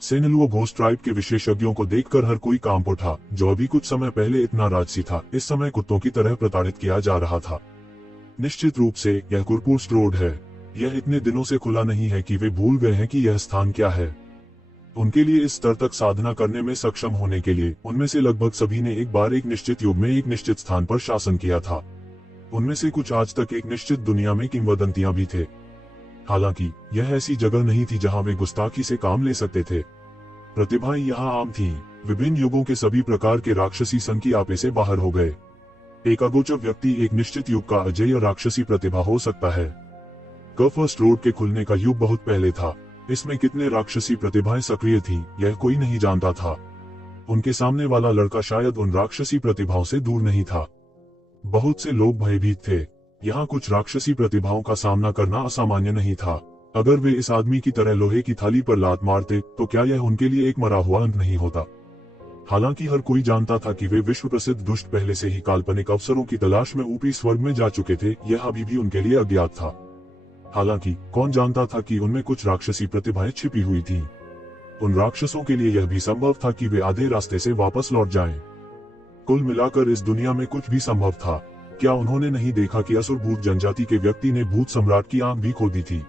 सेनेलुओ ghost tribe के विशेषज्ञों को देखकर हर कोई कांप उठा। जो अभी कुछ समय पहले इतना राजसी था, इस समय कुत्तों की तरह प्रताड़ित किया जा रहा था। निश्चित रूप से यह कुरपुर्स्ट रोड है। यह इतने दिनों से खुला नहीं है कि वे भूल गए हैं कि यह स्थान क्या है। उनके लिए इस स्तर तक साधना करने में सक्षम होने के लिए उनमें से लगभग सभी ने एक बार एक निश्चित युग में एक निश्चित स्थान पर शासन किया था। उनमें से कुछ आज तक एक निश्चित दुनिया में किंवदंतियां भी थे। हालांकि यह ऐसी जगह नहीं थी जहां वे गुस्ताखी से काम ले सकते थे। प्रतिभाएं यहां आम थीं। विभिन्न युगों के सभी प्रकार के राक्षसी संघ की आपे से बाहर हो गए। एक अगोचर व्यक्ति एक निश्चित युग का अजेय राक्षसी प्रतिभा हो सकता है। फर्स्ट रोड के खुलने का युग बहुत पहले था। इसमें कितने राक्षसी प्रतिभाएं सक्रिय थीं, यह कोई नहीं जानता था। उनके सामने वाला लड़का शायद उन राक्षसी प्रतिभाओं से दूर नहीं था। बहुत से लोग भयभीत थे। यहाँ कुछ राक्षसी प्रतिभाओं का सामना करना असामान्य नहीं था। अगर वे इस आदमी की तरह लोहे की थाली पर लात मारते तो क्या यह उनके लिए एक मरा हुआ अंत नहीं होता। हालांकि हर कोई जानता था कि वे विश्व प्रसिद्ध दुष्ट पहले से ही काल्पनिक अवसरों की तलाश में ऊपरी स्वर्ग में जा चुके थे। यह अभी भी उनके लिए अज्ञात था। हालांकि कौन जानता था कि उनमें कुछ राक्षसी प्रतिभाएं छिपी हुई थीं। उन राक्षसों के लिए यह भी संभव था कि वे आधे रास्ते से वापस लौट जाएं। कुल मिलाकर इस दुनिया में कुछ भी संभव था। क्या उन्होंने नहीं देखा कि असुर भूत जनजाति के व्यक्ति ने भूत सम्राट की आंख भी खो दी थी।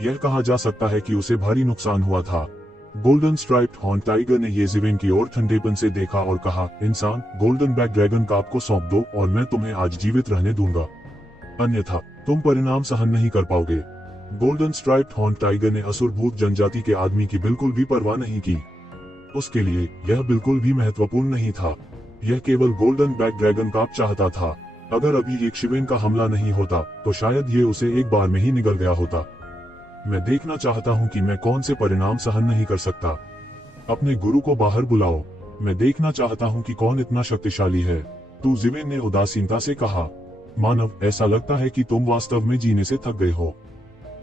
यह कहा जा सकता है कि उसे भारी नुकसान हुआ था। गोल्डन स्ट्राइप्ड हॉर्न टाइगर ने येज़िवेन की ओर ठंडेपन से देखा और कहा, इंसान, गोल्डन बैक ड्रैगन का आपको सौंप दो और मैं तुम्हें आज जीवित रहने दूंगा, अन्यथा तुम परिणाम सहन नहीं कर पाओगे। गोल्डन स्ट्राइप्ड हॉर्न टाइगर ने असुर भूत जनजाति के आदमी की बिल्कुल भी परवाह नहीं की। उसके लिए यह बिल्कुल भी महत्वपूर्ण नहीं था। यह केवल गोल्डन बैक ड्रैगन का चाहता था। अगर अभी येज़िवेन का हमला नहीं होता तो शायद ये उसे एक बार में ही निगल गया होता। मैं देखना चाहता हूँ कि मैं कौन से परिणाम सहन नहीं कर सकता। अपने गुरु को बाहर बुलाओ। मैं देखना चाहता हूँ कि कौन इतना शक्तिशाली है। येज़िवेन ने उदासीनता से कहा, मानव, ऐसा लगता है कि तुम वास्तव में जीने से थक गए हो।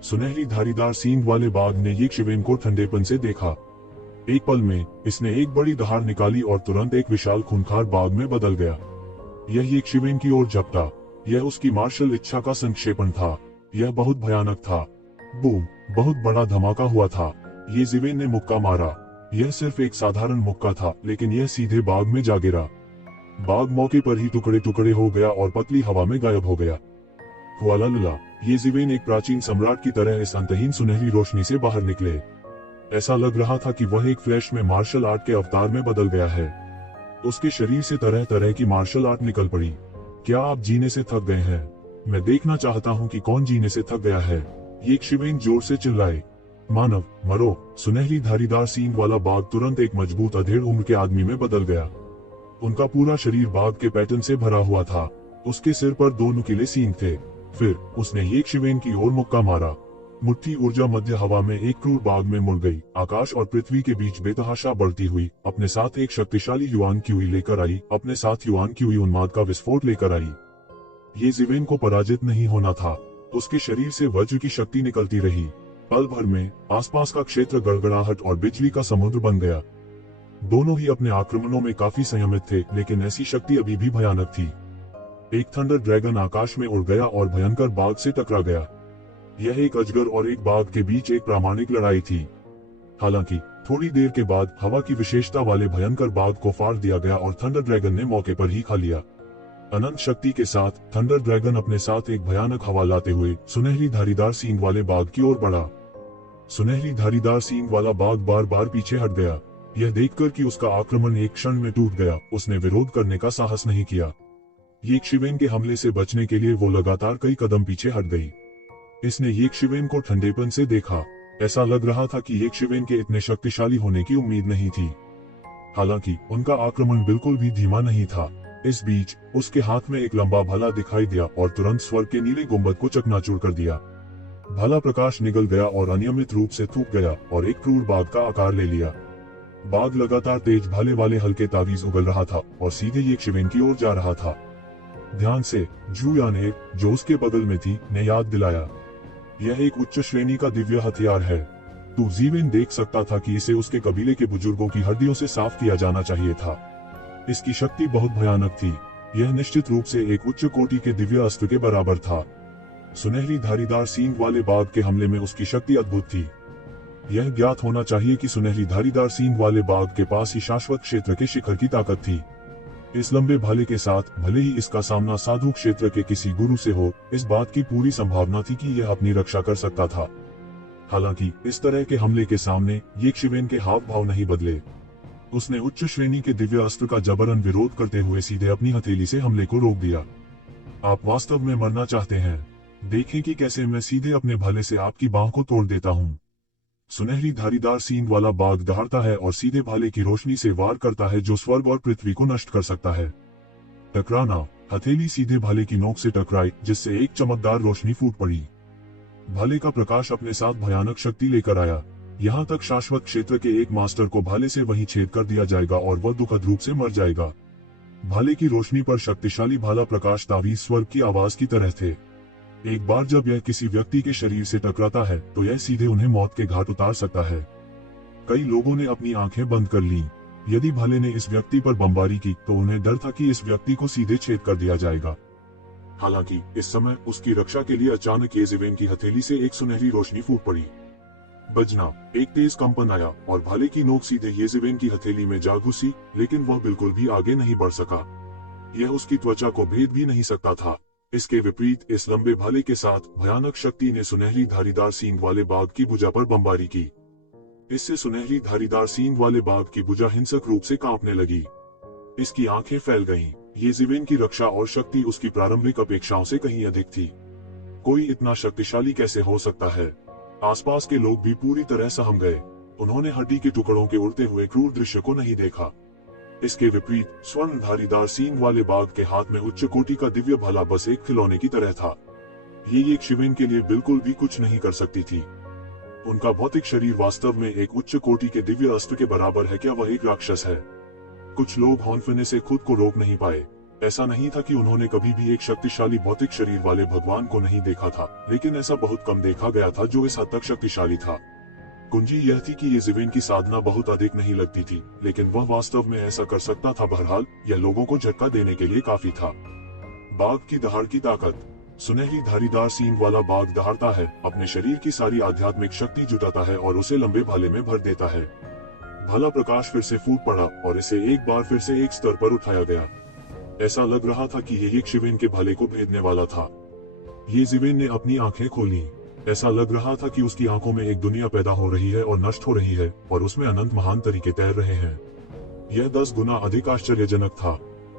सुनहरी धारीदार सींग वाले बाघ ने येज़िवेन को ठंडेपन से देखा। एक पल में इसने एक बड़ी दहाड़ निकाली और तुरंत एक विशाल खूंखार बाघ में बदल गया। यह येज़िवेन की ओर झपटा। यह उसकी मार्शल इच्छा का संक्षेपण था। यह बहुत भयानक था। बूम! बहुत बड़ा धमाका हुआ था। येज़िवेन ने मुक्का मारा। यह सिर्फ एक साधारण मुक्का था, लेकिन यह सीधे बाघ में जा गिरा। बाघ मौके पर ही टुकड़े टुकड़े हो गया और पतली हवा में गायब हो गया। हुआलाला! येज़िवेन एक प्राचीन सम्राट की तरह इस अंतहीन सुनहरी रोशनी से बाहर निकले। ऐसा लग रहा था कि वह एक फ्लैश में मार्शल आर्ट के अवतार में बदल गया है। उसके शरीर से तरह तरह की मार्शल आर्ट निकल पड़ी। क्या आप जीने से थक गए हैं? मैं देखना चाहता हूँ कि कौन जीने से थक गया है। येज़िवेन जोर से चिल्लाए, मानव, मरो! सुनहरी धारीदार सींग वाला बाघ तुरंत एक मजबूत अधेड़ उम्र के आदमी में बदल गया। उनका पूरा शरीर बाघ के पैटर्न से भरा हुआ था। उसके सिर पर 2 नुकीले सींग थे। फिर उसने येज़िवेन की ओर मुक्का मारा। मुट्ठी ऊर्जा मध्य हवा में एक क्रूर बाघ में मुड़ गई। आकाश और पृथ्वी के बीच बेतहाशा बढ़ती हुई अपने साथ एक शक्तिशाली युआन क्यूई लेकर आई। अपने साथ युआन क्यूई उन्माद का विस्फोट लेकर आई। येज़िवेन को पराजित नहीं होना था। उसके शरीर से वज्र की शक्ति निकलती रही। पल भर में आसपास का क्षेत्र गड़गड़ाहट और बिजली का समुद्र बन गया। दोनों ही अपने आक्रमणों में काफी संयमित थे, लेकिन ऐसी शक्ति अभी भी भयानक थी। एक थंडर ड्रैगन आकाश में उड़ गया और भयंकर बाघ से टकरा गया। यह एक अजगर और एक बाघ के बीच एक प्रामाणिक लड़ाई थी। हालांकि थोड़ी देर के बाद हवा की विशेषता वाले भयंकर बाघ को फाड़ दिया गया और थंडर ड्रैगन ने मौके पर ही खा लिया। अनंत शक्ति के साथ थंडर ड्रैगन अपने साथ एक भयानक हवा लाते हुए सुनहरी धारीदार सींग वाले बाघ की ओर बढ़ा। सुनहरी धारीदार सींग वाला बाघ बार बार पीछे हट गया। यह देखकर कि उसका आक्रमण एक क्षण में टूट गया, उसने विरोध करने का साहस नहीं किया। येज़िवेन के हमले से बचने के लिए वो लगातार कई कदम पीछे हट गई। इसने येज़िवेन को ठंडेपन से देखा। ऐसा लग रहा था कि येज़िवेन के इतने शक्तिशाली होने की उम्मीद नहीं थी। हालांकि उनका आक्रमण बिल्कुल भी धीमा नहीं था। इस बीच उसके हाथ में एक लंबा भाला दिखाई दिया और तुरंत स्वर्ग के नीले गुंबद को चकनाचूर कर दिया। भाला प्रकाश निगल गया और अनियमित रूप से थूक गया और एक क्रूर बाघ का आकार ले लिया। बाघ लगातार तेज भाले वाले हल्के तावीज उगल रहा था और सीधे येज़िवेन की ओर जा रहा था। ध्यान से, जुयाने, जो उसके बगल में थी, ने याद दिलाया, यह एक उच्च श्रेणी का दिव्य हथियार है। येज़िवेन देख सकता था कि इसे उसके कबीले के बुजुर्गों की हड्डियों से साफ किया जाना चाहिए था। इसकी शक्ति बहुत भयानक थी। यह निश्चित रूप से एक उच्च कोटि के दिव्य अस्त्र के बराबर था। सुनहरी धारीदार सींग वाले बाघ के हमले में उसकी शक्ति अद्भुत थी। यह ज्ञात होना चाहिए कि सुनहरी धारीदार सींग वाले बाघ के पास ही शाश्वत क्षेत्र के शिखर की ताकत थी। इस लंबे भाले के साथ भले ही इसका सामना साधु क्षेत्र के किसी गुरु से हो, इस बात की पूरी संभावना थी कि यह अपनी रक्षा कर सकता था। हालांकि इस तरह के हमले के सामने येक्षिवेन के हाव भाव नहीं बदले। उसने उच्च श्रेणी के दिव्य अस्त्र का जबरन विरोध करते हुए सीधे अपनी हथेली से हमले को रोक दिया। आप वास्तव में मरना चाहते हैं? देखें कि कैसे मैं सीधे अपने भाले से आपकी बाह को तोड़ देता हूँ। सुनहरी धारीदार सींग वाला बाघ दहाड़ता है और सीधे भाले की रोशनी से वार करता है जो स्वर्ग और पृथ्वी को नष्ट कर सकता है। टकराना, हथेली सीधे भाले की नोक से टकराई जिससे एक चमकदार रोशनी फूट पड़ी। भाले का प्रकाश अपने साथ भयानक शक्ति लेकर आया। यहाँ तक शाश्वत क्षेत्र के एक मास्टर को भाले से वहीं छेद कर दिया जाएगा और वह दुखद रूप से मर जाएगा। भाले की रोशनी पर शक्तिशाली भाला प्रकाश तावीज स्वर्ग की आवाज की तरह थे। एक बार जब यह किसी व्यक्ति के शरीर से टकराता है तो यह सीधे उन्हें मौत के घाट उतार सकता है। कई लोगों ने अपनी आंखें बंद कर लीं। यदि भाले ने इस व्यक्ति पर बमबारी की तो उन्हें डर था कि इस व्यक्ति को सीधे छेद कर दिया जाएगा। हालांकि इस समय उसकी रक्षा के लिए अचानक येज़ेवेन की हथेली से एक सुनहरी रोशनी फूट पड़ी। बजना, एक तेज कंपन आया और भाले की नोक सीधे येज़ेवेन की हथेली में जा घुसी, लेकिन वह बिल्कुल भी आगे नहीं बढ़ सका। यह उसकी त्वचा को भेद भी नहीं सकता था। इसके विपरीत इस लंबे भाले के साथ भयानक शक्ति ने सुनहरी धारीदार सींग वाले बाघ की भुजा पर बमबारी की। इससे सुनहरी धारीदार सींग वाले बाघ की भुजा हिंसक रूप से कांपने लगी। इसकी आंखें फैल गईं। येज़ेवेन की रक्षा और शक्ति उसकी प्रारंभिक अपेक्षाओं से कहीं अधिक थी। कोई इतना शक्तिशाली कैसे हो सकता है? आसपास के लोग भी पूरी तरह सहम गए। उन्होंने हड्डी के टुकड़ों के उड़ते हुए क्रूर दृश्य को नहीं देखा। इसके विपरीत स्वर्ण धारीदार सींग वाले बाघ के हाथ में उच्च कोटि का दिव्य भाला बस एक खिलौने की तरह था। ये येक्षिवेन के लिए बिल्कुल भी कुछ नहीं कर सकती थी। उनका भौतिक शरीर वास्तव में एक उच्च कोटि के दिव्य अस्त्र के बराबर है। क्या वह एक राक्षस है? कुछ लोग हौंफने से खुद को रोक नहीं पाए। ऐसा नहीं था कि उन्होंने कभी भी एक शक्तिशाली भौतिक शरीर वाले भगवान को नहीं देखा था, लेकिन ऐसा बहुत कम देखा गया था जो इस हद तक शक्तिशाली था। कुंजी यह थी कि येज़ेवेन की साधना बहुत अधिक नहीं लगती थी, लेकिन वह वास्तव में ऐसा कर सकता था। बहरहाल यह लोगों को झटका देने के लिए काफी था। बाघ की दहाड़ की ताकत। सुनहरी धारीदार सींग वाला बाघ दहाड़ता है, अपने शरीर की सारी आध्यात्मिक शक्ति जुटाता है और उसे लंबे भाले में भर देता है। भाला प्रकाश फिर से फूट पड़ा और इसे एक बार फिर से एक स्तर पर उठाया गया। ऐसा लग रहा था कि ये येक्षिवेन के भाले को भेदने वाला था। येज़ेवेन ने अपनी आंखें खोली। ऐसा लग रहा था कि उसकी आंखों में एक दुनिया पैदा हो रही है और नष्ट हो रही है, और उसमें अनंत महान तरीके तैर रहे हैं। यह 10 गुना अधिक आश्चर्यजनक था।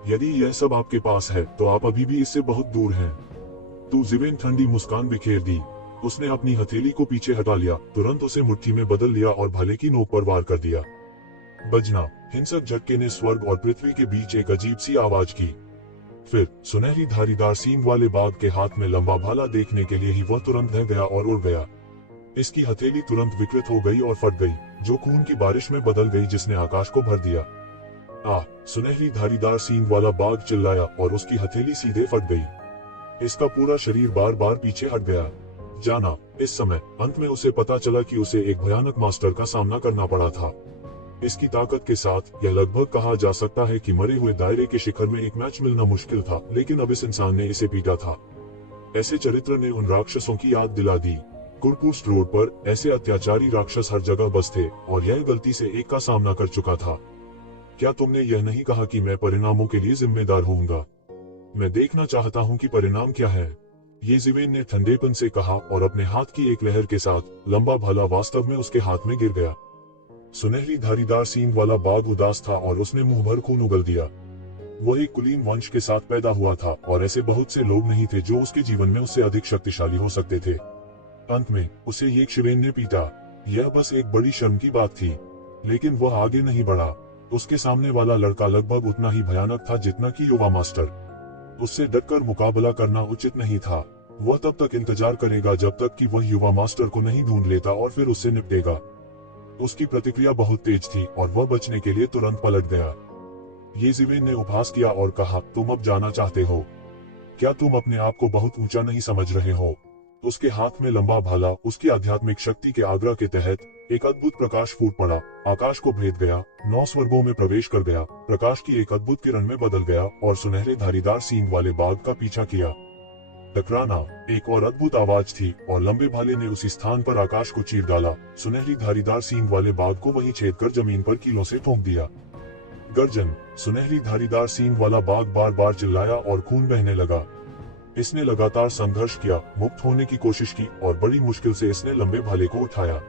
यदि यह सब आपके पास है तो आप अभी भी इससे बहुत दूर हैं। तो ज़ेवेन ठंडी मुस्कान बिखेर दी। उसने अपनी हथेली को पीछे हटा लिया, तुरंत उसे मुट्ठी में बदल लिया और भाले की नोक पर वार कर दिया। बजना, हिंसक झटके ने स्वर्ग और पृथ्वी के बीच एक अजीब सी आवाज की। फिर सुनहरी धारीदार सींग वाले बाघ के हाथ में लंबा भाला देखने के लिए ही वह तुरंत ढह गया और उड़ गया। इसकी हथेली तुरंत विकृत हो गई और फट गई, जो खून की बारिश में बदल गई जिसने आकाश को भर दिया। सुनहरी धारीदार सींग वाला बाघ चिल्लाया और उसकी हथेली सीधे फट गई। इसका पूरा शरीर बार बार पीछे हट गया। जाना, इस समय अंत में उसे पता चला कि उसे एक भयानक मास्टर का सामना करना पड़ा था। इसकी ताकत के साथ यह लगभग कहा जा सकता है कि मरे हुए दायरे के शिखर में एक मैच मिलना मुश्किल था, लेकिन अब इस इंसान ने इसे पीटा था। ऐसे चरित्र ने उन राक्षसों की याद दिला दी। कुरपुस्ट रोड पर ऐसे अत्याचारी राक्षस हर जगह बस थे और यह गलती से एक का सामना कर चुका था। क्या तुमने यह नहीं कहा कि मैं परिणामों के लिए जिम्मेदार होऊंगा? मैं देखना चाहता हूँ कि परिणाम क्या है। येज़ेवेन ने ठंडेपन से कहा और अपने हाथ की एक लहर के साथ लंबा भाला वास्तव में उसके हाथ में गिर गया। सुनहरी धारीदार सींग वाला बाघ उदास था और उसने मुंह भर खून उगल दिया। वह एक कुलीन वंश के साथ पैदा हुआ था और ऐसे बहुत से लोग नहीं थे जो उसके जीवन में उससे अधिक शक्तिशाली हो सकते थे। अंत में उसे येक्षिवेन ने पीटा। यह बस एक बड़ी शर्म की बात थी, लेकिन वह आगे नहीं बढ़ा। उसके सामने वाला लड़का लगभग उतना ही भयानक था जितना कि युवा मास्टर। उससे डटकर मुकाबला करना उचित नहीं था। वह तब तक इंतजार करेगा जब तक कि वह युवा मास्टर को नहीं ढूंढ लेता और फिर उससे निपटेगा। उसकी प्रतिक्रिया बहुत तेज थी और वह बचने के लिए तुरंत पलट गया। येज़ेवेन ने उपहास किया और कहा, तुम अब जाना चाहते हो? क्या तुम अपने आप को बहुत ऊंचा नहीं समझ रहे हो? उसके हाथ में लंबा भाला उसकी आध्यात्मिक शक्ति के आग्रह के तहत एक अद्भुत प्रकाश फूट पड़ा, आकाश को भेद गया, 9 स्वर्गों में प्रवेश कर गया, प्रकाश की एक अद्भुत किरण में बदल गया और सुनहरे धारीदार सींग वाले बाघ का पीछा किया। टकराना। एक और अद्भुत आवाज थी और लंबे भाले ने उसी स्थान पर आकाश को चीर डाला। सुनहरी धारीदार सींग वाले बाघ को वहीं छेद कर जमीन पर कीलों से ठोक दिया। गर्जन। सुनहरी धारीदार सींग वाला बाघ बार बार चिल्लाया और खून बहने लगा। इसने लगातार संघर्ष किया, मुक्त होने की कोशिश की और बड़ी मुश्किल से इसने लंबे भाले को उठाया।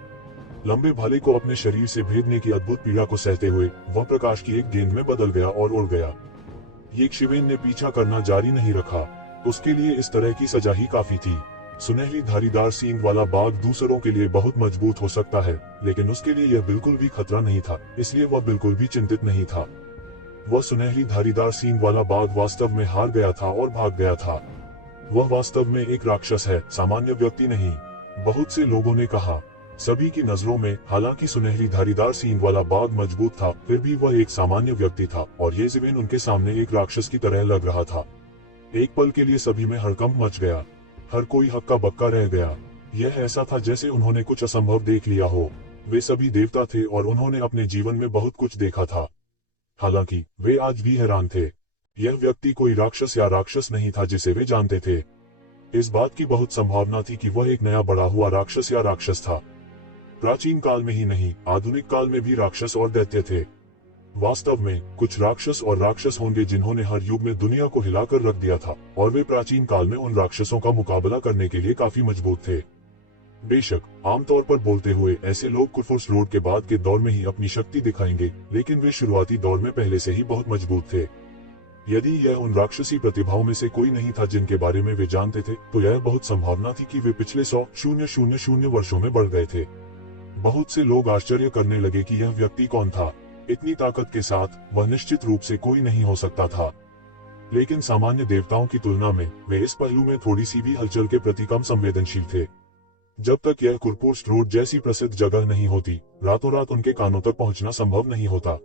लंबे भाले को अपने शरीर से भेदने की अद्भुत पीड़ा को सहते हुए वह प्रकाश की एक गेंद में बदल गया और उड़ गया। यक्षिवेन ने पीछा करना जारी नहीं रखा। उसके लिए इस तरह की सजा ही काफी थी। सुनहरी धारीदार सींग वाला बाघ दूसरों के लिए बहुत मजबूत हो सकता है, लेकिन उसके लिए यह बिल्कुल भी खतरा नहीं था, इसलिए वह बिल्कुल भी चिंतित नहीं था। वह सुनहरी धारीदार सींग वाला बाघ वास्तव में हार गया था और भाग गया था। वह वास्तव में एक राक्षस है, सामान्य व्यक्ति नहीं। बहुत से लोगों ने कहा। सभी की नजरों में हालांकि सुनहरी धारीदार सींग वाला बाघ मजबूत था, फिर भी वह एक सामान्य व्यक्ति था और येज़िवेन उनके सामने एक राक्षस की तरह लग रहा था। एक पल के लिए सभी में हड़कंप मच गया। हर कोई हक्का बक्का रह गया। यह ऐसा था जैसे उन्होंने कुछ असंभव देख लिया हो। वे सभी देवता थे और उन्होंने अपने जीवन में बहुत कुछ देखा था। हालांकि वे आज भी हैरान थे। यह व्यक्ति कोई राक्षस या राक्षस नहीं था जिसे वे जानते थे। इस बात की बहुत संभावना थी कि वह एक नया बड़ा हुआ राक्षस या राक्षस था। प्राचीन काल में ही नहीं, आधुनिक काल में भी राक्षस और दैत्य थे। वास्तव में कुछ राक्षस और राक्षस होंगे जिन्होंने हर युग में दुनिया को हिलाकर रख दिया था और वे प्राचीन काल में उन राक्षसों का मुकाबला करने के लिए काफी मजबूत थे। बेशक आमतौर पर बोलते हुए ऐसे लोग कुफुर्स रोड के बाद के दौर में ही अपनी शक्ति दिखाएंगे, लेकिन वे शुरुआती दौर में पहले से ही बहुत मजबूत थे। यदि यह उन राक्षसी प्रतिभाओं में से कोई नहीं था जिनके बारे में वे जानते थे, तो यह बहुत संभावना थी कि वे पिछले 100,000 वर्षों में बढ़ गए थे। बहुत से लोग आश्चर्य करने लगे कि यह व्यक्ति कौन था। इतनी ताकत के साथ वह निश्चित रूप से कोई नहीं हो सकता था। लेकिन सामान्य देवताओं की तुलना में वे इस पहलू में थोड़ी सी भी हलचल के प्रति कम संवेदनशील थे। जब तक यह कुफुर्स रोड जैसी प्रसिद्ध जगह नहीं होती, रातों रात उनके कानों तक पहुंचना संभव नहीं होता।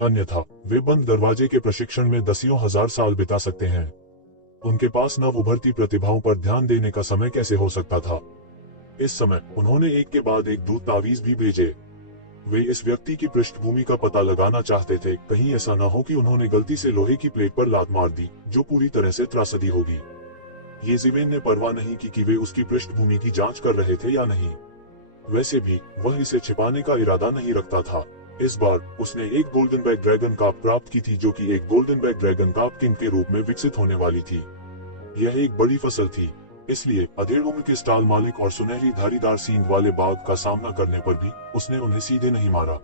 अन्यथा वे बंद दरवाजे के प्रशिक्षण में दसियों हजार साल बिता सकते हैं। उनके पास नव उभरती प्रतिभाओं पर ध्यान देने का समय कैसे हो सकता था। इस समय उन्होंने एक के बाद एक दूत तावीज भी भेजे। वे इस व्यक्ति की पृष्ठभूमि का पता लगाना चाहते थे, कहीं ऐसा न हो कि उन्होंने गलती से लोहे की प्लेट पर लात मार दी जो पूरी तरह से त्रासदी होगी। येज़िवेन ने परवाह नहीं की कि वे उसकी पृष्ठभूमि की जांच कर रहे थे या नहीं। वैसे भी वह इसे छिपाने का इरादा नहीं रखता था। इस बार उसने एक गोल्डन बैक ड्रैगन काप प्राप्त की थी जो कि एक गोल्डन बैक ड्रैगन काप किंग के रूप में विकसित होने वाली थी। यह एक बड़ी फसल थी, इसलिए अधेड़ उम्र के स्टाल मालिक और सुनहरी धारीदार सींग वाले बाघ का सामना करने पर भी उसने उन्हें सीधे नहीं मारा।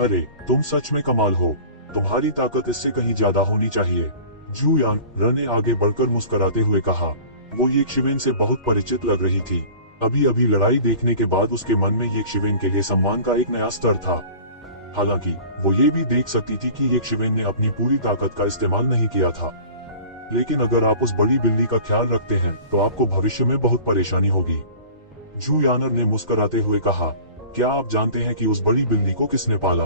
अरे तुम सच में कमाल हो, तुम्हारी ताकत इससे कहीं ज्यादा होनी चाहिए, जू यान ने आगे बढ़कर मुस्कुराते हुए कहा। वो यक्षिवेन से बहुत परिचित लग रही थी। अभी अभी लड़ाई देखने के बाद उसके मन में यक्षिवेन के लिए सम्मान का एक नया स्तर था। हालांकि वो ये भी देख सकती थी कि यक्षिवेन ने अपनी पूरी ताकत का इस्तेमाल नहीं किया था। लेकिन अगर आप उस बड़ी बिल्ली का ख्याल रखते हैं तो आपको भविष्य में बहुत परेशानी होगी, जू यानर ने मुस्कुराते हुए कहा। क्या आप जानते हैं कि उस बड़ी बिल्ली को किसने पाला?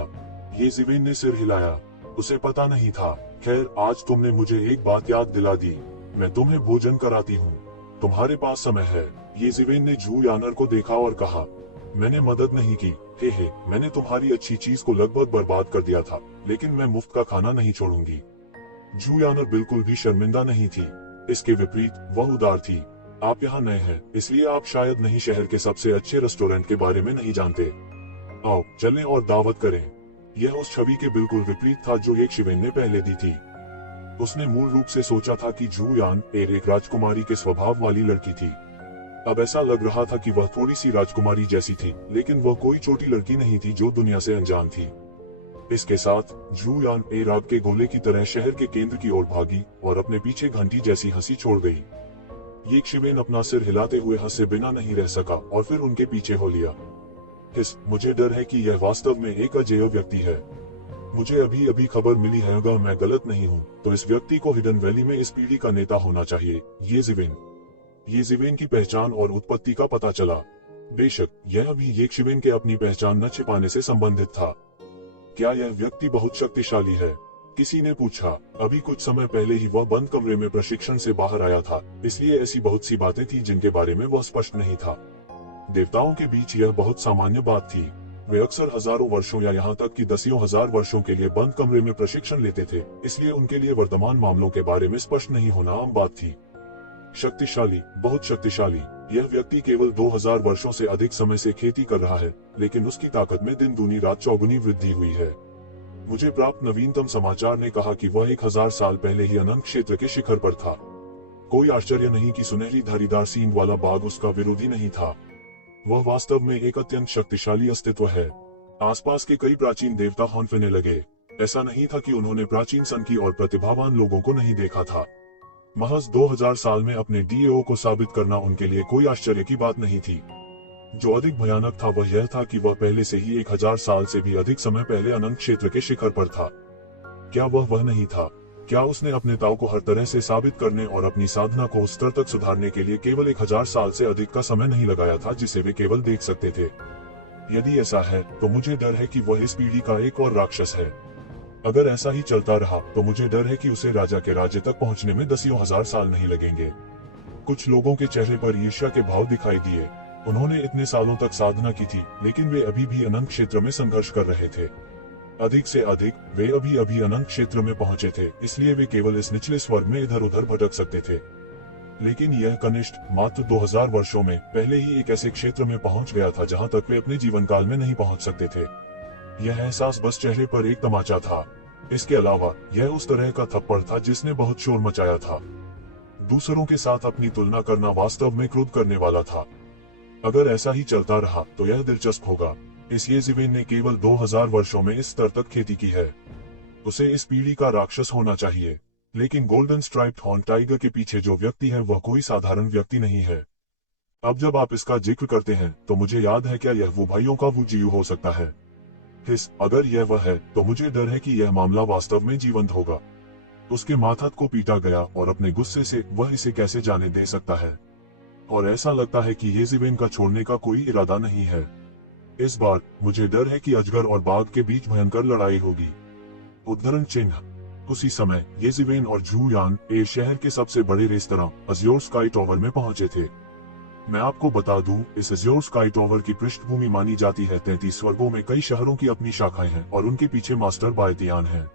येज़िवेन ने सिर हिलाया। उसे पता नहीं था। खैर, आज तुमने मुझे एक बात याद दिला दी। मैं तुम्हें भोजन कराती हूँ। तुम्हारे पास समय है? येज़िवेन ने जू यानर को देखा और कहा। मैंने मदद नहीं की। हे, मैंने तुम्हारी अच्छी चीज को लगभग बर्बाद कर दिया था, लेकिन मैं मुफ्त का खाना नहीं छोड़ूंगी। जू यानर बिल्कुल भी शर्मिंदा नहीं थी। इसके विपरीत वह उदार थी। आप यहाँ नए हैं, इसलिए आप शायद नहीं शहर के सबसे अच्छे रेस्टोरेंट के बारे में नहीं जानते। आओ चलें और दावत करें। यह उस छवि के बिल्कुल विपरीत था जो यक्षिवेन ने पहले दी थी। उसने मूल रूप से सोचा था कि जू यान एक राजकुमारी के स्वभाव वाली लड़की थी। अब ऐसा लग रहा था कि वह थोड़ी सी राजकुमारी जैसी थी, लेकिन वह कोई छोटी लड़की नहीं थी जो दुनिया से अनजान थी। इसके साथ जू यान राग के गोले की तरह शहर के केंद्र की ओर भागी और अपने पीछे घंटी जैसी हंसी छोड़ गई। यक्षिवेन अपना सिर हिलाते हुए हंसे बिना नहीं रह सका और फिर उनके पीछे हो लिया। मुझे डर है कि यह वास्तव में एक अजेय व्यक्ति है। मुझे अभी अभी खबर मिली है, अगर मैं गलत नहीं हूँ तो इस व्यक्ति को हिडन वैली में इस पीढ़ी का नेता होना चाहिए। येज़िवेन की पहचान और उत्पत्ति का पता चला। बेशक यह भी यक्षिवेन के अपनी पहचान न छिपाने से संबंधित था। क्या यह व्यक्ति बहुत शक्तिशाली है? किसी ने पूछा। अभी कुछ समय पहले ही वह बंद कमरे में प्रशिक्षण से बाहर आया था, इसलिए ऐसी बहुत सी बातें थी जिनके बारे में वह स्पष्ट नहीं था। देवताओं के बीच यह बहुत सामान्य बात थी। वे अक्सर हजारों वर्षों या यहाँ तक कि दसियों हजार वर्षों के लिए बंद कमरे में प्रशिक्षण लेते थे, इसलिए उनके लिए वर्तमान मामलों के बारे में स्पष्ट नहीं होना आम बात थी। शक्तिशाली, बहुत शक्तिशाली। यह व्यक्ति केवल 2000 वर्षों से अधिक समय से खेती कर रहा है, लेकिन उसकी ताकत में दिन दूनी रात चौगुनी वृद्धि हुई है। मुझे प्राप्त नवीनतम समाचार ने कहा कि वह 1000 साल पहले ही अनंत क्षेत्र के शिखर पर था। कोई आश्चर्य नहीं कि सुनहरी धारीदार सींग वाला बाघ उसका विरोधी नहीं था। वह वास्तव में एक अत्यंत शक्तिशाली अस्तित्व है। आसपास के कई प्राचीन देवता हौंफने लगे। ऐसा नहीं था कि उन्होंने प्राचीन संकी और प्रतिभावान लोगों को नहीं देखा था। महज 2000 साल में अपने डीएओ को साबित करना उनके लिए कोई आश्चर्य की बात नहीं थी। जो अधिक भयानक था वह यह था कि वह पहले से ही 1000 साल से भी अधिक समय पहले अनंत क्षेत्र के शिखर पर था। क्या वह नहीं था? क्या उसने अपने ताव को हर तरह से साबित करने और अपनी साधना को उस स्तर तक सुधारने के लिए केवल 1000 साल से अधिक का समय नहीं लगाया था जिसे वे केवल देख सकते थे? यदि ऐसा है तो मुझे डर है कि वह इस पीढ़ी का एक और राक्षस है। अगर ऐसा ही चलता रहा तो मुझे डर है कि उसे राजा के राज्य तक पहुंचने में दसियों हजार साल नहीं लगेंगे। कुछ लोगों के चेहरे पर ईर्ष्या के भाव दिखाई दिए। उन्होंने इतने सालों तक साधना की थी, लेकिन वे अभी भी अनंत क्षेत्र में संघर्ष कर रहे थे। अधिक से अधिक वे अभी अनंत क्षेत्र में पहुंचे थे, इसलिए वे केवल इस निचले स्वर्ग में इधर उधर भटक सकते थे। लेकिन यह कनिष्ठ मात्र 2000 वर्षों में पहले ही एक ऐसे क्षेत्र में पहुंच गया था जहां तक वे अपने जीवन काल में नहीं पहुंच सकते थे। यह एहसास बस चेहरे पर एक तमाचा था। इसके अलावा यह उस तरह का थप्पड़ था जिसने बहुत शोर मचाया था। दूसरों के साथ अपनी तुलना करना वास्तव में क्रोध करने वाला था। अगर ऐसा ही चलता रहा तो यह दिलचस्प होगा। इस येज़िवेन ने केवल 2000 वर्षों में इस स्तर तक खेती की है। उसे इस पीढ़ी का राक्षस होना चाहिए। लेकिन गोल्डन स्ट्राइप्ड हॉर्न टाइगर के पीछे जो व्यक्ति है वह कोई साधारण व्यक्ति नहीं है। अब जब आप इसका जिक्र करते हैं तो मुझे याद है, क्या यह वो भाइयों का वो जीव हो सकता है? अगर यह वह है तो मुझे डर है कि यह मामला वास्तव में जीवंत होगा। उसके माथात को पीटा गया और अपने गुस्से से वह इसे कैसे जाने दे सकता है। और ऐसा लगता है कि येज़िवेन का छोड़ने का कोई इरादा नहीं है। इस बार मुझे डर है कि अजगर और बाघ के बीच भयंकर लड़ाई होगी। उद्धरण चिन्ह। उसी समय येज़िवेन और झू यान ए शहर के सबसे बड़े रेस्तरां अज़्योर स्काई टॉवर में पहुंचे थे। मैं आपको बता दूं, इस अज़्योर स्काई टॉवर की पृष्ठभूमि मानी जाती है। 33 स्वर्गों में कई शहरों की अपनी शाखाएं हैं और उनके पीछे मास्टर बायतियान है।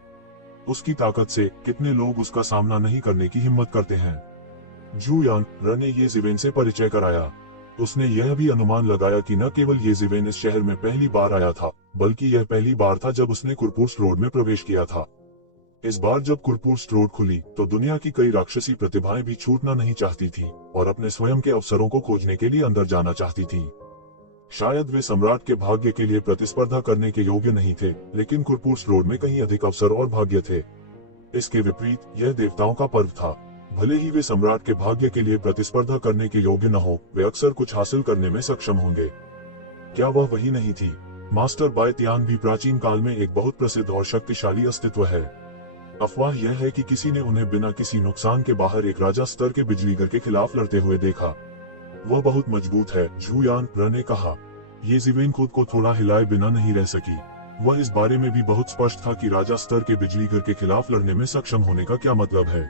उसकी ताकत से कितने लोग उसका सामना नहीं करने की हिम्मत करते हैं। झू यान ने येज़िवेन से परिचय कराया। उसने यह भी अनुमान लगाया कि न केवल येज़िवेन इस शहर में पहली बार आया था, बल्कि यह पहली बार था जब उसने कुरपुर्स रोड में प्रवेश किया था। इस बार जब कुरपुर्स रोड खुली तो दुनिया की कई राक्षसी प्रतिभाएं भी छूटना नहीं चाहती थी और अपने स्वयं के अवसरों को खोजने के लिए अंदर जाना चाहती थी। शायद वे सम्राट के भाग्य के लिए प्रतिस्पर्धा करने के योग्य नहीं थे, लेकिन कुरपुर्स रोड में कहीं अधिक अवसर और भाग्य थे। इसके विपरीत यह देवताओं का पर्व था। भले ही वे सम्राट के भाग्य के लिए प्रतिस्पर्धा करने के योग्य न हो, वे अक्सर कुछ हासिल करने में सक्षम होंगे। क्या वह वही नहीं थी? मास्टर बायतियान भी प्राचीन काल में एक बहुत प्रसिद्ध और शक्तिशाली अस्तित्व है। अफवाह यह है कि किसी ने उन्हें बिना किसी नुकसान के बाहर एक राजा स्तर के बिजलीगर के खिलाफ लड़ते हुए देखा। वह बहुत मजबूत है, झू यान ने कहा। येज़िवेन खुद को थोड़ा हिलाए बिना नहीं रह सकी। वह इस बारे में भी बहुत स्पष्ट था कि राजा स्तर के बिजलीगर के खिलाफ लड़ने में सक्षम होने का क्या मतलब है।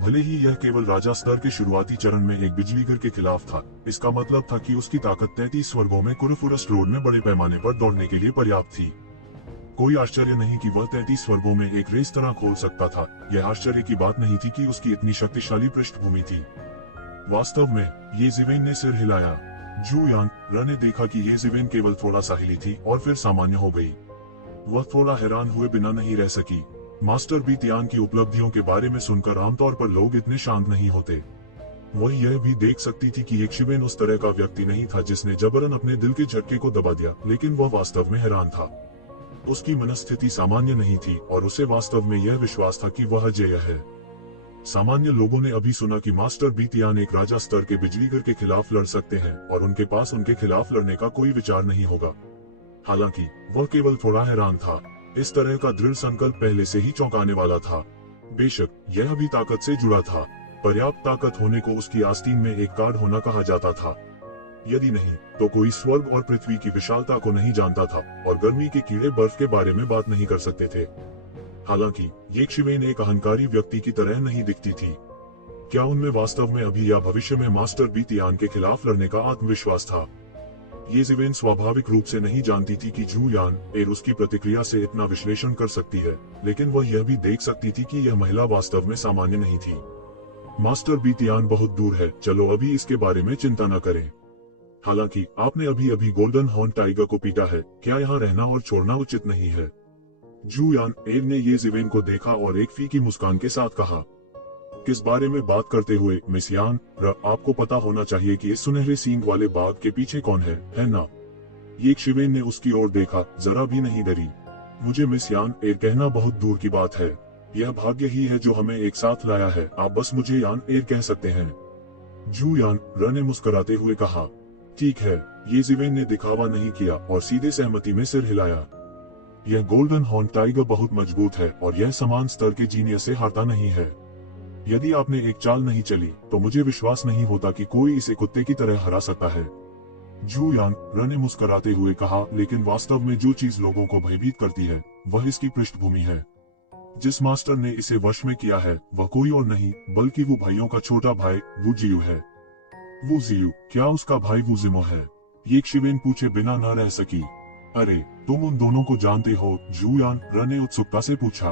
भले ही यह केवल राजा स्तर के शुरुआती चरण में एक बिजलीगर के खिलाफ था, इसका मतलब था कि उसकी ताकत 33 स्वर्गों में कुरपुरस रोड में बड़े पैमाने पर दौड़ने के लिए पर्याप्त थी। कोई आश्चर्य नहीं कि वह 33 स्वर्गों में एक रेस्तरां खोल सकता था। यह आश्चर्य की बात नहीं थी कि उसकी इतनी शक्तिशाली पृष्ठभूमि थी। वास्तव में येज़िवेन ने सिर हिलाया। झू यान ने देखा कि येज़िवेन केवल थोड़ा सा हिली थी और फिर सामान्य हो गई। वह थोड़ा हैरान हुए बिना नहीं रह सकी। मास्टर बायतियान की उपलब्धियों के बारे में सुनकर आमतौर पर लोग इतने शांत नहीं होते। वह यह भी देख सकती थी कि येज़िवेन उस तरह का व्यक्ति नहीं था जिसने जबरन अपने दिल के झटके को दबा दिया, लेकिन वह वास्तव में हैरान था। उसकी मनस्थिति सामान्य नहीं थी और उसे वास्तव में यह विश्वास था कि वह अजेय है। सामान्य लोगों ने अभी सुना कि मास्टर बायतियान एक राजा स्तर के बिजलीगर के खिलाफ लड़ सकते हैं और उनके पास उनके खिलाफ लड़ने का कोई विचार नहीं होगा। हालांकि वह केवल थोड़ा हैरान था। इस तरह का दृढ़ संकल्प पहले से ही चौंकाने वाला था। बेशक यह भी ताकत से जुड़ा था। पर्याप्त ताकत होने को उसकी आस्तीन में एक कार्ड होना कहा जाता था। यदि नहीं तो कोई स्वर्ग और पृथ्वी की विशालता को नहीं जानता था और गर्मी के कीड़े बर्फ के बारे में बात नहीं कर सकते थे। हालांकि येज़िवेन एक अहंकारी व्यक्ति की तरह नहीं दिखती थी। क्या उनमें वास्तव में अभी या भविष्य में मास्टर बायतियान के खिलाफ लड़ने का आत्मविश्वास था? येज़िवेन स्वाभाविक रूप से नहीं जानती थी कि झू यान उसकी प्रतिक्रिया से इतना विश्लेषण कर सकती है, लेकिन वह यह भी देख सकती थी कि यह महिला वास्तव में सामान्य नहीं थी। मास्टर बीतियान बहुत दूर है, चलो अभी इसके बारे में चिंता न करें। हालांकि आपने अभी अभी गोल्डन हॉर्न टाइगर को पीटा है, क्या यहाँ रहना और छोड़ना उचित नहीं है? जू यान एर ने ये जिवेन को देखा और एक फीकी मुस्कान के साथ कहा, किस बारे में बात करते हुए मिस यान? आपको पता होना चाहिए कि इस सुनहरे सींग वाले बाघ के पीछे कौन है ना? ये शिवेन ने उसकी ओर देखा, जरा भी नहीं डरी। मुझे मिस यान एर कहना बहुत दूर की बात है, यह भाग्य ही है जो हमें एक साथ लाया है, आप बस मुझे यान एर कह सकते हैं। जू यान ने मुस्कुराते हुए कहा, ठीक है। ये जिवेन ने दिखावा नहीं किया और सीधे सहमति में सिर हिलाया। यह गोल्डन हॉर्न टाइगर बहुत मजबूत है और यह समान स्तर के जीनियस से हारता नहीं है। यदि आपने एक चाल नहीं चली तो मुझे विश्वास नहीं होता कि कोई इसे कुत्ते की तरह हरा सकता है। जू यान ने मुस्कुराते हुए कहा, लेकिन वास्तव में जो चीज लोगों को भयभीत करती है वह इसकी पृष्ठभूमि है। जिस मास्टर ने इसे वश में किया है वह कोई और नहीं बल्कि वो भाइयों का छोटा भाई वू जियू है। वू जियू? क्या उसका भाई वू जिमो है? ये शिवेन पूछे बिना न रह सकी। अरे तुम उन दोनों को जानते हो? जू यान ने उत्सुकता से पूछा।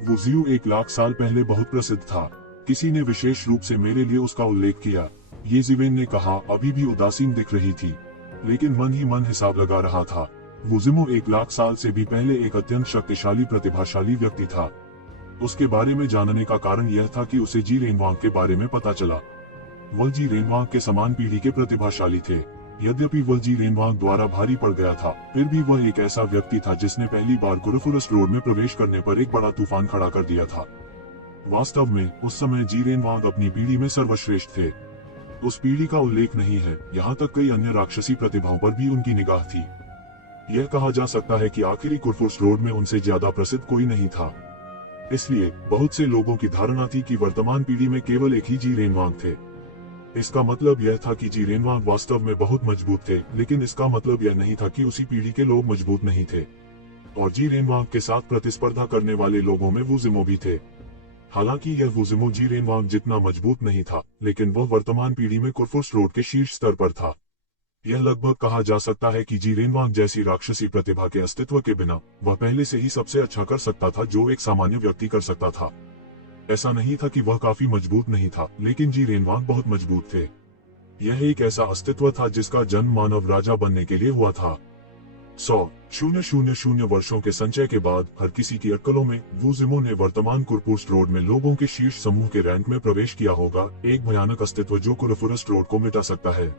वू जियू 1 लाख साल पहले बहुत प्रसिद्ध था, किसी ने विशेष रूप से मेरे लिए उसका उल्लेख किया। ये जिवेन ने कहा, अभी भी उदासीन दिख रही थी लेकिन मन ही मन हिसाब लगा रहा था। वू जिमो 1 लाख साल से भी पहले एक अत्यंत शक्तिशाली प्रतिभाशाली व्यक्ति था। उसके बारे में जानने का कारण यह था कि उसे जी रेनवांग के बारे में पता चला। वह जी रेनवांग के समान पीढ़ी के प्रतिभाशाली थे। यद्यपि वह जी रेनवांग द्वारा भारी पड़ गया था, फिर भी वह एक ऐसा व्यक्ति था जिसने पहली बार कुरुफुरस रोड में प्रवेश करने पर एक बड़ा तूफान खड़ा कर दिया था। वास्तव में उस समय जी रेनवांग अपनी पीढ़ी में सर्वश्रेष्ठ थे। उस पीढ़ी का उल्लेख नहीं है, यहाँ तक कई अन्य राक्षसी प्रतिभाओं पर भी उनकी निगाह थी। यह कहा जा सकता है कि आखिरी कुरुफुरस रोड में उनसे ज्यादा प्रसिद्ध कोई नहीं था। इसलिए बहुत से लोगों की धारणा थी कि वर्तमान पीढ़ी में केवल एक ही जी रेनवांग थे। इसका मतलब यह था कि जी रेनवांग वास्तव में बहुत मजबूत थे, लेकिन इसका मतलब यह नहीं था कि उसी पीढ़ी के लोग मजबूत नहीं थे। और जी रेनवांग के साथ प्रतिस्पर्धा करने वाले लोगों में वू जिमो भी थे। हालांकि यह वू जिमो जी रेनवांग जितना मजबूत नहीं था, लेकिन वह वर्तमान पीढ़ी में कुरुफुरस रोड के शीर्ष स्तर पर था। यह लगभग कहा जा सकता है कि जी रेनवांग जैसी राक्षसी प्रतिभा के अस्तित्व के बिना वह पहले से ही सबसे अच्छा कर सकता था जो एक सामान्य व्यक्ति कर सकता था। ऐसा नहीं था कि वह काफी मजबूत नहीं था, लेकिन जी रेनवांग बहुत मजबूत थे। यह एक ऐसा अस्तित्व था जिसका जन्म मानव राजा बनने के लिए हुआ था। 100,000 वर्षों के संचय के बाद हर किसी की अक्लों में वू जिमो ने वर्तमान कुरुफुरस रोड में लोगों के शीर्ष समूह के रैंक में प्रवेश किया होगा, एक भयानक अस्तित्व जो कुरुफुरस रोड को मिटा सकता है।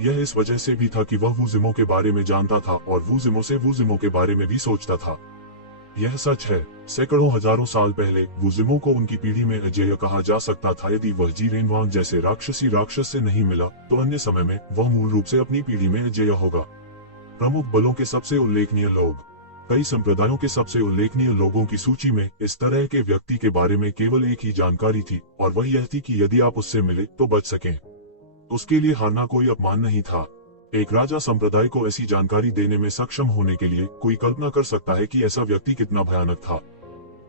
यह इस वजह से भी था कि वह वू जिमो के बारे में जानता था और वू जिमो से वू जिमो के बारे में भी सोचता था। यह सच है, सैकड़ों हजारों साल पहले वू जिमो को उनकी पीढ़ी में अजेय कहा जा सकता था। यदि वह जी रेनवांग जैसे राक्षसी राक्षस से नहीं मिला तो अन्य समय में वह मूल रूप से अपनी पीढ़ी में अजेय होगा। प्रमुख बलों के सबसे उल्लेखनीय लोग। कई संप्रदायों के सबसे उल्लेखनीय लोगों की सूची में इस तरह के व्यक्ति के बारे में केवल एक ही जानकारी थी, और वह यह थी कि यदि आप उससे मिले तो बच सकें। उसके लिए हारना कोई अपमान नहीं था। एक राजा संप्रदाय को ऐसी जानकारी देने में सक्षम होने के लिए कोई कल्पना कर सकता है कि ऐसा व्यक्ति कितना भयानक था।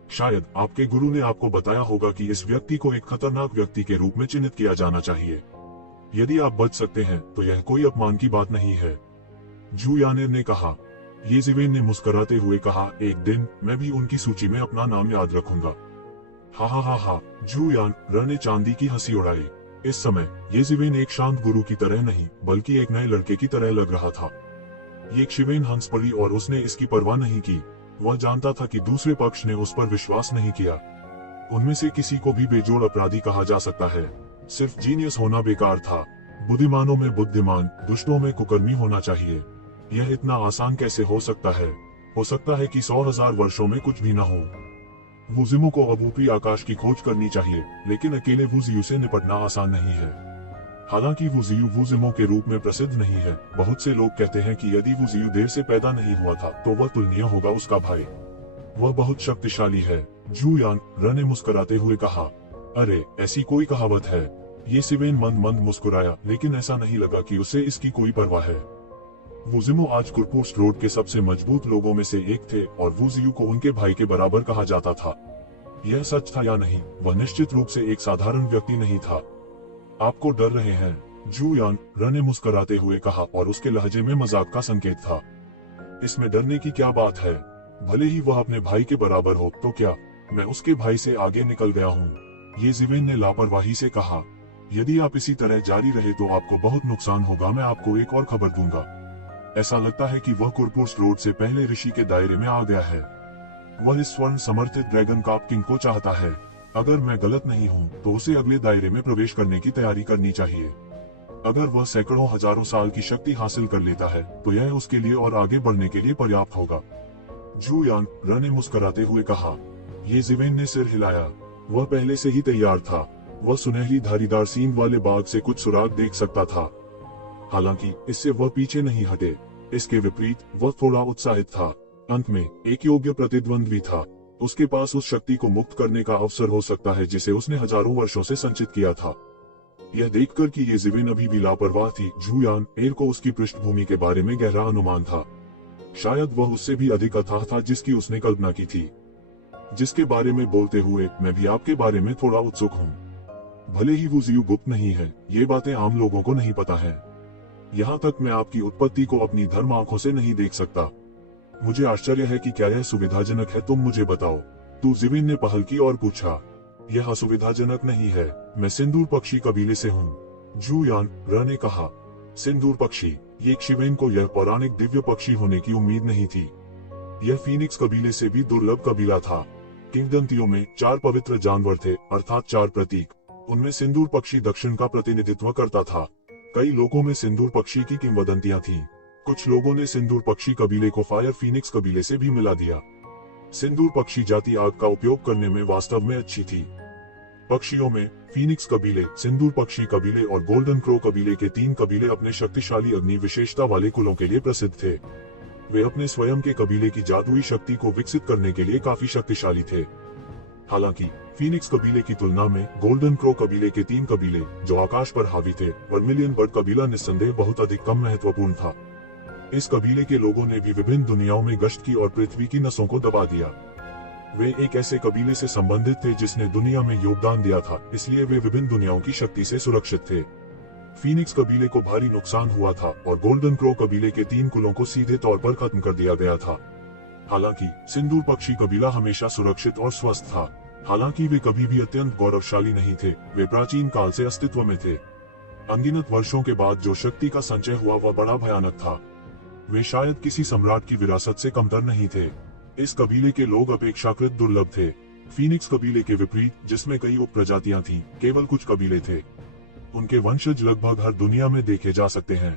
शायद आपके गुरु ने आपको बताया होगा कि इस व्यक्ति को एक खतरनाक व्यक्ति के रूप में चिन्हित किया जाना चाहिए। यदि आप बच सकते हैं तो यह कोई अपमान की बात नहीं है, जू यानेर ने कहा। ये जिवेन ने मुस्कुराते हुए कहा, एक दिन मैं भी उनकी सूची में अपना नाम याद रखूंगा। हा हा हा हा, जू यान ने चांदी की हंसी उड़ाई। इस समय ये जिवेन एक शांत गुरु की तरह नहीं बल्कि एक नए लड़के की तरह लग रहा था। ये शिवेन हंस पड़ी और उसने इसकी परवाह नहीं की। वह जानता था कि दूसरे पक्ष ने उस पर विश्वास नहीं किया। उनमें से किसी को भी बेजोड़ अपराधी कहा जा सकता है। सिर्फ जीनियस होना बेकार था। बुद्धिमानों में बुद्धिमान, दुष्टों में कुकर्मी होना चाहिए। यह इतना आसान कैसे हो सकता है? हो सकता है कि 100,000 वर्षों में कुछ भी न हो। वू जिमो को अब ऊपरी आकाश की खोज करनी चाहिए, लेकिन अकेले वू जियू से निपटना आसान नहीं है। हालांकि वू जियू वू जिमो के रूप में प्रसिद्ध नहीं है। बहुत से लोग कहते हैं कि यदि वू जियू देर से पैदा नहीं हुआ था तो वह तुलनीय होगा उसका भाई। वह बहुत शक्तिशाली है, जू यान ने मुस्कुराते हुए कहा। अरे ऐसी कोई कहावत है? ये सिवेन मंद मंद मुस्कुराया, लेकिन ऐसा नहीं लगा कि उसे इसकी कोई परवाह है। वू जिमो आज कुरुफुरस रोड के सबसे मजबूत लोगों में से एक थे और वू जियू को उनके भाई के बराबर कहा जाता था। यह सच था या नहीं, वह निश्चित रूप से एक साधारण व्यक्ति नहीं था। आपको डर रहे हैं? जू यान ने मुस्कुराते हुए कहा और उसके लहजे में मजाक का संकेत था। इसमें डरने की क्या बात है? भले ही वह अपने भाई के बराबर हो तो क्या मैं उसके भाई से आगे निकल गया हूँ? ये जिवेन ने लापरवाही से कहा, यदि आप इसी तरह जारी रहे तो आपको बहुत नुकसान होगा। मैं आपको एक और खबर दूंगा। ऐसा लगता है कि वह कुरपुर्स रोड से पहले ऋषि के दायरे में आ गया है। वह इस स्वर्ण समर्थित ड्रैगन काप किंग को चाहता है। अगर मैं गलत नहीं हूँ तो उसे अगले दायरे में प्रवेश करने की तैयारी करनी चाहिए। अगर वह सैकड़ों हजारों साल की शक्ति हासिल कर लेता है तो यह उसके लिए और आगे बढ़ने के लिए पर्याप्त होगा। जू यांग र ने मुस्कुराते हुए कहा। ये जिवेन ने सिर हिलाया। वह पहले से ही तैयार था। वह सुनहरी धारीदार सींग वाले बाघ से कुछ सुराग देख सकता था। हालांकि इससे वह पीछे नहीं हटे। इसके विपरीत वह थोड़ा उत्साहित था। अंत में एक योग्य प्रतिद्वंद्वी था। उसके पास उस शक्ति को मुक्त करने का अवसर हो सकता है जिसे उसने हजारों वर्षों से संचित किया था। यह देखकर कि ये जिवेन अभी भी लापरवाह थी, जू यांग एर को उसकी पृष्ठभूमि के बारे में गहरा अनुमान था। शायद वह उससे भी अधिक अथाह था जिसकी उसने कल्पना की थी। जिसके बारे में बोलते हुए मैं भी आपके बारे में थोड़ा उत्सुक हूँ। भले ही वो जीव गुप्त नहीं है, ये बातें आम लोगों को नहीं पता है। यहाँ तक मैं आपकी उत्पत्ति को अपनी धर्म आंखों से नहीं देख सकता। मुझे आश्चर्य है कि क्या यह सुविधाजनक है, तुम मुझे बताओ। तू जिवेन ने पहल की और पूछा। यह असुविधाजनक नहीं है। मैं सिंदूर पक्षी कबीले से हूँ, जू यांग र ने कहा। सिंदूर पक्षी, ये शिवेन को यह पौराणिक दिव्य पक्षी होने की उम्मीद नहीं थी। यह फीनिक्स कबीले से भी दुर्लभ कबीला था। किंवदंतियों में 4 पवित्र जानवर थे, अर्थात 4 प्रतीक। उनमें सिंदूर पक्षी दक्षिण का प्रतिनिधित्व करता था। कई लोगों में सिंदूर पक्षी की किंवदंतियां थीं। कुछ लोगों ने सिंदूर पक्षी कबीले को फायर फीनिक्स कबीले से भी मिला दिया। सिंदूर पक्षी जाति आग का उपयोग करने में वास्तव में अच्छी थी। पक्षियों में फीनिक्स कबीले, सिंदूर पक्षी कबीले और गोल्डन क्रो कबीले के 3 कबीले अपने शक्तिशाली अग्नि विशेषता वाले कुलों के लिए प्रसिद्ध थे। वे अपने स्वयं के कबीले की जादुई शक्ति को विकसित करने के लिए काफी शक्तिशाली थे। हालांकि फीनिक्स कबीले की तुलना में गोल्डन क्रो कबीले के 3 कबीले जो आकाश पर हावी थे, वर्मिलियन बर्ड कबीला निस्संदेह बहुत अधिक कम महत्वपूर्ण था। इस कबीले के लोगों ने भी विभिन्न दुनियाओं में गश्त की और पृथ्वी की नसों को दबा दिया। वे एक ऐसे कबीले से संबंधित थे जिसने दुनिया में योगदान दिया था, इसलिए वे विभिन्न दुनियाओं की शक्ति से सुरक्षित थे। फीनिक्स कबीले को भारी नुकसान हुआ था और गोल्डन क्रो कबीले के 3 कुलों को सीधे तौर पर खत्म कर दिया गया था। हालांकि सिंदूर पक्षी कबीला हमेशा सुरक्षित और स्वस्थ था। हालांकि वे कभी भी अत्यंत गौरवशाली नहीं थे। वे प्राचीन काल से अस्तित्व में थे। अनगिनत वर्षों के बाद जो शक्ति का संचय हुआ वह बड़ा भयानक था। वे शायद किसी सम्राट की विरासत से कमतर नहीं थे। इस कबीले के लोग अपेक्षाकृत दुर्लभ थे। फीनिक्स कबीले के विपरीत, जिसमें कई उप प्रजातियां थीं, केवल कुछ कबीले थे। उनके वंशज लगभग हर दुनिया में देखे जा सकते हैं।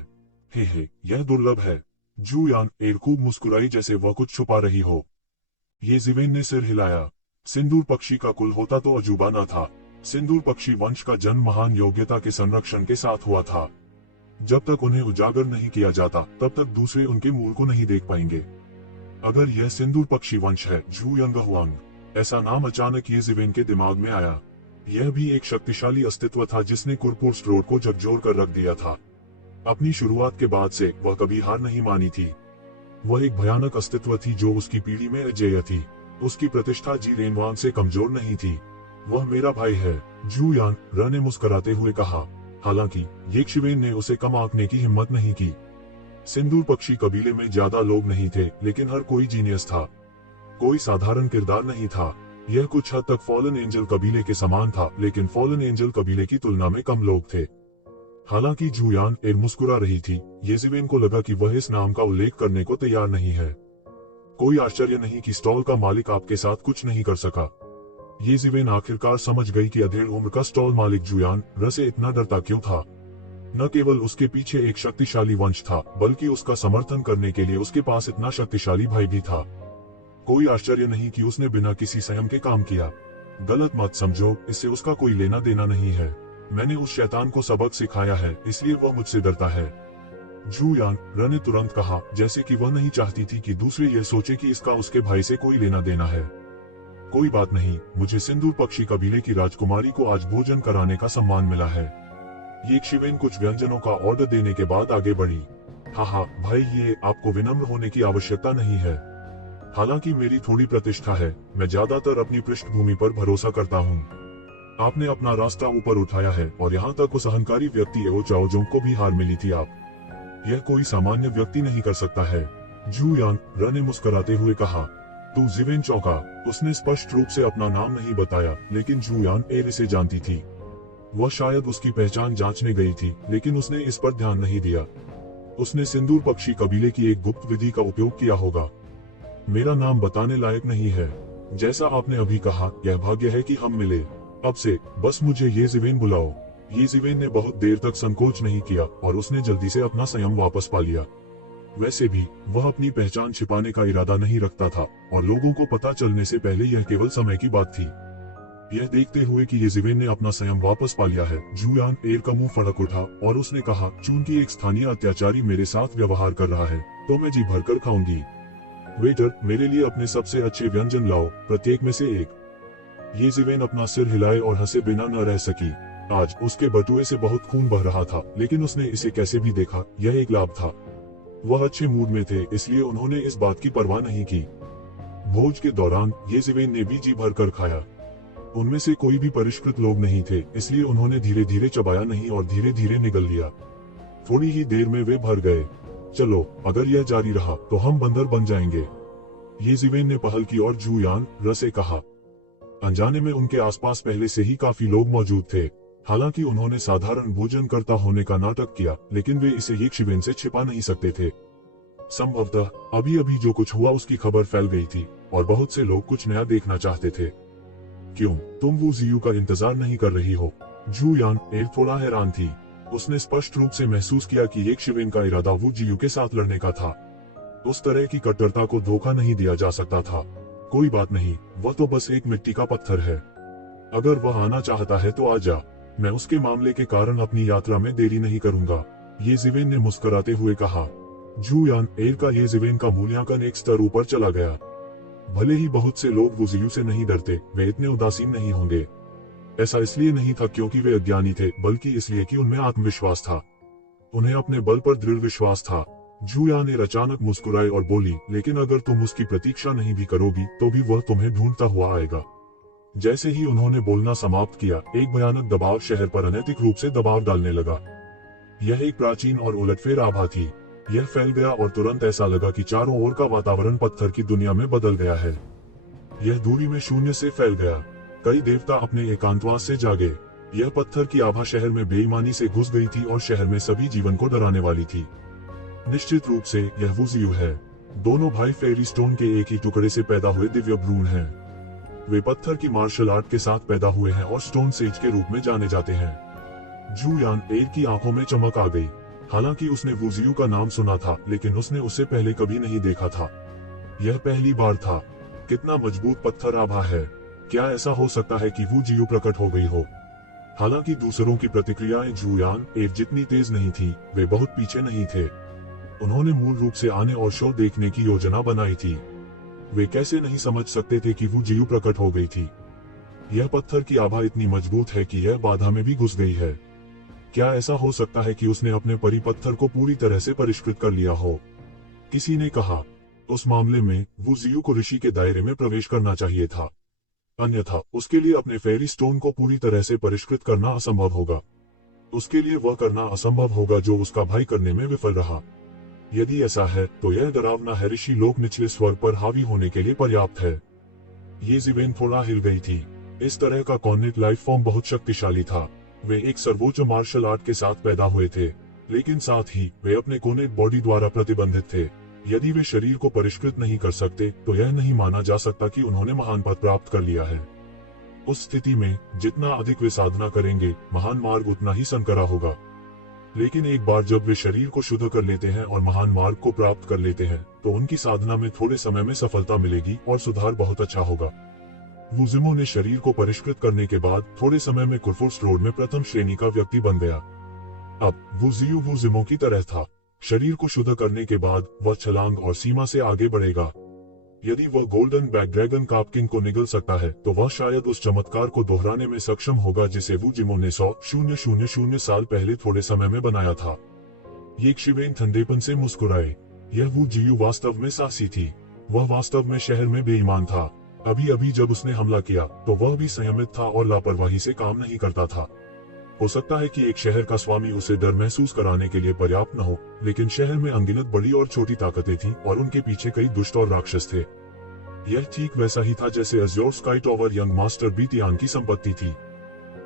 हे, यह दुर्लभ है। जू यांग एर खूब मुस्कुराई जैसे वह कुछ छुपा रही हो। ये जिवेन ने सिर हिलाया। सिंदूर पक्षी का कुल होता तो अजूबा न था। सिंदूर पक्षी वंश का जन्म महान योग्यता के संरक्षण के साथ हुआ था। जब तक उन्हें उजागर नहीं किया जाता तब तक दूसरे उनके मूल को नहीं देख पाएंगे। अगर यह सिंदूर पक्षी वंश है, जू यांग हुआंग, ऐसा नाम अचानक ये जिवेन के दिमाग में आया। यह भी एक शक्तिशाली अस्तित्व था जिसने कुरपुर्स रोड को झकझोर कर रख दिया था। अपनी शुरुआत के बाद से वह कभी हार नहीं मानी थी। वह एक भयानक अस्तित्व थी जो उसकी पीढ़ी में अजेय थी। उसकी प्रतिष्ठा जी रेनवांग से कमजोर नहीं थी। वह मेरा भाई है, जू यांग र ने मुस्कुराते हुए कहा। हालांकि ये शिवेन ने उसे कम आंकने की हिम्मत नहीं की। सिंदूर पक्षी कबीले में ज्यादा लोग नहीं थे, लेकिन हर कोई जीनियस था। कोई साधारण किरदार नहीं था। यह कुछ हद तक फॉलन एंजल कबीले के समान था, लेकिन फॉलन एंजल कबीले की तुलना में कम लोग थे। हालांकि जू यांग एर मुस्कुरा रही थी, ये जिवेन को लगा कि वह इस नाम का उल्लेख करने को तैयार नहीं है। कोई आश्चर्य नहीं कि स्टॉल का मालिक आपके साथ कुछ नहीं कर सका। ये जिवेन आखिरकार समझ गई कि अधेड़ उम्र का स्टॉल मालिक जू यांग र से इतना डरता क्यों था। न केवल उसके पीछे एक शक्तिशाली वंश था, बल्कि उसका समर्थन करने के लिए उसके पास इतना शक्तिशाली भाई भी था। कोई आश्चर्य नहीं कि उसने बिना किसी संयम के काम किया। गलत मत समझो, इससे उसका कोई लेना देना नहीं है। मैंने उस शैतान को सबक सिखाया है, इसलिए वह मुझसे डरता है, जू यांग र ने तुरंत कहा, जैसे कि वह नहीं चाहती थी कि दूसरे यह सोचे कि इसका उसके भाई से कोई लेना देना है। कोई बात नहीं, मुझे सिंदूर पक्षी कबीले की राजकुमारी को आज भोजन कराने का सम्मान मिला है। ये शिवेन कुछ व्यंजनों का ऑर्डर देने के बाद आगे बढ़ी। हाँ भाई, ये आपको विनम्र होने की आवश्यकता नहीं है। हालांकि मेरी थोड़ी प्रतिष्ठा है, मैं ज्यादातर अपनी पृष्ठभूमि पर भरोसा करता हूँ। आपने अपना रास्ता ऊपर उठाया है और यहाँ तक उस अहंकारी व्यक्ति एओ चाओजोंग को भी हार मिली थी। यह कोई सामान्य व्यक्ति नहीं कर सकता है, जू यांग र ने मुस्कुराते हुए कहा। तू जिवेन चौंका। उसने स्पष्ट रूप से अपना नाम नहीं बताया, लेकिन जुयान एर इसे जानती थी। वह शायद उसकी पहचान जांचने गई थी, लेकिन उसने इस पर ध्यान नहीं दिया। उसने सिंदूर पक्षी कबीले की एक गुप्त विधि का उपयोग किया होगा। मेरा नाम बताने लायक नहीं है। जैसा आपने अभी कहा, यह भाग्य है कि हम मिले। अब से बस मुझे ये जिवेन बुलाओ। ये जिवेन ने बहुत देर तक संकोच नहीं किया और उसने जल्दी से अपना संयम वापस पा लिया। वैसे भी वह अपनी पहचान छिपाने का इरादा नहीं रखता था और लोगों को पता चलने से पहले यह केवल समय की बात थी। यह देखते हुए कि ये जिवेन ने अपना संयम वापस पा लिया है, जुयान एर का मुंह फड़क उठा और उसने कहा, चूंकि एक स्थानीय अत्याचारी मेरे साथ व्यवहार कर रहा है, तो मैं जी भरकर खाऊंगी। वेटर, मेरे लिए अपने सबसे अच्छे व्यंजन लाओ, प्रत्येक में से एक। ये जिवेन अपना सिर हिलाए और हंसे बिना न रह सकी। आज उसके बटुए से बहुत खून बह रहा था, लेकिन उसने इसे कैसे भी देखा, यह एक लाभ था। वह अच्छे मूड में थे, इसलिए उन्होंने इस बात की परवाह नहीं की। भोज के दौरान ये जिवेन ने भी जी भर कर खाया। उनमें से कोई भी परिष्कृत लोग नहीं थे, इसलिए उन्होंने धीरे धीरे चबाया नहीं और धीरे धीरे निगल लिया। थोड़ी ही देर में वे भर गए। चलो, अगर यह जारी रहा तो हम बंदर बन जाएंगे। ये जिवेन ने पहल की और जुयान र से कहा। अनजाने में उनके आसपास पहले से ही काफी लोग मौजूद थे। हालांकि उन्होंने साधारण भोजनकर्ता होने का नाटक किया, लेकिन वे इसे ये शिवेन से छिपा नहीं सकते थे। संभवतः अभी अभी जो कुछ हुआ उसकी खबर फैल गई थी और बहुत से लोग कुछ नया देखना चाहते थे। क्यों तुम वू जियू का इंतजार नहीं कर रही हो? जुयान एर थोड़ा हैरान थी। उसने स्पष्ट रूप से महसूस किया कि एक शिवेन का इरादा वू जियू के साथ लड़ने का था। उस तरह की कट्टरता को धोखा नहीं दिया जा सकता था। कोई बात नहीं, वह तो बस एक मिट्टी का पत्थर है। अगर वह आना चाहता है तो आ जा। मैं उसके मामले के कारण अपनी यात्रा में देरी नहीं करूंगा, ये जिवेन ने मुस्कुराते हुए कहा। जुयान एर का ये जिवेन का मूल्यांकन एक स्तर ऊपर चला गया। भले ही बहुत से लोग वू जियू से नहीं डरते, वे इतने उदासीन नहीं होंगे। ऐसा इसलिए नहीं था क्योंकि वे अज्ञानी थे, बल्कि इसलिए कि उनमें आत्मविश्वास था। उन्हें अपने बल पर दृढ़ विश्वास था। जुयान एर अचानक मुस्कुराई और बोली, लेकिन अगर तुम उसकी प्रतीक्षा नहीं भी करोगी तो भी वह तुम्हें ढूंढता हुआ आएगा। जैसे ही उन्होंने बोलना समाप्त किया, एक भयानक दबाव शहर पर अनैतिक रूप से दबाव डालने लगा। यह एक प्राचीन और उलटफेर आभा थी। यह फैल गया और तुरंत ऐसा लगा कि चारों ओर का वातावरण पत्थर की दुनिया में बदल गया है। यह दूरी में शून्य से फैल गया। कई देवता अपने एकांतवास से जागे। यह पत्थर की आभा शहर में बेईमानी से घुस गई थी और शहर में सभी जीवन को डराने वाली थी। निश्चित रूप से यह वू जियू है। दोनों भाई फेरी स्टोन के एक ही टुकड़े से पैदा हुए दिव्य भ्रूण हैं। वे पत्थर की मार्शल आर्ट के साथ पैदा हुए हैं और स्टोन सेज के रूप में जाने जाते हैं। जुयान एर की आंखों में चमक आ गई। हालांकि उसने वू जियू का नाम सुना था, लेकिन उसने उसे पहले कभी नहीं देखा था। यह पहली बार था। कितना मजबूत पत्थर आभा है। क्या ऐसा हो सकता है कि वू जियू प्रकट हो गई हो? हालांकि दूसरों की प्रतिक्रियाएं जुयान एर जितनी तेज नहीं थी, वे बहुत पीछे नहीं थे। उन्होंने मूल रूप से आने और शो देखने की योजना बनाई थी। वे कैसे नहीं समझ सकते थे कि वू जियू प्रकट हो गई थी। यह पत्थर की आभा इतनी मजबूत है कि यह बाधा में भी घुस गई है। क्या ऐसा हो सकता है कि उसने अपने परिपत्थर को पूरी तरह से परिष्कृत कर लिया हो? किसी ने कहा, उस मामले में वू जियू को ऋषि के दायरे में प्रवेश करना चाहिए था। अन्यथा उसके लिए अपने फेरी स्टोन को पूरी तरह से परिष्कृत करना असंभव होगा। उसके लिए वह करना असंभव होगा जो उसका भाई करने में विफल रहा। यदि ऐसा है तो यह डरावना है। ऋषि लोक निचले स्वर्ग पर हावी होने के लिए पर्याप्त है। ये जिवेन थोड़ा हिल गई थी। इस तरह का कॉर्नेट लाइफ फॉर्म बहुत शक्तिशाली था। वे एक सर्वोच्च मार्शल आर्ट के साथ पैदा हुए थे, लेकिन साथ ही वे अपने कोनेट बॉडी द्वारा प्रतिबंधित थे। यदि वे शरीर को परिष्कृत नहीं कर सकते तो यह नहीं माना जा सकता कि उन्होंने महान पद प्राप्त कर लिया है। उस स्थिति में जितना अधिक वे साधना करेंगे, महान मार्ग उतना ही संकरा होगा। लेकिन एक बार जब वे शरीर को शुद्ध कर लेते हैं और महान मार्ग को प्राप्त कर लेते हैं, तो उनकी साधना में थोड़े समय में सफलता मिलेगी और सुधार बहुत अच्छा होगा। वूजिमो ने शरीर को परिष्कृत करने के बाद थोड़े समय में कुरफुर्स्ट रोड में प्रथम श्रेणी का व्यक्ति बन गया। अब वू जियू वूजिमो की तरह था। शरीर को शुद्ध करने के बाद वह छलांग और सीमा से आगे बढ़ेगा। यदि वह गोल्डन बैक ड्रैगन कापकिंग को निगल सकता है, तो वह शायद उस चमत्कार को दोहराने में सक्षम होगा जिसे वूजिमो ने 100,000 साल पहले थोड़े समय में बनाया था। ये शिवेन ठंडेपन से मुस्कुराए। यह वू जियू वास्तव में साहसी थी। वह वास्तव में शहर में बेईमान था। अभी अभी जब उसने हमला किया तो वह भी संयमित था और लापरवाही से काम नहीं करता था। हो सकता है कि एक शहर का स्वामी उसे डर महसूस कराने के लिए पर्याप्त न हो, लेकिन शहर में अनगिनत बड़ी और छोटी ताकतें थीं और उनके पीछे कई दुष्ट और राक्षस थे। यह ठीक वैसा ही था जैसे azure sky tower young master Beitian की संपत्ति थी।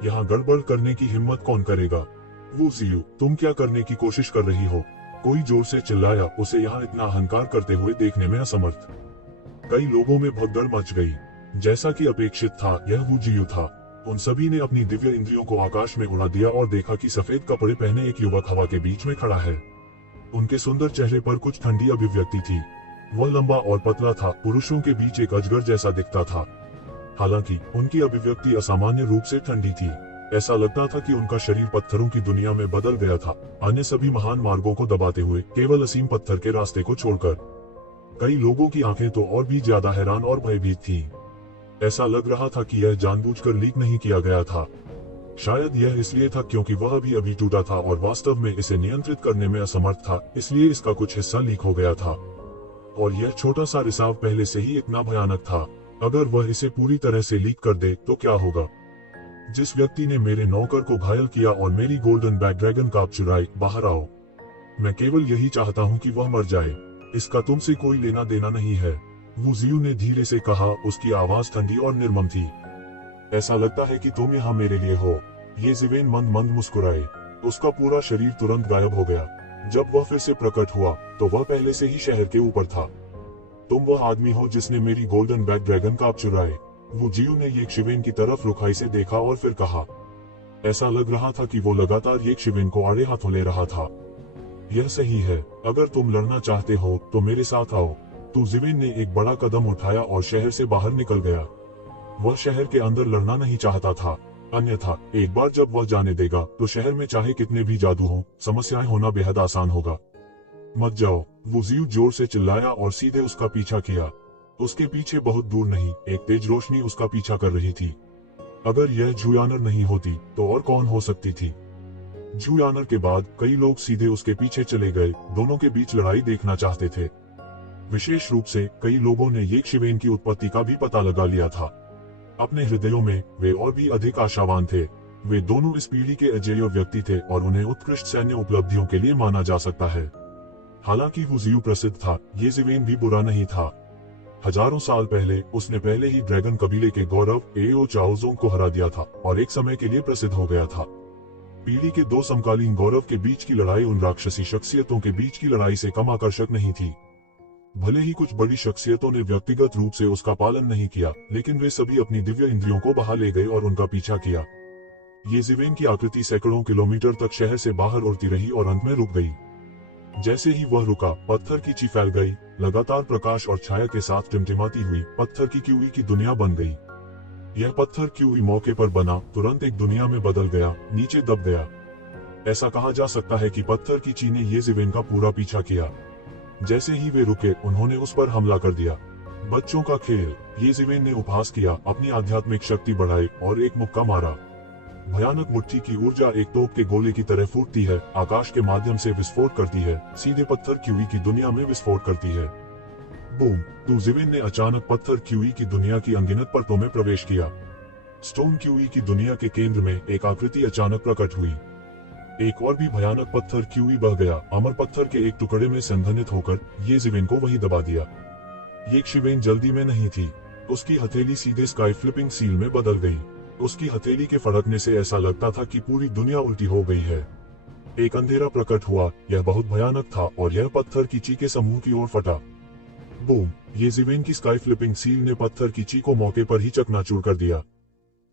यहाँ गड़बड़ करने की हिम्मत कौन करेगा? वू जियू, तुम क्या करने की कोशिश कर रही हो? कोई जोर से चिल्लाया, उसे यहाँ इतना अहंकार करते हुए देखने में असमर्थ। कई लोगों में भगदड़ मच गई। जैसा कि अपेक्षित था, यह वू जियू था। उन सभी ने अपनी दिव्य इंद्रियों को आकाश में उड़ा दिया और देखा कि सफेद कपड़े पहने एक युवक हवा के बीच में खड़ा है। उनके सुंदर चेहरे पर कुछ ठंडी अभिव्यक्ति थी। वह लंबा और पतला था, पुरुषों के बीच एक अजगर जैसा दिखता था। हालांकि उनकी अभिव्यक्ति असामान्य रूप से ठंडी थी। ऐसा लगता था कि उनका शरीर पत्थरों की दुनिया में बदल गया था, अन्य सभी महान मार्गों को दबाते हुए केवल असीम पत्थर के रास्ते को छोड़कर। कई लोगों की आंखें तो और भी ज्यादा हैरान और भयभीत थीं। ऐसा लग रहा था कि यह जानबूझकर लीक नहीं किया गया था। शायद यह इसलिए था क्योंकि वह अभी टूटा था और वास्तव में इसे नियंत्रित करने में असमर्थ था, इसलिए इसका कुछ हिस्सा लीक हो गया था। और यह छोटा सा रिसाव पहले से ही इतना भयानक था। अगर वह इसे पूरी तरह से लीक कर दे तो क्या होगा? जिस व्यक्ति ने मेरे नौकर को घायल किया और मेरी गोल्डन बैक ड्रैगन काप चुराई, बाहर आओ। मैं केवल यही चाहता हूँ कि वह मर जाए। इसका तुमसे कोई लेना देना नहीं है, वू जियू ने धीरे से कहा। उसकी आवाज ठंडी और निर्मम थी। ऐसा लगता है कि तुम यहाँ मेरे लिए हो। ये ज़िवेन मंद मंद मुस्कुराए। उसका पूरा शरीर तुरंत गायब हो गया। जब वह फिर से प्रकट हुआ तो वह पहले से ही शहर के ऊपर था। तुम वह आदमी हो जिसने मेरी गोल्डन बैक ड्रैगन काप चुराए। वू जियू ने ये शिवेन की तरफ रुखाई से देखा और फिर कहा। ऐसा लग रहा था कि वो लगातार ये शिवेन को आड़े हाथों ले रहा था। यह सही है, अगर तुम लड़ना चाहते हो तो मेरे साथ आओ। तो ज़िवेन ने एक बड़ा कदम उठाया और शहर से बाहर निकल गया। वह शहर के अंदर लड़ना नहीं चाहता था, अन्यथा एक बार जब वह जाने देगा तो शहर में चाहे कितने भी जादू हो, समस्याएं होना बेहद आसान होगा। मत जाओ, वू जियू जोर से चिल्लाया और सीधे उसका पीछा किया। उसके पीछे बहुत दूर नहीं एक तेज रोशनी उसका पीछा कर रही थी। अगर यह जुयानर नहीं होती तो और कौन हो सकती थी? जुयानर के बाद कई लोग सीधे उसके पीछे चले गए, दोनों के बीच लड़ाई देखना चाहते थे। विशेष रूप से कई लोगों ने ये शिवेन की उत्पत्ति का भी पता लगा लिया था। अपने हृदयों में वे और भी अधिक आशावान थे। वे दोनों इस पीढ़ी के अजेय व्यक्ति थे और उन्हें उत्कृष्ट सैन्य उपलब्धियों के लिए माना जा सकता है। हालांकि वू जियू प्रसिद्ध था, ये ज़िवेन भी बुरा नहीं था। हजारों साल पहले उसने पहले ही ड्रैगन कबीले के गौरव एओ चाओजोंग को हरा दिया था और एक समय के लिए प्रसिद्ध हो गया था। पीढ़ी के दो समकालीन गौरव के बीच की लड़ाई उन राक्षसी शख्सियतों के बीच की लड़ाई से कम आकर्षक नहीं थी। भले ही कुछ बड़ी शख्सियतों ने व्यक्तिगत रूप से उसका पालन नहीं किया, लेकिन वे सभी अपनी दिव्य इंद्रियों को बहा ले गए और उनका पीछा किया। ये ज़िवेन की आकृति सैकड़ों किलोमीटर तक शहर से बाहर उड़ती रही और अंत में रुक गई। जैसे ही वह रुका, पत्थर की ची फैल गई, लगातार प्रकाश और छाया के साथ टिमटिमाती हुई पत्थर की क्यूई की दुनिया बन गई। यह पत्थर क्यूई मौके पर बना तुरंत एक दुनिया में बदल गया, नीचे दब गया। ऐसा कहा जा सकता है कि पत्थर की ची ने ये ज़िवेन का पूरा पीछा किया। जैसे ही वे रुके, उन्होंने उस पर हमला कर दिया। बच्चों का खेल, ये ज़िवेन ने उपहास किया, अपनी आध्यात्मिक शक्ति बढ़ाई और एक मुक्का मारा। भयानक मुट्ठी की ऊर्जा एक तोप के गोले की तरह फूटती है, आकाश के माध्यम से विस्फोट करती है, सीधे पत्थर क्यूई की दुनिया में विस्फोट करती है। बूम! तो ज़िवेन ने अचानक पत्थर क्यूई की दुनिया की अनगिनत परतों में प्रवेश किया। स्टोन क्यूई की दुनिया के केंद्र में एक आकृति अचानक प्रकट हुई। एक और भी भयानक पत्थर क्यूई बह गया, अमर पत्थर के एक टुकड़े में संघनित होकर ये ज़िवेन को वही दबा दिया। ये शिवेन जल्दी में नहीं थी, उसकी हथेली सीधे स्काई फ्लिपिंग सील में बदल गई। उसकी हथेली के फड़कने से ऐसा लगता था कि पूरी दुनिया उल्टी हो गई है। एक अंधेरा प्रकट हुआ, यह बहुत भयानक था और यह पत्थर की ची के समूह की ओर फटा। बूम! ये ज़िवेन की स्काई फ्लिपिंग सील ने पत्थर की ची को मौके पर ही चकनाचूर कर दिया।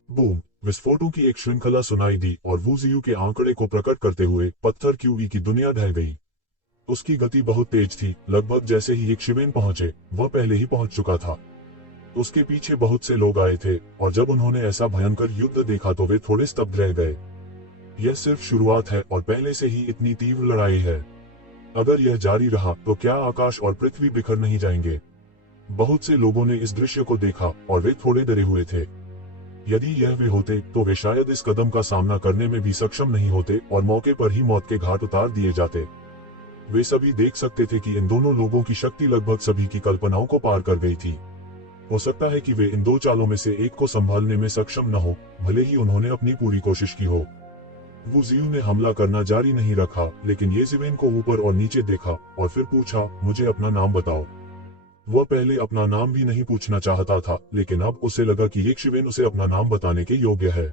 बूम! विस्फोटों की एक श्रृंखला सुनाई दी और वू जियू के आंकड़े को प्रकट करते हुए पत्थर क्यूई की दुनिया ढह गई। उसकी गति बहुत तेज थी, लगभग जैसे ही एक शिवेन पहुंचे, वह पहले ही पहुंच चुका था। उसके पीछे बहुत से लोग आए थे और जब उन्होंने ऐसा भयंकर युद्ध देखा तो वे थोड़े स्तब्ध रह गए। यह सिर्फ शुरुआत है और पहले से ही इतनी तीव्र लड़ाई है। अगर यह जारी रहा तो क्या आकाश और पृथ्वी बिखर नहीं जाएंगे? बहुत से लोगों ने इस दृश्य को देखा और वे थोड़े डरे हुए थे। यदि यह वे होते तो वे शायद इस कदम का सामना करने में भी सक्षम नहीं होते और मौके पर ही मौत के घाट उतार दिए जाते। वे सभी देख सकते थे कि इन दोनों लोगों की शक्ति लगभग सभी की कल्पनाओं को पार कर गई थी। हो सकता है कि वे इन दो चालों में से एक को संभालने में सक्षम न हो, भले ही उन्होंने अपनी पूरी कोशिश की हो। वू जियू ने हमला करना जारी नहीं रखा, लेकिन ये ज़िवेन को ऊपर और नीचे देखा और फिर पूछा, मुझे अपना नाम बताओ। वह पहले अपना नाम भी नहीं पूछना चाहता था, लेकिन अब उसे लगा कि येशिवेन उसे अपना नाम बताने के योग्य है।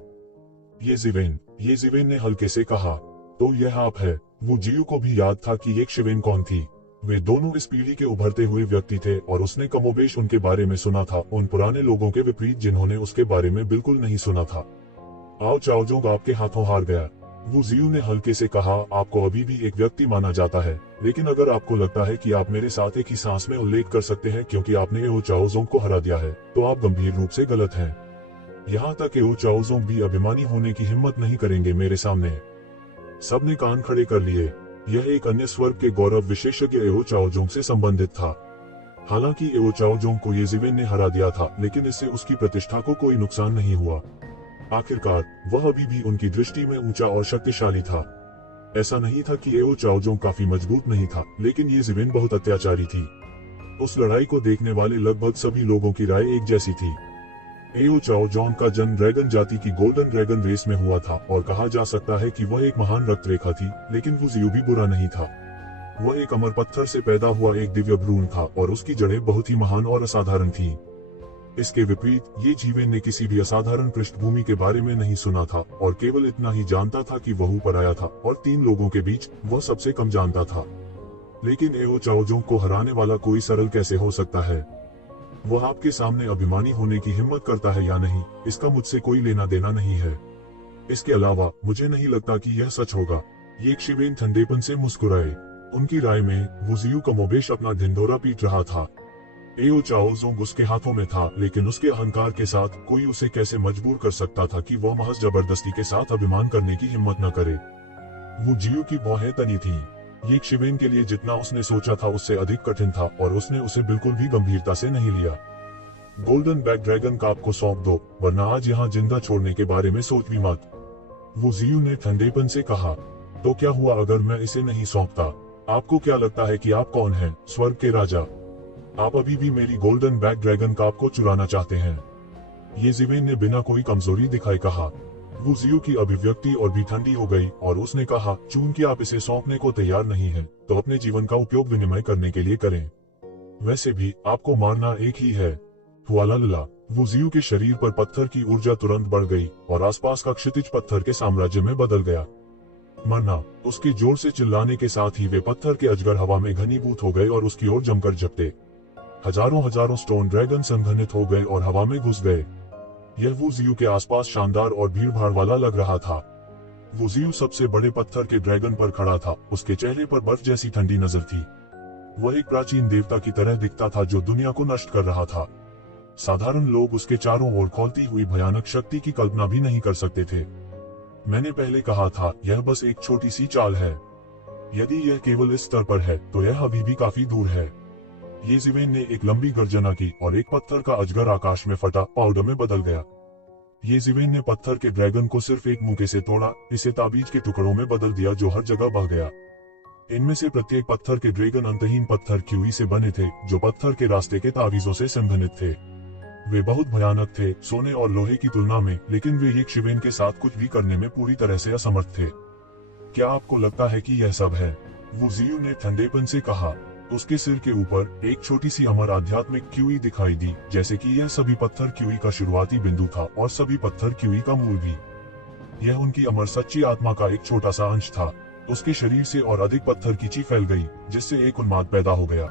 येशिवेन ने हल्के से कहा, तो यह आप है। वो जियू को भी याद था कि येशिवेन कौन थी। वे दोनों इस पीढ़ी के उभरते हुए व्यक्ति थे और उसने कमोबेश उनके बारे में सुना था, उन पुराने लोगों के विपरीत जिन्होंने उसके बारे में बिल्कुल नहीं सुना था। आओ चाओजोंग आपके हाथों हार गया। वो जियू ने हल्के से कहा, आपको अभी भी एक व्यक्ति माना जाता है, लेकिन अगर आपको लगता है कि आप मेरे साथ एक ही सांस में उल्लेख कर सकते हैं क्योंकि आपने एओ चाओजोंग को हरा दिया है, तो आप गंभीर रूप से गलत हैं। यहाँ तक एओ चाओजोंग भी अभिमानी होने की हिम्मत नहीं करेंगे मेरे सामने। सबने कान खड़े कर लिए। यह एक अन्य स्वर्ग के गौरव विशेषज्ञ एओ चाओजोंग से संबंधित था। हालांकि एओ चाओजोंग को येशिवेन ने हरा दिया था, लेकिन इससे उसकी प्रतिष्ठा को कोई नुकसान नहीं हुआ। आखिरकार वह अभी भी उनकी दृष्टि में ऊंचा और शक्तिशाली था। ऐसा नहीं था कि एओ चाओजोंग काफी मजबूत नहीं था, लेकिन येशिवेन बहुत अत्याचारी थी। उस लड़ाई को देखने वाले लगभग सभी लोगों की राय एक जैसी थी। एओ चाओजोंग का जन्म ड्रैगन जाति की गोल्डन ड्रैगन रेस में हुआ था और कहा जा सकता है कि वह एक महान रक्त रेखा थी, लेकिन वो जियू भी बुरा नहीं था। वह एक अमर पत्थर से पैदा हुआ एक दिव्य भ्रूण था और उसकी जड़ें बहुत ही महान और असाधारण थीं। इसके विपरीत येशिवेन ने किसी भी असाधारण पृष्ठभूमि के बारे में नहीं सुना था और केवल इतना ही जानता था कि वह ऊपर आया था और 3 लोगों के बीच वह सबसे कम जानता था। लेकिन एओ चाओजोंग को हराने वाला कोई सरल कैसे हो सकता है? वह आपके सामने अभिमानी होने की हिम्मत करता है या नहीं, इसका मुझसे कोई लेना देना नहीं है। इसके अलावा मुझे नहीं लगता कि यह सच होगा। येशिवेन ठंडेपन से मुस्कुराए। उनकी राय में वो जियू कमोबेश अपना ढिंढोरा पीट रहा था। एओ चाओजोंग उसके हाथों में था, लेकिन उसके अहंकार के साथ कोई उसे कैसे मजबूर कर सकता था कि वह महज जबरदस्ती के साथ अभिमान करने की हिम्मत न करे। वो जियू की भौहें तनी थी। येशिवेन के लिए जितना उसने सोचा था उससे अधिक कठिन था और उसने उसे बिल्कुल भी गंभीरता से नहीं लिया। गोल्डन बैक ड्रैगन का आपको सौंप दो, वरना आज यहाँ जिंदा छोड़ने के बारे में सोच भी मत। वो जियू ने ठंडेपन से कहा, तो क्या हुआ अगर मैं इसे नहीं सौंपता? आपको क्या लगता है कि आप कौन हैं, स्वर्ग के राजा? आप अभी भी मेरी गोल्डन बैक ड्रैगन का आपको चुराना चाहते हैं? येशिवेन ने बिना कोई कमजोरी दिखाई कहा। वो जियू की अभिव्यक्ति और भी ठंडी हो गई और उसने कहा, चूंकि आप इसे सौंपने को तैयार नहीं हैं, तो अपने जीवन का उपयोग विनिमय करने के लिए करें। वैसे भी आपको मारना एक ही है। हुआलाला। वो जियू के शरीर पर पत्थर की ऊर्जा तुरंत बढ़ गई और आसपास का क्षितिज पत्थर के साम्राज्य में बदल गया। मरना। उसके जोर से चिल्लाने के साथ ही वे पत्थर के अजगर हवा में घनीभूत हो गए और उसकी ओर जमकर झपटे। हजारों स्टोन ड्रैगन संघनित हो गए और हवा में घुस गए। यह वो जियू के आसपास शानदार और भीड़ भाड़ वाला लग रहा था। वो जियू सबसे बड़े पत्थर के ड्रैगन पर खड़ा था। उसके चेहरे पर बर्फ जैसी ठंडी नजर थी। वह एक प्राचीन देवता की तरह दिखता था जो दुनिया को नष्ट कर रहा था। साधारण लोग उसके चारों ओर खौलती हुई भयानक शक्ति की कल्पना भी नहीं कर सकते थे। मैंने पहले कहा था, यह बस एक छोटी सी चाल है। यदि यह केवल इस स्तर पर है तो यह अभी भी काफी दूर है। येशिवेन ने एक लंबी गर्जना की और एक पत्थर का अजगर आकाश में फटा पाउडर में बदल गया। येशिवेन ने पत्थर के ड्रैगन को सिर्फ एक मुक्के से तोड़ा, इसे ताबीज के टुकड़ों में बदल दिया जो हर जगह बह गया। इनमें से प्रत्येक पत्थर के ड्रैगन अंतहीन पत्थर क्यूई से बने थे, जो पत्थर के रास्ते के ताबीजों से संघनित थे। वे बहुत भयानक थे, सोने और लोहे की तुलना में, लेकिन वे येशिवेन के साथ कुछ भी करने में पूरी तरह से असमर्थ थे। क्या आपको लगता है कि यह सब है? वो जियू ने ठंडेपन से कहा। उसके सिर के ऊपर एक छोटी सी अमर आध्यात्मिक क्यूई दिखाई दी, जैसे कि यह सभी पत्थर क्यूई का शुरुआती बिंदु था और सभी पत्थर क्यूई का मूल भी। यह उनकी अमर सच्ची आत्मा का एक छोटा सा अंश था। उसके शरीर से और अधिक पत्थर की ची फैल गई, जिससे एक उन्माद पैदा हो गया।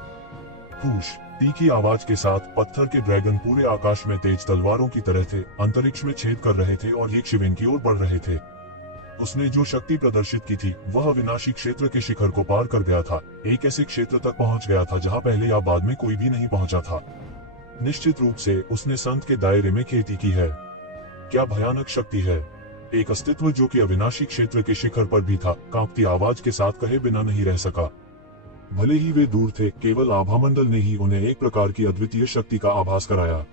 फूश। तीखी आवाज के साथ पत्थर के ड्रैगन पूरे आकाश में तेज तलवारों की तरह थे, अंतरिक्ष में छेद कर रहे थे और येशिवेन की ओर बढ़ रहे थे। उसने जो शक्ति प्रदर्शित की थी वह अविनाशी क्षेत्र के शिखर को पार कर गया था, एक ऐसे क्षेत्र तक पहुंच गया था जहां पहले या बाद में कोई भी नहीं पहुंचा था। निश्चित रूप से उसने संत के दायरे में खेती की है। क्या भयानक शक्ति है! एक अस्तित्व जो कि अविनाशी क्षेत्र के शिखर पर भी था, कांपती आवाज के साथ कहे बिना नहीं रह सका। भले ही वे दूर थे, केवल आभामंडल ने ही उन्हें एक प्रकार की अद्वितीय शक्ति का आभास कराया।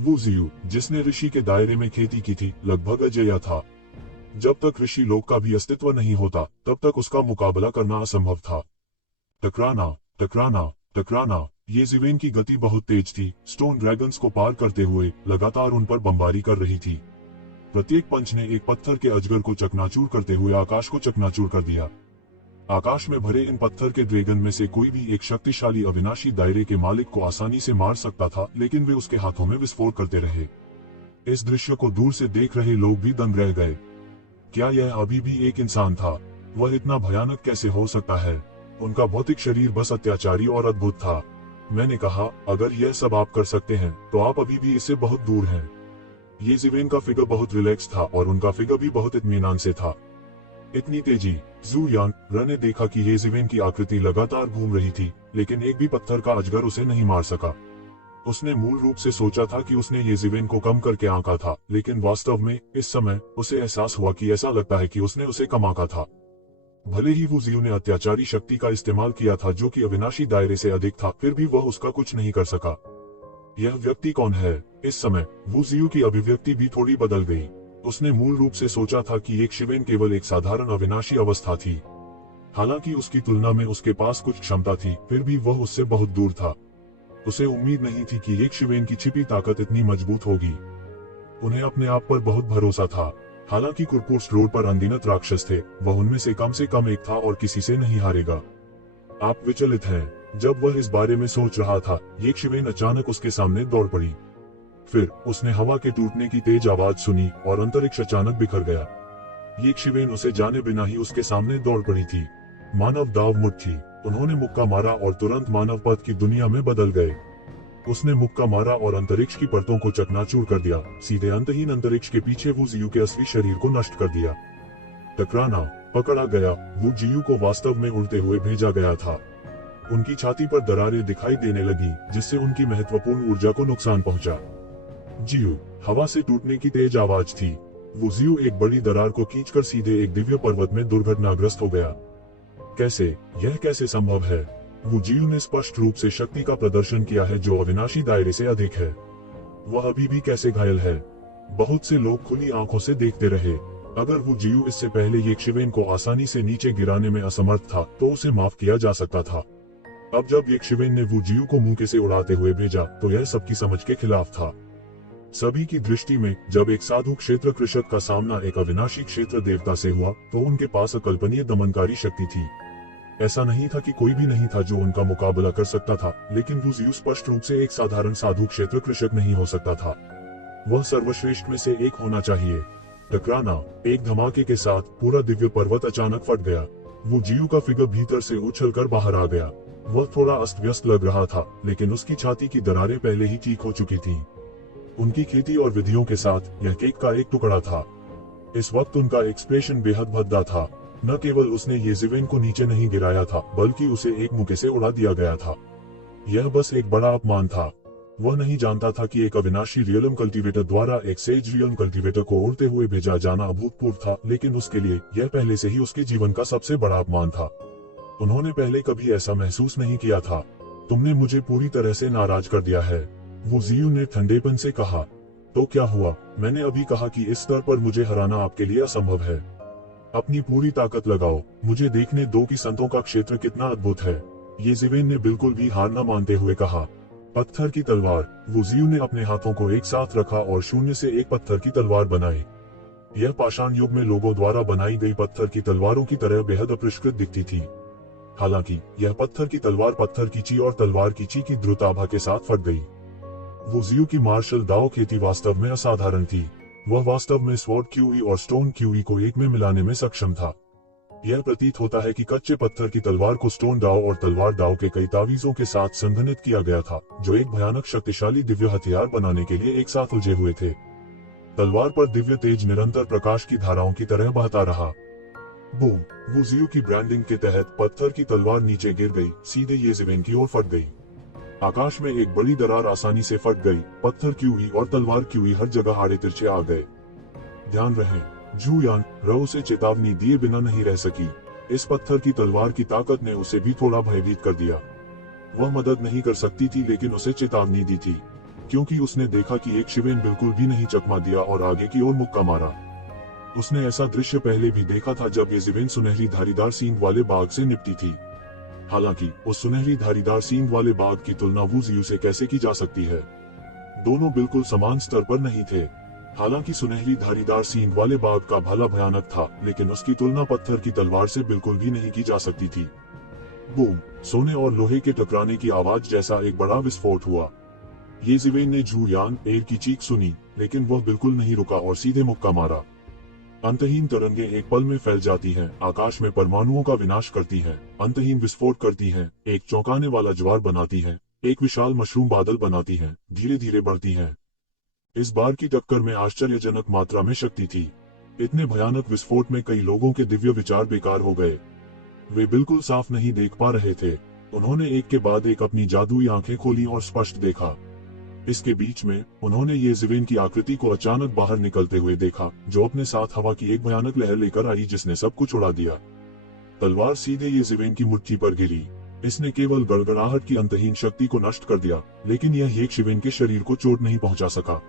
वो जियू, जिसने ऋषि के दायरे में खेती की थी, लगभग अजेय था। जब तक ऋषि लोक का भी अस्तित्व नहीं होता, तब तक उसका मुकाबला करना असंभव था। टकराना, टकराना, टकराना। येशिवेन की गति बहुत तेज थी, स्टोन ड्रैगन्स को पार करते हुए लगातार उन पर बमबारी कर रही थी। प्रत्येक पंच ने एक पत्थर के अजगर को चकनाचूर करते हुए आकाश को चकनाचूर कर दिया। आकाश में भरे इन पत्थर के ड्रैगन में से कोई भी एक शक्तिशाली अविनाशी दायरे के मालिक को आसानी से मार सकता था, लेकिन वे उसके हाथों में विस्फोट करते रहे। इस दृश्य को दूर से देख रहे लोग भी दंग रह गए। क्या यह अभी भी एक इंसान था? वह इतना भयानक कैसे हो सकता है? उनका भौतिक शरीर बस अत्याचारी और अद्भुत था। मैंने कहा, अगर यह सब आप कर सकते हैं तो आप अभी भी इससे बहुत दूर हैं। ये ज़िवेन का फिगर बहुत रिलैक्स था और उनका फिगर भी बहुत इत्मीनान से था। इतनी तेजी। जू यांग र ने देखा कि ये ज़िवेन की आकृति लगातार घूम रही थी, लेकिन एक भी पत्थर का अजगर उसे नहीं मार सका। उसने मूल रूप से सोचा था कि उसने ये ज़िवेन को कम करके आंका था, लेकिन वास्तव में इस समय उसे एहसास हुआ कि ऐसा लगता है कि उसने उसे कम आंका था। भले ही वू जियू ने अत्याचारी शक्ति का इस्तेमाल किया था जो कि अविनाशी दायरे से अधिक था, फिर भी वह उसका कुछ नहीं कर सका। यह व्यक्ति कौन है? इस समय वू जियू की अभिव्यक्ति भी थोड़ी बदल गई। उसने मूल रूप से सोचा था कि एक शिवेन केवल एक साधारण अविनाशी अवस्था थी। हालांकि उसकी तुलना में उसके पास कुछ क्षमता थी, फिर भी वह उससे बहुत दूर था। उसे उम्मीद नहीं थी कि एक शिवेन की छिपी ताकत इतनी मजबूत होगी। उन्हें अपने आप पर बहुत भरोसा था। हालांकि कुरपुर्स रोड पर अनगिनत राक्षस थे, वह उनमें से कम एक था और किसी से नहीं हारेगा। आप विचलित हैं। जब वह इस बारे में सोच रहा था, एक शिवेन अचानक उसके सामने दौड़ पड़ी। फिर उसने हवा के टूटने की तेज आवाज सुनी और अंतरिक्ष अचानक बिखर गया। ये शिवेन उसे जाने बिना ही उसके सामने दौड़ पड़ी थी। मानव दाव मुठ थी। उन्होंने मुक्का मारा और तुरंत मानव पथ की दुनिया में बदल गए। उसने मुक्का मारा और अंतरिक्ष की परतों को चकनाचूर कर दिया। सीधे अंतहीन अंतरिक्ष के पीछे वू जियू के असली शरीर को नष्ट कर दिया। टकराना। पकड़ा गया। वू जियू को वास्तव में उड़ते हुए भेजा गया था। उनकी छाती पर दरारें दिखाई देने लगी, जिससे उनकी महत्वपूर्ण ऊर्जा को नुकसान पहुंचा। जियू। हवा से टूटने की तेज आवाज थी। वो जियू एक बड़ी दरार को खींचकर सीधे एक दिव्य पर्वत में दुर्घटनाग्रस्त हो गया। कैसे? यह कैसे संभव है? वो जियू ने स्पष्ट रूप से शक्ति का प्रदर्शन किया है जो अविनाशी दायरे से अधिक है। वह अभी भी कैसे घायल है? बहुत से लोग खुली आंखों से देखते रहे। अगर वो जियू इससे पहले ये शिवेन को आसानी से नीचे गिराने में असमर्थ था, तो उसे माफ किया जा सकता था। अब जब ये शिवेन ने वो जियू को मुंह से उड़ाते हुए भेजा, तो यह सबकी समझ के खिलाफ था। सभी की दृष्टि में जब एक साधु क्षेत्र कृषक का सामना एक अविनाशी क्षेत्र देवता से हुआ, तो उनके पास अकल्पनीय दमनकारी शक्ति थी। ऐसा नहीं था कि कोई भी नहीं था जो उनका मुकाबला कर सकता था, लेकिन वू जियू स्पष्ट रूप से एक साधारण साधु क्षेत्र कृषक नहीं हो सकता था। वह सर्वश्रेष्ठ में से एक होना चाहिए। टकराना। एक धमाके के साथ पूरा दिव्य पर्वत अचानक फट गया। वो जियू का फिगर भीतर से उछलकर बाहर आ गया। वह थोड़ा अस्त व्यस्त लग रहा था, लेकिन उसकी छाती की दरारें पहले ही ठीक हो चुकी थीं। उनकी खेती और विधियों के साथ यह केक का एक टुकड़ा था। इस वक्त उनका एक्सप्रेशन बेहद भद्दा था। न केवल उसने ये ज़िवेन को नीचे नहीं गिराया था, बल्कि उसे एक मुक्के से उड़ा दिया गया था। यह बस एक बड़ा अपमान था। वह नहीं जानता था कि एक अविनाशी रियलम कल्टीवेटर द्वारा एक सेज रियलम कल्टीवेटर को उड़ते हुए भेजा जाना अभूतपूर्व था, लेकिन उसके लिए यह पहले से ही उसके जीवन का सबसे बड़ा अपमान था। उन्होंने पहले कभी ऐसा महसूस नहीं किया था। तुमने मुझे पूरी तरह से नाराज कर दिया है, वो जियू ने ठंडेपन से कहा। तो क्या हुआ? मैंने अभी कहा कि इस स्तर पर मुझे हराना आपके लिए असंभव है। अपनी पूरी ताकत लगाओ। मुझे देखने दो कि संतों का क्षेत्र कितना अद्भुत है, ये ज़िवेन ने बिल्कुल भी हार न मानते हुए कहा। पत्थर की तलवार। वो जियू ने अपने हाथों को एक साथ रखा और शून्य से एक पत्थर की तलवार बनाई। यह पाषाण युग में लोगों द्वारा बनाई गई पत्थर की तलवारों की तरह बेहद अपरिष्कृत दिखती थी। हालांकि यह पत्थर की तलवार पत्थर की ची और तलवार की ची की द्रुताभा के साथ फट गई। वो जियू की मार्शल दाओ खेती वास्तव में असाधारण थी। वह वास्तव में स्वॉर्ड क्यूई और स्टोन क्यूई को एक में मिलाने में सक्षम था। यह प्रतीत होता है कि कच्चे पत्थर की तलवार को स्टोन दाओ और तलवार दाओ के कई तावीजों के साथ संघनित किया गया था, जो एक भयानक शक्तिशाली दिव्य हथियार बनाने के लिए एक साथ उलझे हुए थे। तलवार पर दिव्य तेज निरंतर प्रकाश की धाराओं की तरह बहता रहा। बूम। वो जियू की ब्रांडिंग के तहत पत्थर की तलवार नीचे गिर गई, सीधे ये ज़िवेन की ओर फट गई। आकाश में एक बड़ी दरार आसानी से फट गई। पत्थर क्यूई और तलवार क्यूई हर जगह आड़े तिरछे आ गए। ध्यान रहे, जू यांग र उसे चेतावनी दिए बिना नहीं रह सकी। इस पत्थर की तलवार की ताकत ने उसे भी थोड़ा भयभीत कर दिया। वह मदद नहीं कर सकती थी, लेकिन उसे चेतावनी दी थी, क्योंकि उसने देखा कि एक शिवेन बिल्कुल भी नहीं चकमा दिया और आगे की ओर मुक्का मारा। उसने ऐसा दृश्य पहले भी देखा था जब ये ज़िवेन सुनहरी धारीदार सींग वाले बाघ से निपटी थी। हालांकि उस सुनहरी धारीदार सींग वाले बाघ की तुलना वू जियू से कैसे की जा सकती है? दोनों बिल्कुल समान स्तर पर नहीं थे। हालांकि सुनहरी धारीदार सींग वाले बाघ का भाला भयानक था, लेकिन उसकी तुलना पत्थर की तलवार से बिल्कुल भी नहीं की जा सकती थी। बूम! सोने और लोहे के टकराने की आवाज जैसा एक बड़ा विस्फोट हुआ। ये जिवेन ने झू यान एर की चीख सुनी, लेकिन वह बिल्कुल नहीं रुका और सीधे मुक्का मारा। अंतहीन तरंगे एक पल में फैल जाती हैं, आकाश में परमाणुओं का विनाश करती हैं, अंतहीन विस्फोट करती हैं, एक चौंकाने वाला ज्वार बनाती हैं, एक विशाल मशरूम बादल बनाती हैं, धीरे धीरे बढ़ती हैं। इस बार की टक्कर में आश्चर्यजनक मात्रा में शक्ति थी। इतने भयानक विस्फोट में कई लोगों के दिव्य विचार बेकार हो गए। वे बिल्कुल साफ नहीं देख पा रहे थे। उन्होंने एक के बाद एक अपनी जादुई आंखें खोली और स्पष्ट देखा। इसके बीच में उन्होंने ये जिवेन की आकृति को अचानक बाहर निकलते हुए देखा, जो अपने साथ हवा की एक भयानक लहर लेकर आई जिसने सब कुछ उड़ा दिया। तलवार सीधे ये जिवेन की मुट्ठी पर गिरी। इसने केवल गड़गड़ाहट की अंतहीन शक्ति को नष्ट कर दिया, लेकिन यह एक शिवेन के शरीर को चोट नहीं पहुंचा सका।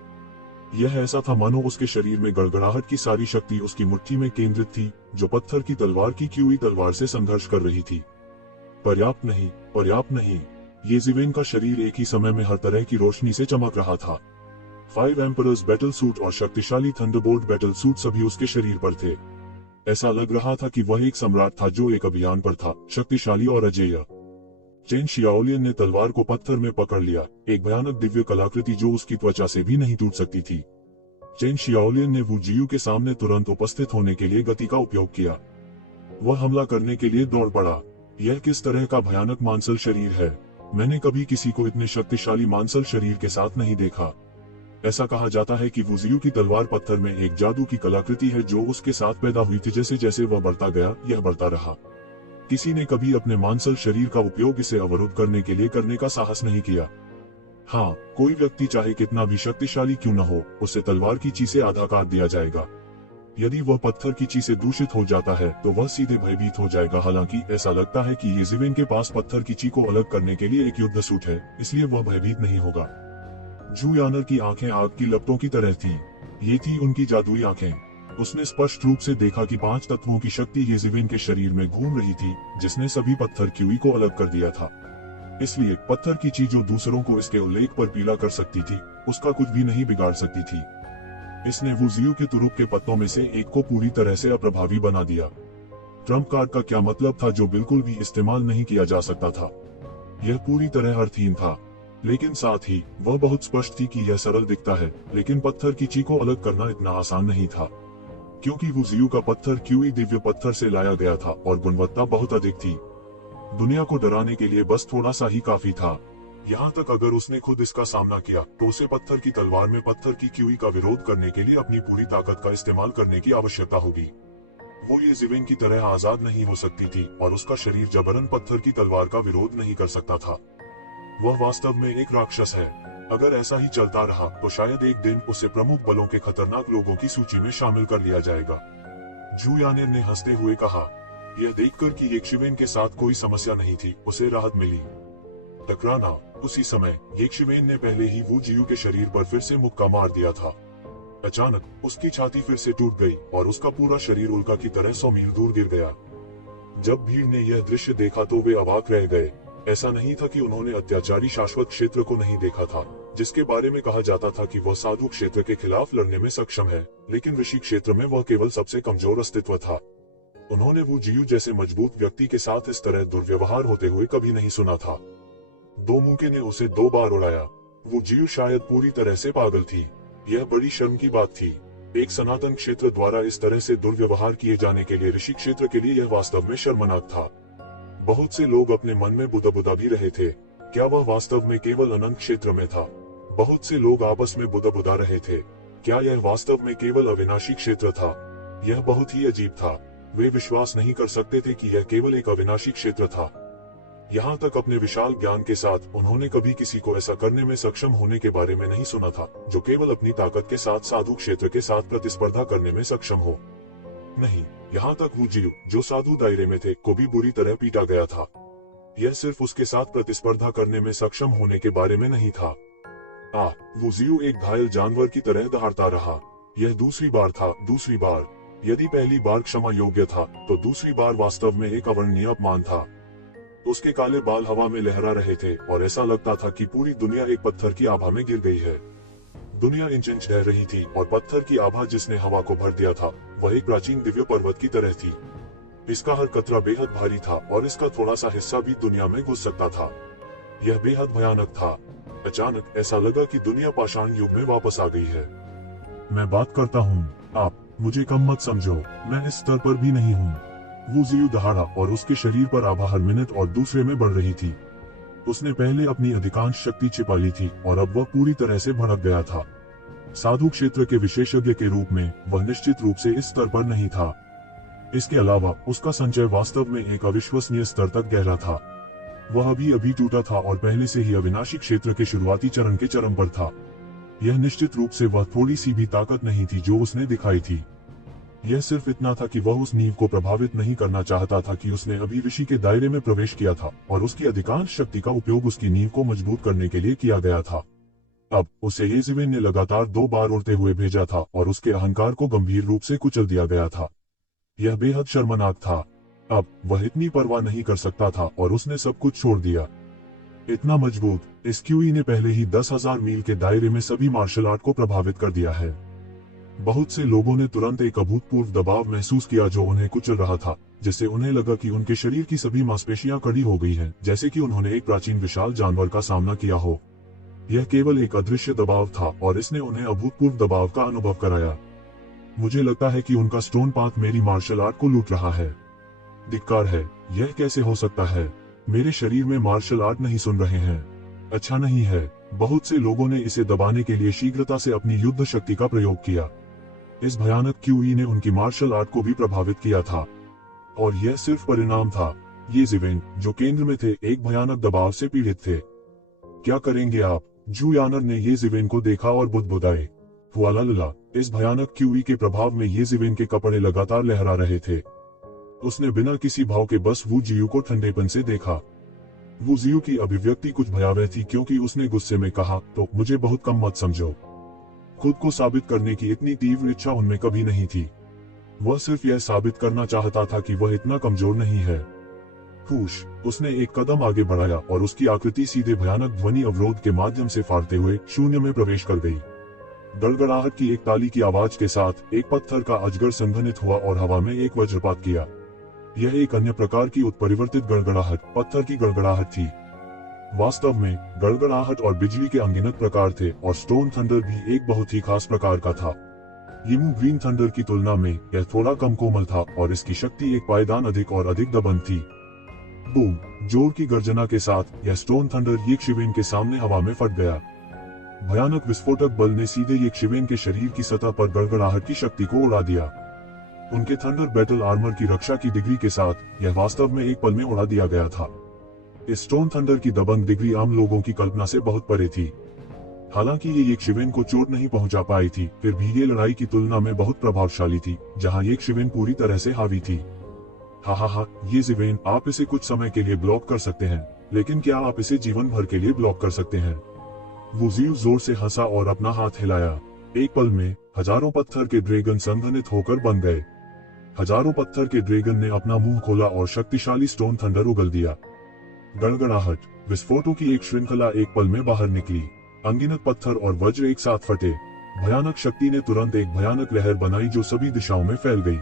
यह ऐसा था मानो उसके शरीर में गड़गड़ाहट की सारी शक्ति उसकी मुट्ठी में केंद्रित थी, जो पत्थर की तलवार की क्यूई तलवार से संघर्ष कर रही थी। पर्याप्त नहीं, पर्याप्त नहीं। ये जिवेन का शरीर एक ही समय में हर तरह की रोशनी से चमक रहा था। 5 एम्परर्स बैटल सूट और शक्तिशाली थंडरबोल्ट बैटल सूट सभी उसके शरीर पर थे। ऐसा लग रहा था कि वह एक सम्राट था जो एक अभियान पर था, शक्तिशाली और अजेय। चेन शियाओलियन ने तलवार को पत्थर में पकड़ लिया, एक भयानक दिव्य कलाकृति जो उसकी त्वचा से भी नहीं टूट सकती थी। चेन शियाओलियन ने वू जियू के सामने तुरंत उपस्थित होने के लिए गति का उपयोग किया। वह हमला करने के लिए दौड़ पड़ा। यह किस तरह का भयानक मांसल शरीर है? मैंने कभी किसी को इतने शक्तिशाली मांसल शरीर के साथ नहीं देखा। ऐसा कहा जाता है कि वू जियू की तलवार पत्थर में एक जादू की कलाकृति है जो उसके साथ पैदा हुई थी। जैसे जैसे वह बढ़ता गया, यह बढ़ता रहा। किसी ने कभी अपने मांसल शरीर का उपयोग इसे अवरुद्ध करने के लिए करने का साहस नहीं किया। हाँ, कोई व्यक्ति चाहे कितना भी शक्तिशाली क्यों न हो, उसे तलवार की ची से आधा काट दिया जाएगा। यदि वह पत्थर की ची से दूषित हो जाता है तो वह सीधे भयभीत हो जाएगा। हालांकि ऐसा लगता है कि ये जिवेन के पास पत्थर की ची को अलग करने के लिए एक युद्ध सूट है, इसलिए वह भयभीत नहीं होगा। झू यानर की आंखें आग की लपटों की तरह थीं। ये थी उनकी जादुई आंखें। उसने स्पष्ट रूप से देखा कि 5 तत्वों की शक्ति ये जिवेन के शरीर में घूम रही थी, जिसने सभी पत्थर क्यूई को अलग कर दिया था। इसलिए पत्थर की ची जो दूसरों को इसके उल्लेख पर पीला कर सकती थी, उसका कुछ भी नहीं बिगाड़ सकती थी। इसने वू जियू के तुरुप के पत्तों में से एक को पूरी तरह से अप्रभावी बना दिया। ट्रम्प कार्ड का क्या मतलब था जो बिल्कुल भी इस्तेमाल नहीं किया जा सकता था? यह पूरी तरह अर्थहीन था, लेकिन साथ ही वह बहुत स्पष्ट थी कि यह सरल दिखता है, लेकिन पत्थर की ची को अलग करना इतना आसान नहीं था, क्योंकि वू जियू का पत्थर क्यूई दिव्य पत्थर से लाया गया था और गुणवत्ता बहुत अधिक थी। दुनिया को डराने के लिए बस थोड़ा सा ही काफी था। यहाँ तक अगर उसने खुद इसका सामना किया तो उसे पत्थर की तलवार में पत्थर की क्यूई का विरोध करने के लिए अपनी पूरी ताकत का इस्तेमाल करने की आवश्यकता होगी। वो ये जिवेन की तरह आजाद नहीं हो सकती थी और उसका शरीर जबरन पत्थर की तलवार का विरोध नहीं कर सकता था। वह वास्तव में एक राक्षस है। अगर ऐसा ही चलता रहा तो शायद एक दिन उसे प्रमुख बलों के खतरनाक लोगों की सूची में शामिल कर लिया जाएगा। झू यानर ने हंसते हुए कहा। यह देखकर कि एक शिवेन के साथ कोई समस्या नहीं थी, उसे राहत मिली। टकराना। उसी समय येक शिवेन ने पहले ही वू जियू के शरीर पर फिर से मुक्का मार दिया था। अचानक उसकी छाती फिर से टूट गई और उसका पूरा शरीर उल्का की तरह 100 मील दूर गिर गया। जब भीड़ ने यह दृश्य देखा तो वे अवाक रह गए। ऐसा नहीं था कि उन्होंने अत्याचारी शाश्वत क्षेत्र को नहीं देखा था, जिसके बारे में कहा जाता था कि वह साधु क्षेत्र के खिलाफ लड़ने में सक्षम है, लेकिन ऋषि क्षेत्र में वह केवल सबसे कमजोर अस्तित्व था। उन्होंने वू जियू जैसे मजबूत व्यक्ति के साथ इस तरह दुर्व्यवहार होते हुए कभी नहीं सुना था। दो मुंके ने उसे 2 बार उड़ाया। वू जियू शायद पूरी तरह से पागल थी। यह बड़ी शर्म की बात थी। एक सनातन क्षेत्र द्वारा इस तरह से दुर्व्यवहार किए जाने के लिए ऋषि क्षेत्र के लिए यह वास्तव में शर्मनाक था। बहुत से लोग अपने मन में बुदा भी रहे थे, क्या वह वास्तव में केवल अनंत क्षेत्र में था? बहुत से लोग आपस में बुदा रहे थे, क्या यह वास्तव में केवल अविनाशी क्षेत्र था? यह बहुत ही अजीब था। वे विश्वास नहीं कर सकते थे कि यह केवल एक अविनाशी क्षेत्र था। यहाँ तक अपने विशाल ज्ञान के साथ उन्होंने कभी किसी को ऐसा करने में सक्षम होने के बारे में नहीं सुना था, जो केवल अपनी ताकत के साथ साधु क्षेत्र के साथ प्रतिस्पर्धा करने में सक्षम हो। नहीं, यहाँ तक वू जियू, जो साधु दायरे में थे, को भी बुरी तरह पीटा गया था। यह सिर्फ उसके साथ प्रतिस्पर्धा करने में सक्षम होने के बारे में नहीं था। वू जियू एक घायल जानवर की तरह दहाड़ता रहा। यह दूसरी बार था, दूसरी बार। यदि पहली बार क्षमा योग्य था, तो दूसरी बार वास्तव में एक अवर्णनीय अपमान था। उसके काले बाल हवा में लहरा रहे थे और ऐसा लगता था कि पूरी दुनिया एक पत्थर की आभा में गिर गई है। दुनिया इंच इंच ढह रही थी और पत्थर की आभा जिसने हवा को भर दिया था वह एक प्राचीन दिव्य पर्वत की तरह थी। इसका हर कतरा बेहद भारी था और इसका थोड़ा सा हिस्सा भी दुनिया में घुस सकता था। यह बेहद भयानक था। अचानक ऐसा लगा कि दुनिया पाषाण युग में वापस आ गई है। मैं बात करता हूँ, आप मुझे कम मत समझो, मैं इस स्तर पर भी नहीं हूँ। वो ज़ियू दहाड़ा और उसके शरीर पर आभा हर मिनट और दूसरे में बढ़ रही थी। उसने पहले अपनी अधिकांश शक्ति छिपा ली थी और अब वह पूरी तरह से भड़क गया था। साधु क्षेत्र के विशेषज्ञ के रूप में वह निश्चित रूप से इस स्तर पर नहीं था। इसके अलावा उसका संचय वास्तव में एक अविश्वसनीय स्तर तक गहरा था। वह अभी अभी टूटा था और पहले से ही अविनाशी क्षेत्र के शुरुआती चरण के चरम पर था। यह निश्चित रूप से वह थोड़ी सी भी ताकत नहीं थी जो उसने दिखाई थी। यह सिर्फ इतना था कि वह उस नींव को प्रभावित नहीं करना चाहता था कि उसने अभी ऋषि के दायरे में प्रवेश किया था और उसकी अधिकांश शक्ति का उपयोग उसकी नींव को मजबूत करने के लिए किया गया था। अब उसे येज़िवेन ने लगातार 2 बार उड़ते हुए भेजा था और उसके अहंकार को गंभीर रूप से कुचल दिया गया था। यह बेहद शर्मनाक था। अब वह इतनी परवाह नहीं कर सकता था और उसने सब कुछ छोड़ दिया। इतना मजबूत, इस क्यूई ने पहले ही 10,000 मील के दायरे में सभी मार्शल आर्ट को प्रभावित कर दिया है। बहुत से लोगों ने तुरंत एक अभूतपूर्व दबाव महसूस किया जो उन्हें कुचल रहा था, जिससे उन्हें लगा कि उनके शरीर की सभी मांसपेशियां कड़ी हो गई हैं, जैसे कि उन्होंने एक प्राचीन विशाल जानवर का सामना किया हो। यह केवल एक अदृश्य दबाव था और इसने उन्हें अभूतपूर्व दबाव का अनुभव कराया। मुझे लगता है कि उनका स्टोन पाथ मेरी मार्शल आर्ट को लूट रहा है। धिक्कार है, यह कैसे हो सकता है? मेरे शरीर में मार्शल आर्ट नहीं सुन रहे हैं। अच्छा नहीं है। बहुत से लोगों ने इसे दबाने के लिए शीघ्रता से अपनी युद्ध शक्ति का प्रयोग किया। इस भयानक क्यूई ने उनकी मार्शल आर्ट को भी प्रभावित किया था और यह सिर्फ परिणाम था। येज़िवेन, जो केंद्र में थे, एक भयानक दबाव से पीड़ित थे। क्या करेंगे आप? जू यानर ने येज़िवेन को देखा और बुदबुदाए, हुआलाला। इस भयानक क्यूई के प्रभाव में येज़िवेन के कपड़े लगातार लहरा रहे थे। उसने बिना किसी भाव के बस वू जियू को ठंडेपन से देखा। वू जियू की अभिव्यक्ति कुछ भयावह थी क्योंकि उसने गुस्से में कहा, तो मुझे बहुत कम मत समझो। खुद को साबित करने की इतनी तीव्र इच्छा उनमें कभी नहीं थी। वह सिर्फ यह साबित करना चाहता था कि वह इतना कमजोर नहीं है। हुश, उसने एक कदम आगे बढ़ाया और उसकी आकृति सीधे भयानक ध्वनि अवरोध के माध्यम से फाड़ते हुए शून्य में प्रवेश कर गई। गड़गड़ाहट की एक ताली की आवाज के साथ एक पत्थर का अजगर संघनित हुआ और हवा में एक वज्रपात किया। यह एक अन्य प्रकार की उत्परिवर्तित गड़गड़ाहट, पत्थर की गड़गड़ाहट थी। वास्तव में गड़गड़ाहट और बिजली के अनगिनत प्रकार थे और स्टोन थंडर भी एक बहुत ही खास प्रकार का था। यीमू ग्रीन थंडर की तुलना में यह थोड़ा कम कोमल था और इसकी शक्ति एक पायदान अधिक और अधिक दबंग थी। बूम, जोर की गर्जना के साथ यह स्टोन थंडर येक्षिवेन के सामने हवा में फट गया। भयानक विस्फोटक बल ने सीधे येक्षिवेन के शरीर की सतह पर गड़गड़ाहट की शक्ति को उड़ा दिया। उनके थंडर बैटल आर्मर की रक्षा की डिग्री के साथ यह वास्तव में एक पल में उड़ा दिया गया था। इस स्टोन थंडर की दबंग डिग्री आम लोगों की कल्पना से बहुत परे थी। हालांकि ये येक्षिवेन को चोट नहीं पहुंचा पाई थी, फिर भी ये लड़ाई की तुलना में बहुत प्रभावशाली थी, जहां येक्षिवेन पूरी तरह से हावी थी। हा, येज़िवेन, आप इसे कुछ समय के लिए ब्लॉक कर सकते हैं, लेकिन क्या आप इसे जीवन भर के लिए ब्लॉक कर सकते हैं? वो ज़ियू जोर से हंसा और अपना हाथ हिलाया। एक पल में हजारों पत्थर के ड्रैगन संघनित होकर बन गए। हजारों पत्थर के ड्रैगन ने अपना मुंह खोला और शक्तिशाली स्टोन थंडर उगल दिया। गड़गड़ाहट, विस्फोटों की एक श्रृंखला एक पल में बाहर निकली। अनगिनत पत्थर और वज्र एक साथ फटे। भयानक शक्ति ने तुरंत एक भयानक लहर बनाई जो सभी दिशाओं में फैल गई।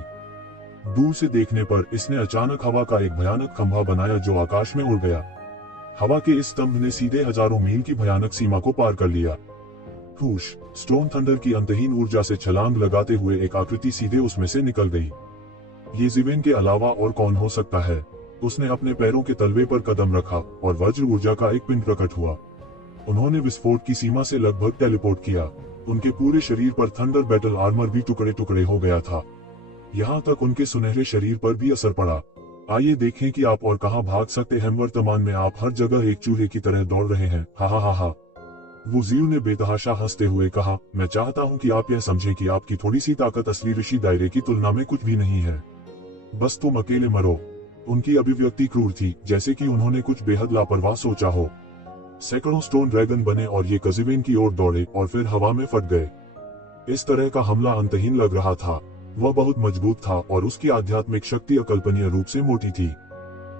दूर से देखने पर इसने अचानक हवा का एक भयानक खंभा बनाया जो आकाश में उड़ गया। हवा के इस स्तंभ ने सीधे हजारों मील की भयानक सीमा को पार कर लिया। हुश, स्टोन थंडर की अंतहीन ऊर्जा से छलांग लगाते हुए एक आकृति सीधे उसमें से निकल गई। येज़िवेन के अलावा और कौन हो सकता है? उसने अपने पैरों के तलवे पर कदम रखा और वज्र ऊर्जा का एक पिंड प्रकट हुआ। उन्होंने विस्फोट की सीमा से लगभग टेलीपोर्ट किया। उनके पूरे शरीर पर थंडर बैटल आर्मर भी टुकड़े टुकड़े हो गया था। यहाँ तक उनके सुनहरे शरीर पर भी असर पड़ा। आइए देखें कि आप और कहां भाग सकते हैं। वर्तमान में आप हर जगह एक चूहे की तरह दौड़ रहे हैं। हा। वो ज़ियू ने बेतहाशा हंसते हुए कहा, मैं चाहता हूं कि आप यह समझें कि आपकी थोड़ी सी ताकत असली ऋषि दायरे की तुलना में कुछ भी नहीं है। बस तुम अकेले मरो। उनकी अभिव्यक्ति क्रूर थी, जैसे कि उन्होंने कुछ बेहद लापरवाह सोचा हो। सैकड़ों स्टोन ड्रैगन बने और ये येज़िवेन की ओर दौड़े और फिर हवा में फट गए। इस तरह का हमला अंतहीन लग रहा था। वह बहुत मजबूत था और उसकी आध्यात्मिक शक्ति अकल्पनीय रूप से मोटी थी।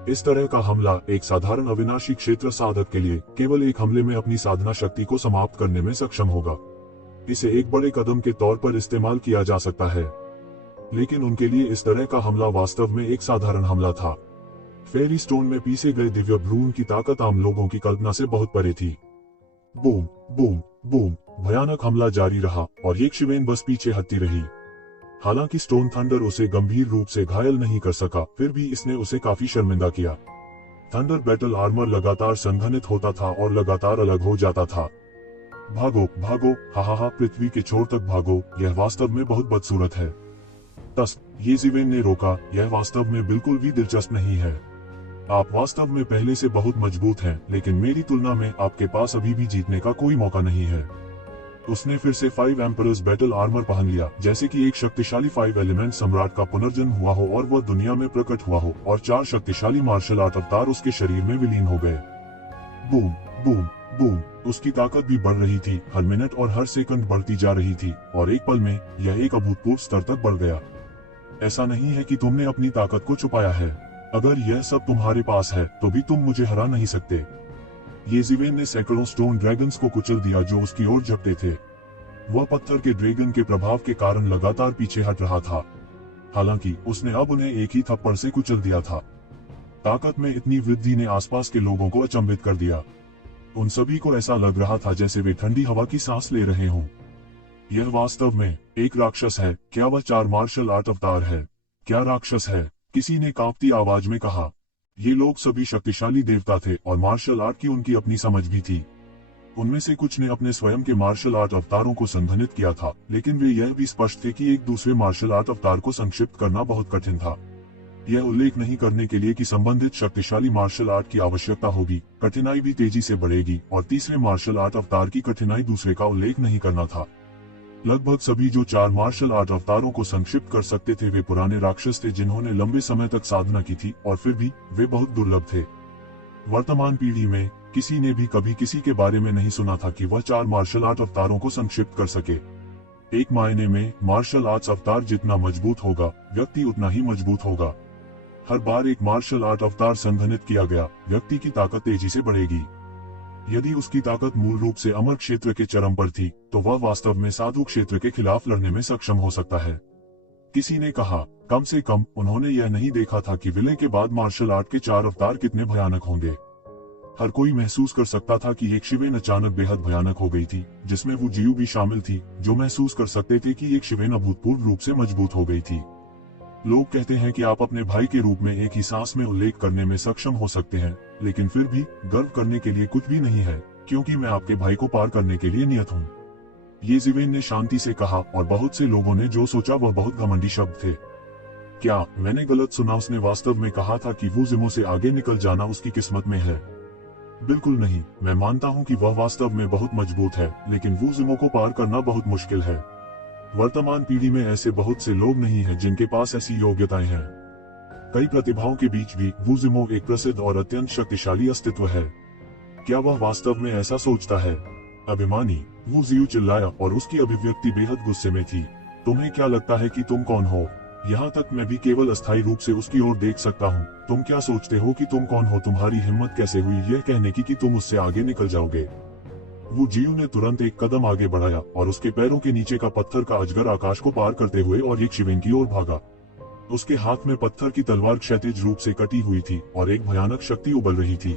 इस तरह का हमला एक साधारण अविनाशी क्षेत्र साधक के लिए केवल एक हमले में अपनी साधना शक्ति को समाप्त करने में सक्षम होगा। इसे एक बड़े कदम के तौर पर इस्तेमाल किया जा सकता है, लेकिन उनके लिए इस तरह का हमला वास्तव में एक साधारण हमला था। फेरी स्टोन में पीसे गए दिव्य भ्रूण की ताकत आम लोगों की कल्पना से बहुत परे थी। बूम बूम बूम, भयानक हमला जारी रहा और यक्षवेन बस पीछे हटती रही। हालांकि स्टोन थंडर उसे गंभीर रूप से घायल नहीं कर सका, फिर भी इसने उसे काफी शर्मिंदा किया। थंडर बैटल आर्मर लगातार संघनित होता था और लगातार अलग हो जाता था। भागो भागो, हा, पृथ्वी के छोर तक भागो, यह वास्तव में बहुत बदसूरत है। येजीवेन ने रोका, यह वास्तव में बिल्कुल भी दिलचस्प नहीं है। आप वास्तव में पहले से बहुत मजबूत हैं, लेकिन मेरी तुलना में आपके पास अभी भी जीतने का कोई मौका नहीं है। उसने फिर से 5 एम्परर्स बैटल आर्मर पहन लिया, जैसे कि एक शक्तिशाली 5 एलिमेंट सम्राट का पुनर्जन्म हुआ हो और वह दुनिया में प्रकट हुआ हो, और 4 शक्तिशाली मार्शल आर्ट अवतार उसके शरीर में विलीन हो गए। बूम बूम बूम, उसकी ताकत भी बढ़ रही थी, हर मिनट और हर सेकंड बढ़ती जा रही थी, और एक पल में यह एक अभूतपूर्व स्तर तक बढ़ गया। ऐसा नहीं है कि तुमने अपनी ताकत को छुपाया है। अगर यह सब तुम्हारे पास है तो भी तुम मुझे हरा नहीं सकते। येजीवेन ने सैकड़ों स्टोन ड्रैगन्स को कुचल दिया जो उसकी ओर झपटे थे। वह पत्थर के ड्रैगन के प्रभाव के कारण लगातार पीछे हट रहा था, हालांकि उसने अब उन्हें एक ही थप्पड़ से कुचल दिया था। ताकत में इतनी वृद्धि ने आसपास के लोगों को अचंभित कर दिया। उन सभी को ऐसा लग रहा था जैसे वे ठंडी हवा की सांस ले रहे हों। यह वास्तव में एक राक्षस है। क्या वह 4 मार्शल आर्ट अवतार है? क्या राक्षस है? किसी ने कांपती आवाज में कहा। ये लोग सभी शक्तिशाली देवता थे और मार्शल आर्ट की उनकी अपनी समझ भी थी। उनमें से कुछ ने अपने स्वयं के मार्शल आर्ट अवतारों को संघनित किया था, लेकिन वे यह भी स्पष्ट थे कि एक दूसरे मार्शल आर्ट अवतार को संक्षिप्त करना बहुत कठिन था। यह उल्लेख नहीं करने के लिए कि संबंधित शक्तिशाली मार्शल आर्ट की आवश्यकता होगी, कठिनाई भी तेजी से बढ़ेगी, और तीसरे मार्शल आर्ट अवतार की कठिनाई दूसरे का उल्लेख नहीं करना था। लगभग सभी जो 4 मार्शल आर्ट अवतारों को संक्षिप्त कर सकते थे वे पुराने राक्षस थे जिन्होंने लंबे समय तक साधना की थी, और फिर भी वे बहुत दुर्लभ थे। वर्तमान पीढ़ी में किसी ने भी कभी किसी के बारे में नहीं सुना था कि वह 4 मार्शल आर्ट अवतारों को संक्षिप्त कर सके। एक मायने में मार्शल आर्ट्स अवतार जितना मजबूत होगा, व्यक्ति उतना ही मजबूत होगा। हर बार एक मार्शल आर्ट अवतार संघनित किया गया, व्यक्ति की ताकत तेजी से बढ़ेगी। यदि उसकी ताकत मूल रूप से अमर क्षेत्र के चरम पर थी, तो वह वास्तव में साधु क्षेत्र के खिलाफ लड़ने में सक्षम हो सकता है। किसी ने कहा, कम से कम उन्होंने यह नहीं देखा था कि विलय के बाद मार्शल आर्ट के 4 अवतार कितने भयानक होंगे। हर कोई महसूस कर सकता था कि यक्षवेन अचानक बेहद भयानक हो गई थी, जिसमें वो जियू भी शामिल थी, जो महसूस कर सकते थे कि यक्षवेन अभूतपूर्व रूप से मजबूत हो गई थी। लोग कहते हैं कि आप अपने भाई के रूप में एक ही सांस में उल्लेख करने में सक्षम हो सकते हैं, लेकिन फिर भी गर्व करने के लिए कुछ भी नहीं है, क्योंकि मैं आपके भाई को पार करने के लिए नियत हूँ। येजीवेन ने शांति से कहा, और बहुत से लोगों ने जो सोचा वह बहुत घमंडी शब्द थे। क्या मैंने गलत सुना? उसने वास्तव में कहा था कि वुजिमो से आगे निकल जाना उसकी किस्मत में है। बिल्कुल नहीं, मैं मानता हूँ कि वह वास्तव में बहुत मजबूत है, लेकिन वुजिमो को पार करना बहुत मुश्किल है। वर्तमान पीढ़ी में ऐसे बहुत से लोग नहीं हैं जिनके पास ऐसी योग्यताएं हैं। कई प्रतिभाओं के बीच भी वुजिमो एक प्रसिद्ध और अत्यंत शक्तिशाली अस्तित्व है। क्या वह वास्तव में ऐसा सोचता है? अभिमानी, वुजियू चिल्लाया, और उसकी अभिव्यक्ति बेहद गुस्से में थी। तुम्हें क्या लगता है कि तुम कौन हो? यहाँ तक मैं भी केवल अस्थायी रूप से उसकी ओर देख सकता हूँ। तुम क्या सोचते हो कि तुम कौन हो? तुम्हारी हिम्मत कैसे हुई यह कहने की कि तुम उससे आगे निकल जाओगे? वुजियू ने तुरंत एक कदम आगे बढ़ाया, और उसके पैरों के नीचे का पत्थर का अजगर आकाश को पार करते हुए और यक्षवेन की ओर भागा। उसके हाथ में पत्थर की तलवार क्षैतिज रूप से कटी हुई थी, और एक भयानक शक्ति उबल रही थी।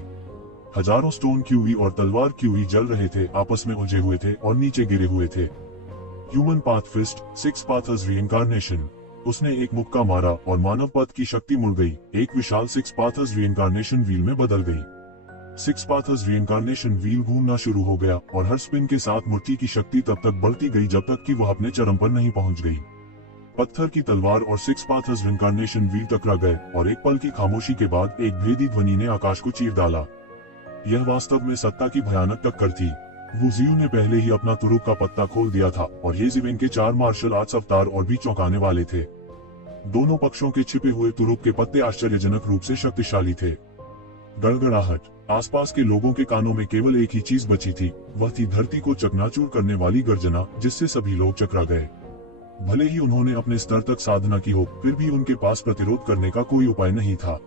हजारों स्टोन क्यूई और तलवार क्यूई जल रहे थे, आपस में उलझे हुए थे और नीचे गिरे हुए थे। Human path fist, 6 paths reincarnation. उसने एक मुक्का मारा और मानव पथ की शक्ति मुड़ गई, एक विशाल 6 पाथर्स रीइंकार्नेशन व्हील में बदल गई। 6 पाथर्स रीइंकार्नेशन व्हील घूमना शुरू हो गया, और हर स्पिन के साथ मूर्ति की शक्ति तब तक बढ़ती गई जब तक कि वह अपने चरम पर नहीं पहुंच गई। पत्थर की तलवार और 6 पाथर्स रीइंकार्नेशन व्हील टकरा गए, और एक पल की खामोशी के बाद एक भेदी ध्वनि ने आकाश को चीर डाला। यह वास्तव में सत्ता की भयानक टक्कर थी। वुजियू ने पहले ही अपना तुरुप का पत्ता खोल दिया था, और येजीवेन के 4 मार्शल आर्ट्स अवतार और भी चौंकाने वाले थे। दोनों पक्षों के छिपे हुए तुरुप के पत्ते आश्चर्यजनक रूप से शक्तिशाली थे। गड़गड़ाहट। आसपास के लोगों के कानों में केवल एक ही चीज बची थी, वह थी धरती को चकनाचूर करने वाली गर्जना, जिससे सभी लोग चकरा गए। भले ही उन्होंने अपने स्तर तक साधना की हो, फिर भी उनके पास प्रतिरोध करने का कोई उपाय नहीं था।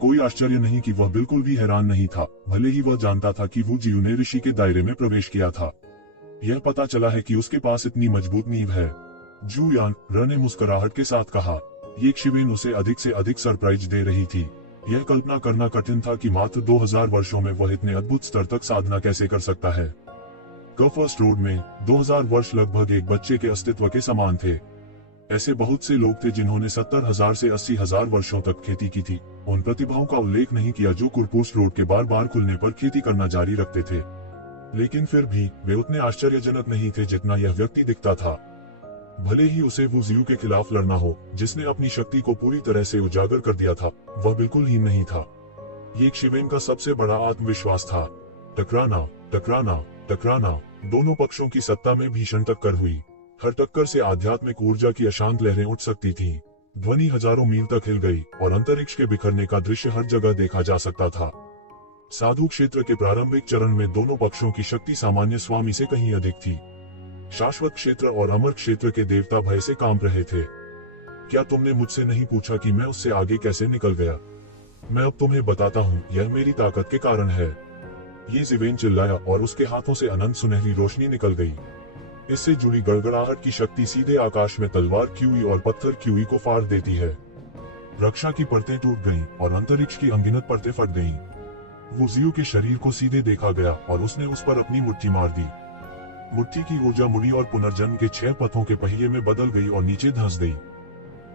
कोई आश्चर्य नहीं कि वह बिल्कुल भी हैरान नहीं था, भले ही वह जानता था कि वुजियू ने ऋषि के दायरे में प्रवेश किया था। यह पता चला है कि उसके पास इतनी मजबूत नींव है। जू यान र ने मुस्कुराहट के साथ कहा। ये शिवेन उसे अधिक से अधिक सरप्राइज दे रही थी। यह कल्पना करना कठिन था कि मात्र 2000 वर्षों में वह इतने अद्भुत स्तर तक साधना कैसे कर सकता है। फर्स्ट रोड में 2000 वर्ष लगभग एक बच्चे के अस्तित्व के समान थे। ऐसे बहुत से लोग थे जिन्होंने 70,000 से 80,000 वर्षों तक खेती की थी। उन प्रतिभाओं का उल्लेख नहीं किया जो कुरपूस रोड के बार बार खुलने पर खेती करना जारी रखते थे, लेकिन फिर भी वे उतने आश्चर्यजनक नहीं थे जितना यह व्यक्ति दिखता था। भले ही उसे वू जियू के खिलाफ लड़ना हो, जिसने अपनी शक्ति को पूरी तरह से उजागर कर दिया था, वह बिल्कुल ही नहीं था। ये शिवेन का सबसे बड़ा आत्मविश्वास था। टकराना टकराना टकराना। दोनों पक्षों की सत्ता में भीषण टक्कर हुई। हर टक्कर से आध्यात्मिक ऊर्जा की अशांत लहरें उठ सकती थीं। ध्वनि हजारों मील तक हिल गई और अंतरिक्ष के बिखरने का दृश्य हर जगह देखा जा सकता था। साधु क्षेत्र के प्रारंभिक चरण में दोनों पक्षों की शक्ति सामान्य स्वामी से कहीं अधिक थी। शाश्वत क्षेत्र और अमर क्षेत्र के देवता भय से कांप रहे थे। क्या तुमने मुझसे नहीं पूछा कि मैं उससे आगे कैसे निकल गया? मैं अब तुम्हें बताता हूँ, यह मेरी ताकत के कारण है। ये जिवेन चिल्लाया और उसके हाथों से अनंत सुनहरी रोशनी निकल गई। इससे जुड़ी गड़गड़ाहट की शक्ति सीधे आकाश में तलवार क्यूई और पत्थर क्यूई को फाड़ देती है। रक्षा की परतें टूट गईं और अंतरिक्ष की अनगिनत परतें फट गईं। वो जियू के शरीर को सीधे देखा गया और उसने उस पर अपनी मुट्ठी मार दी। मुट्ठी की ऊर्जा मुड़ी और पुनर्जन्म के 6 पथों के पहिए में बदल गई और नीचे धंस गई।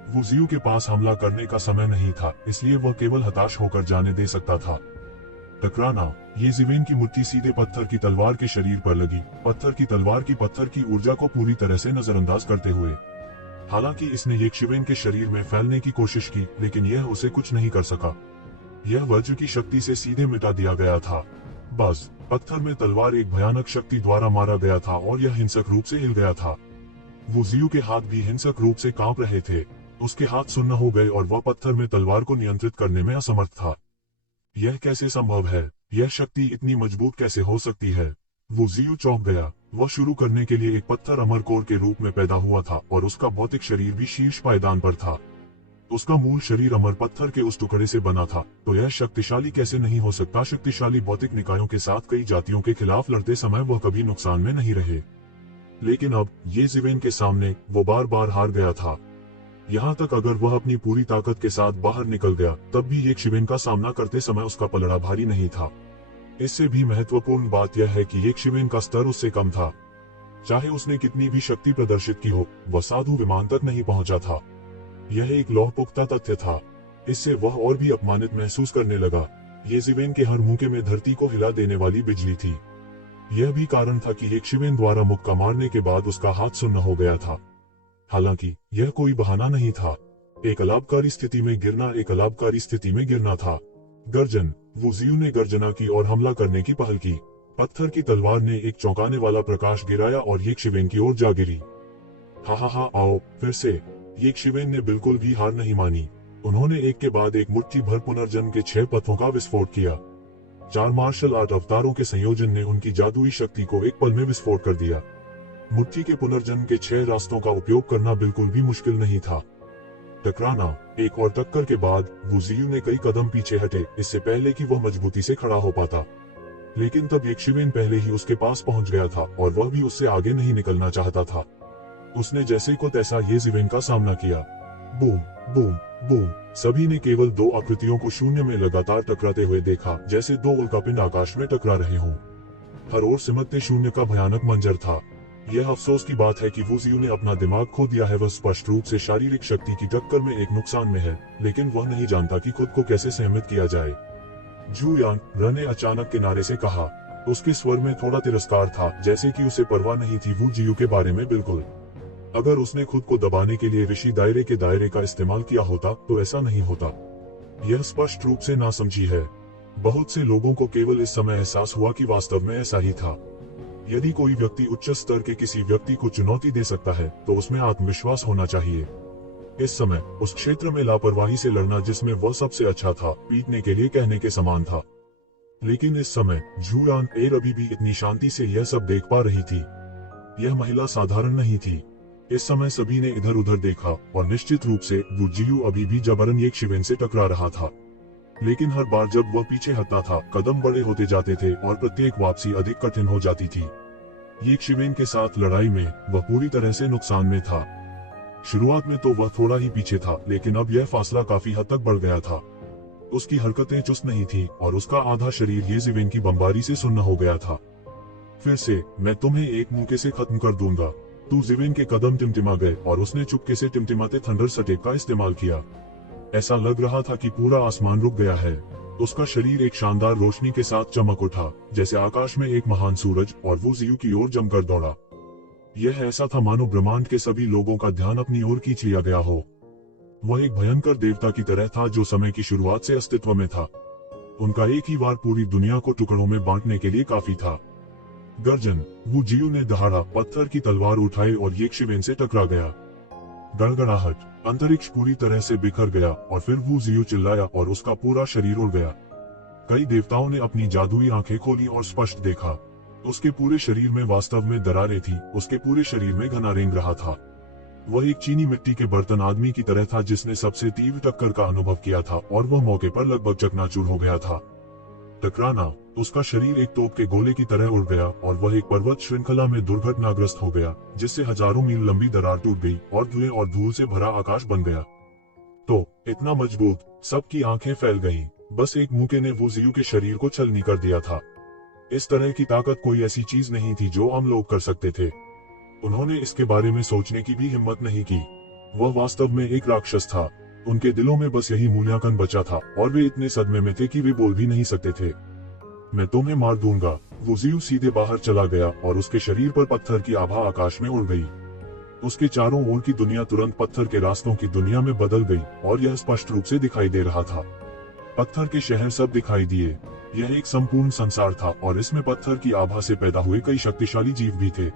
वो जियू के पास हमला करने का समय नहीं था, इसलिए वह केवल हताश होकर जाने दे सकता था। टकराना। ये जिवेन की मुट्ठी सीधे पत्थर की तलवार के शरीर पर लगी। पत्थर की तलवार की पत्थर की ऊर्जा को पूरी तरह से नजरअंदाज करते हुए। हालांकि इसने ये शिवेन के शरीर में फैलने की कोशिश की, लेकिन यह उसे कुछ नहीं कर सका। यह वज्र की शक्ति से सीधे मिटा दिया गया था। बस पत्थर में तलवार एक भयानक शक्ति द्वारा मारा गया था और यह हिंसक रूप से हिल गया था। वो जियू के हाथ भी हिंसक रूप से कांप रहे थे। उसके हाथ सुन्न हो गए और वह पत्थर में तलवार को नियंत्रित करने में असमर्थ था। यह कैसे संभव है? यह शक्ति इतनी मजबूत कैसे हो सकती है? वो जियू चौंक गया। वह शुरू करने के लिए एक पत्थर अमरकोर के रूप में पैदा हुआ था और उसका भौतिक शरीर भी शीर्ष पायदान पर था। उसका मूल शरीर अमर पत्थर के उस टुकड़े से बना था, तो यह शक्तिशाली कैसे नहीं हो सकता? शक्तिशाली भौतिक निकायों के साथ कई जातियों के खिलाफ लड़ते समय वह कभी नुकसान में नहीं रहे, लेकिन अब ये जिवेन के सामने वो बार बार हार गया था। यहाँ तक अगर वह अपनी पूरी ताकत के साथ बाहर निकल गया, तब भी ये शिवेन का सामना करते समय उसका पलड़ा भारी नहीं था। इससे भी महत्वपूर्ण बात यह है कि ये शिवेन का स्तर उससे कम था। चाहे उसने कितनी भी शक्ति प्रदर्शित की हो, वह साधु विमान तक नहीं पहुंचा था। यह एक लौह पुख्ता तथ्य था। इससे वह और भी अपमानित महसूस करने लगा। ये जिवेन के हर मुक्के में धरती को हिला देने वाली बिजली थी। यह भी कारण था कि एक शिवेन द्वारा मुक्का मारने के बाद उसका हाथ सुन्न हो गया था। हालांकि यह कोई बहाना नहीं था। एक अलाभकारी स्थिति में गिरना एक अलाभकारी स्थिति में गिरना था। गर्जन। वो जियू ने गर्जना की और हमला करने की पहल की। पत्थर की तलवार ने एक चौंकाने वाला प्रकाश गिराया और ये शिवेन की ओर जा गिरी। हा आओ फिर से। ये शिवेन ने बिल्कुल भी हार नहीं मानी। उन्होंने एक के बाद एक मुट्ठी भर पुनर्जन्म के 6 पथों का विस्फोट किया। 4 मार्शल आर्ट अवतारों के संयोजन ने उनकी जादुई शक्ति को एक पल में विस्फोट कर दिया। मुट्ठी के पुनर्जन्म के 6 रास्तों का उपयोग करना बिल्कुल भी मुश्किल नहीं था। टकराना। एक और टक्कर के बाद वो जियू ने कई कदम पीछे हटे, इससे पहले कि वह मजबूती से खड़ा हो पाता। लेकिन तब एक शिवेन पहले ही उसके पास पहुंच गया था और वह भी उससे आगे नहीं निकलना चाहता था। उसने जैसे को तैसा ये जिवेन का सामना किया। Boom boom boom. सभी ने केवल 2 आकृतियों को शून्य में लगातार टकराते हुए देखा, जैसे 2 उल्कापिंड आकाश में टकरा रहे हों। हर ओर सिमटते शून्य का भयानक मंजर था। यह अफसोस की बात है कि वो जियू ने अपना दिमाग खो दिया है। वह स्पष्ट रूप से शारीरिक शक्ति की टक्कर में एक नुकसान में है, लेकिन वह नहीं जानता कि खुद को कैसे सहमित किया जाए। जू यान र ने अचानक किनारे से कहा। उसके स्वर में थोड़ा तिरस्कार था, जैसे कि उसे परवाह नहीं थी वो जियू के बारे में। बिल्कुल। अगर उसने खुद को दबाने के लिए ऋषि दायरे के दायरे का इस्तेमाल किया होता तो ऐसा नहीं होता। यह स्पष्ट रूप से नासमझी है। बहुत से लोगों को केवल इस समय एहसास हुआ कि वास्तव में ऐसा ही था। यदि कोई व्यक्ति उच्च स्तर के किसी व्यक्ति को चुनौती दे सकता है, तो उसमें आत्मविश्वास होना चाहिए। इस समय उस क्षेत्र में लापरवाही से लड़ना जिसमें वह सबसे अच्छा था, पीटने के लिए कहने के समान था। लेकिन इस समय जू यान एर अभी भी इतनी शांति से यह सब देख पा रही थी। यह महिला साधारण नहीं थी। इस समय सभी ने इधर उधर देखा और निश्चित रूप से वो जियू अभी भी जबरन एक शिवेन से टकरा रहा था। लेकिन हर बार जब वह पीछे हटता था, कदम बड़े होते जाते थे और प्रत्येक वापसी अधिक कठिन हो जाती थी। ये शिवेन के साथ लड़ाई में वह पूरी तरह से नुकसान में था। शुरुआत में तो वह थोड़ा ही पीछे था, लेकिन अब यह फासला काफी हद तक बढ़ गया था। उसकी हरकतें चुस्त नहीं थी और उसका आधा शरीर ये शिवेन की बमबारी से सुन्न हो गया था। फिर से, मैं तुम्हें एक मुक्के से खत्म कर दूंगा। तू शिवेन के कदम टिमटिमा गए और उसने चुपके से टिमटिमाते थंडर स्टेप का इस्तेमाल किया। ऐसा लग रहा था कि पूरा आसमान रुक गया है। उसका शरीर एक शानदार रोशनी के साथ चमक उठा, जैसे आकाश में एक महान सूरज, और वो जियू की ओर जमकर दौड़ा। यह ऐसा था मानो ब्रह्मांड के सभी लोगों का ध्यान अपनी ओर खींच लिया गया हो। वह एक भयंकर देवता की तरह था जो समय की शुरुआत से अस्तित्व में था। उनका एक ही वार पूरी दुनिया को टुकड़ों में बांटने के लिए काफी था। गर्जन, वू जियू ने दहाड़ा, पत्थर की तलवार उठाई और ये शिवेन से टकरा गया। गड़गड़ाहट, अंतरिक्ष पूरी तरह से बिखर गया और फिर वू जियू चिल्लाया और उसका पूरा शरीर उड़ गया। कई देवताओं ने अपनी जादुई आंखें खोली और स्पष्ट देखा। उसके पूरे शरीर में वास्तव में दरारें थी, उसके पूरे शरीर में घना रेंग रहा था। वह एक चीनी मिट्टी के बर्तन आदमी की तरह था जिसने सबसे तीव्र टक्कर का अनुभव किया था और वह मौके पर लगभग चकनाचूर हो गया था। टकराना, उसका शरीर एक तोप के गोले की तरह उड़ गया और वह एक पर्वत श्रृंखला में दुर्घटनाग्रस्त हो गया, जिससे हजारों मील लंबी दरार टूट गई और धुएं और धूल से भरा आकाश बन गया। तो इतना मजबूत, सबकी आंखें फैल गईं। बस एक मुक्के ने वो जियू के शरीर को छलनी कर दिया था। इस तरह की ताकत कोई ऐसी चीज नहीं थी जो आम लोग कर सकते थे। उन्होंने इसके बारे में सोचने की भी हिम्मत नहीं की। वह वास्तव में एक राक्षस था। उनके दिलों में बस यही मूल्यांकन बचा था और वे इतने सदमे में थे कि वे बोल भी नहीं सकते थे। मैं तुम्हें मार दूंगा। वो जियू सीधे बाहर चला गया और उसके शरीर पर पत्थर की आभा आकाश में उड़ गई। उसके चारों ओर की दुनिया तुरंत पत्थर के रास्तों की दुनिया में बदल गई और यह स्पष्ट रूप से दिखाई दे रहा था। पत्थर के शहर सब दिखाई दिए। यह एक संपूर्ण संसार था और इसमें पत्थर की आभा से पैदा हुए कई शक्तिशाली जीव भी थे।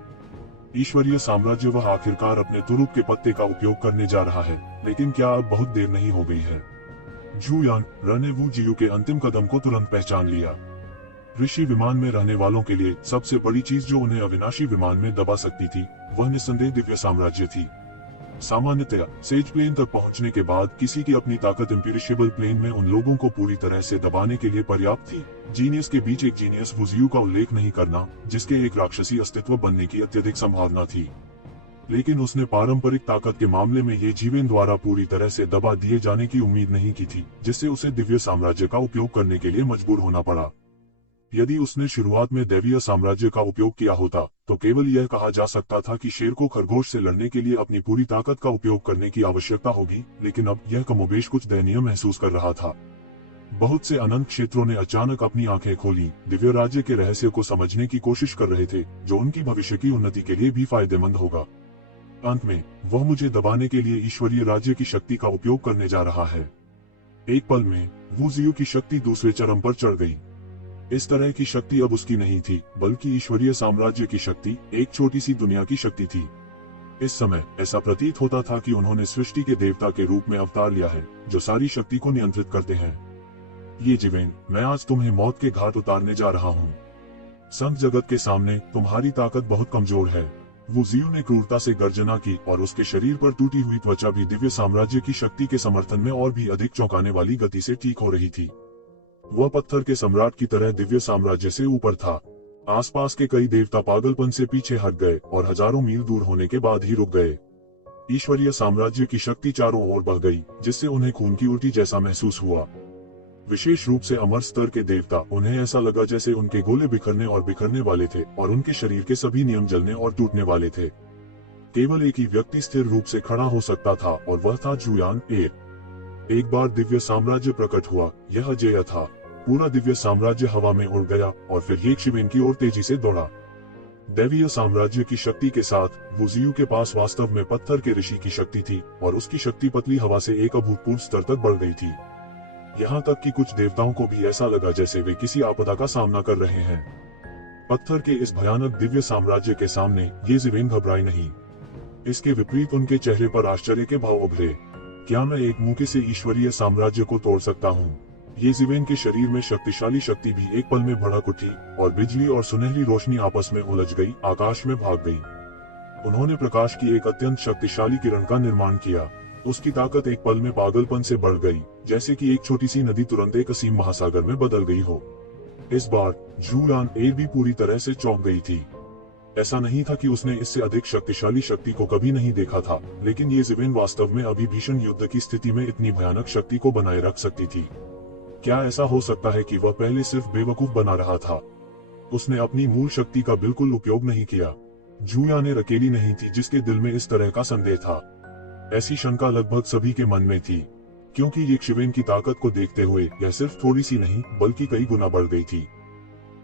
ईश्वरीय साम्राज्य वह आखिरकार अपने तुरुप के पत्ते का उपयोग करने जा रहा है, लेकिन क्या अब बहुत देर नहीं हो गई है? जू यान ने वू जियू के अंतिम कदम को तुरंत पहचान लिया। ऋषि विमान में रहने वालों के लिए सबसे बड़ी चीज जो उन्हें अविनाशी विमान में दबा सकती थी, वह निस्संदेह दिव्य साम्राज्य थी। सामान्यतया सेज प्लेन तक पहुंचने के बाद किसी की अपनी ताकत इम्पेरिशेबल प्लेन में उन लोगों को पूरी तरह से दबाने के लिए पर्याप्त थी। जीनियस के बीच एक जीनियस वू जियू का उल्लेख नहीं करना, जिसके एक राक्षसी अस्तित्व बनने की अत्यधिक संभावना थी। लेकिन उसने पारंपरिक ताकत के मामले में ये जीवन द्वारा पूरी तरह से दबा दिए जाने की उम्मीद नहीं की थी, जिससे उसे दिव्य साम्राज्य का उपयोग करने के लिए मजबूर होना पड़ा। यदि उसने शुरुआत में दैवीय साम्राज्य का उपयोग किया होता, तो केवल यह कहा जा सकता था कि शेर को खरगोश से लड़ने के लिए अपनी पूरी ताकत का उपयोग करने की आवश्यकता होगी, लेकिन अब यह कमोबेश कुछ दयनीय महसूस कर रहा था। बहुत से अनंत क्षेत्रों ने अचानक अपनी आंखें खोली, दिव्य राज्य के रहस्य को समझने की कोशिश कर रहे थे, जो उनकी भविष्य की उन्नति के लिए भी फायदेमंद होगा। अंत में, वह मुझे दबाने के लिए ईश्वरीय राज्य की शक्ति का उपयोग करने जा रहा है। एक पल में, वू जियू की शक्ति दूसरे चरम पर चढ़ गई। इस तरह की शक्ति अब उसकी नहीं थी, बल्कि ईश्वरीय साम्राज्य की शक्ति, एक छोटी सी दुनिया की शक्ति थी। इस समय ऐसा प्रतीत होता था कि उन्होंने सृष्टि के देवता के रूप में अवतार लिया है, जो सारी शक्ति को नियंत्रित करते हैं। ये जीवेन, मैं आज तुम्हें मौत के घाट उतारने जा रहा हूँ। संत जगत के सामने तुम्हारी ताकत बहुत कमजोर है। वो जियू ने क्रूरता से गर्जना की और उसके शरीर पर टूटी हुई त्वचा भी दिव्य साम्राज्य की शक्ति के समर्थन में और भी अधिक चौंकाने वाली गति से ठीक हो रही थी। वह पत्थर के सम्राट की तरह दिव्य साम्राज्य से ऊपर था। आसपास के कई देवता पागलपन से पीछे हट गए और हजारों मील दूर होने के बाद ही रुक गए। ईश्वरीय साम्राज्य की शक्ति चारों ओर बह गई, जिससे उन्हें खून की उल्टी जैसा महसूस हुआ। विशेष रूप से अमर स्तर के देवता, उन्हें ऐसा लगा जैसे उनके गोले बिखरने और बिखरने वाले थे और उनके शरीर के सभी नियम जलने और टूटने वाले थे। केवल एक ही व्यक्ति स्थिर रूप से खड़ा हो सकता था और वह था जुयान ए। एक बार दिव्य साम्राज्य प्रकट हुआ, यह अजेय था। पूरा दिव्य साम्राज्य हवा में उड़ गया और फिर ये शिवेन की ओर तेजी से दौड़ा। दैवीय साम्राज्य की शक्ति के साथ वू जियू के पास वास्तव में पत्थर के ऋषि की शक्ति थी और उसकी शक्ति पतली हवा से एक अभूतपूर्व स्तर तक बढ़ गई थी। यहाँ तक कि कुछ देवताओं को भी ऐसा लगा जैसे वे किसी आपदा का सामना कर रहे हैं। पत्थर के इस भयानक दिव्य साम्राज्य के सामने ये जीवेन घबराई नहीं। इसके विपरीत उनके चेहरे पर आश्चर्य के भाव उभरे। क्या मैं एक मुक्के से ईश्वरीय साम्राज्य को तोड़ सकता हूँ? ये जीवेन के शरीर में शक्तिशाली शक्ति भी एक पल में भड़क उठी और बिजली और सुनहरी रोशनी आपस में उलझ गई, आकाश में भाग गई। उन्होंने प्रकाश की एक अत्यंत शक्तिशाली किरण का निर्माण किया। उसकी ताकत एक पल में पागलपन से बढ़ गई, जैसे कि एक छोटी सी नदी तुरंत एक असीम महासागर में बदल गई हो। इस बार जुयान ए भी पूरी तरह से चौंक गई थी। ऐसा नहीं था कि उसने इससे अधिक शक्तिशाली शक्ति को कभी नहीं देखा था, लेकिन ये ज़िवेन वास्तव में अभी भीषण युद्ध की स्थिति में इतनी भयानक शक्ति को बनाए रख सकती थी। क्या ऐसा हो सकता है कि वह पहले सिर्फ बेवकूफ बना रहा था? उसने अपनी मूल शक्ति का बिल्कुल उपयोग नहीं किया। झू यान अकेली नहीं थी जिसके दिल में इस तरह का संदेह था। ऐसी शंका लगभग सभी के मन में थी, क्योंकि ये शिवेन की ताकत को देखते हुए यह सिर्फ थोड़ी सी नहीं बल्कि कई गुना बढ़ गई थी।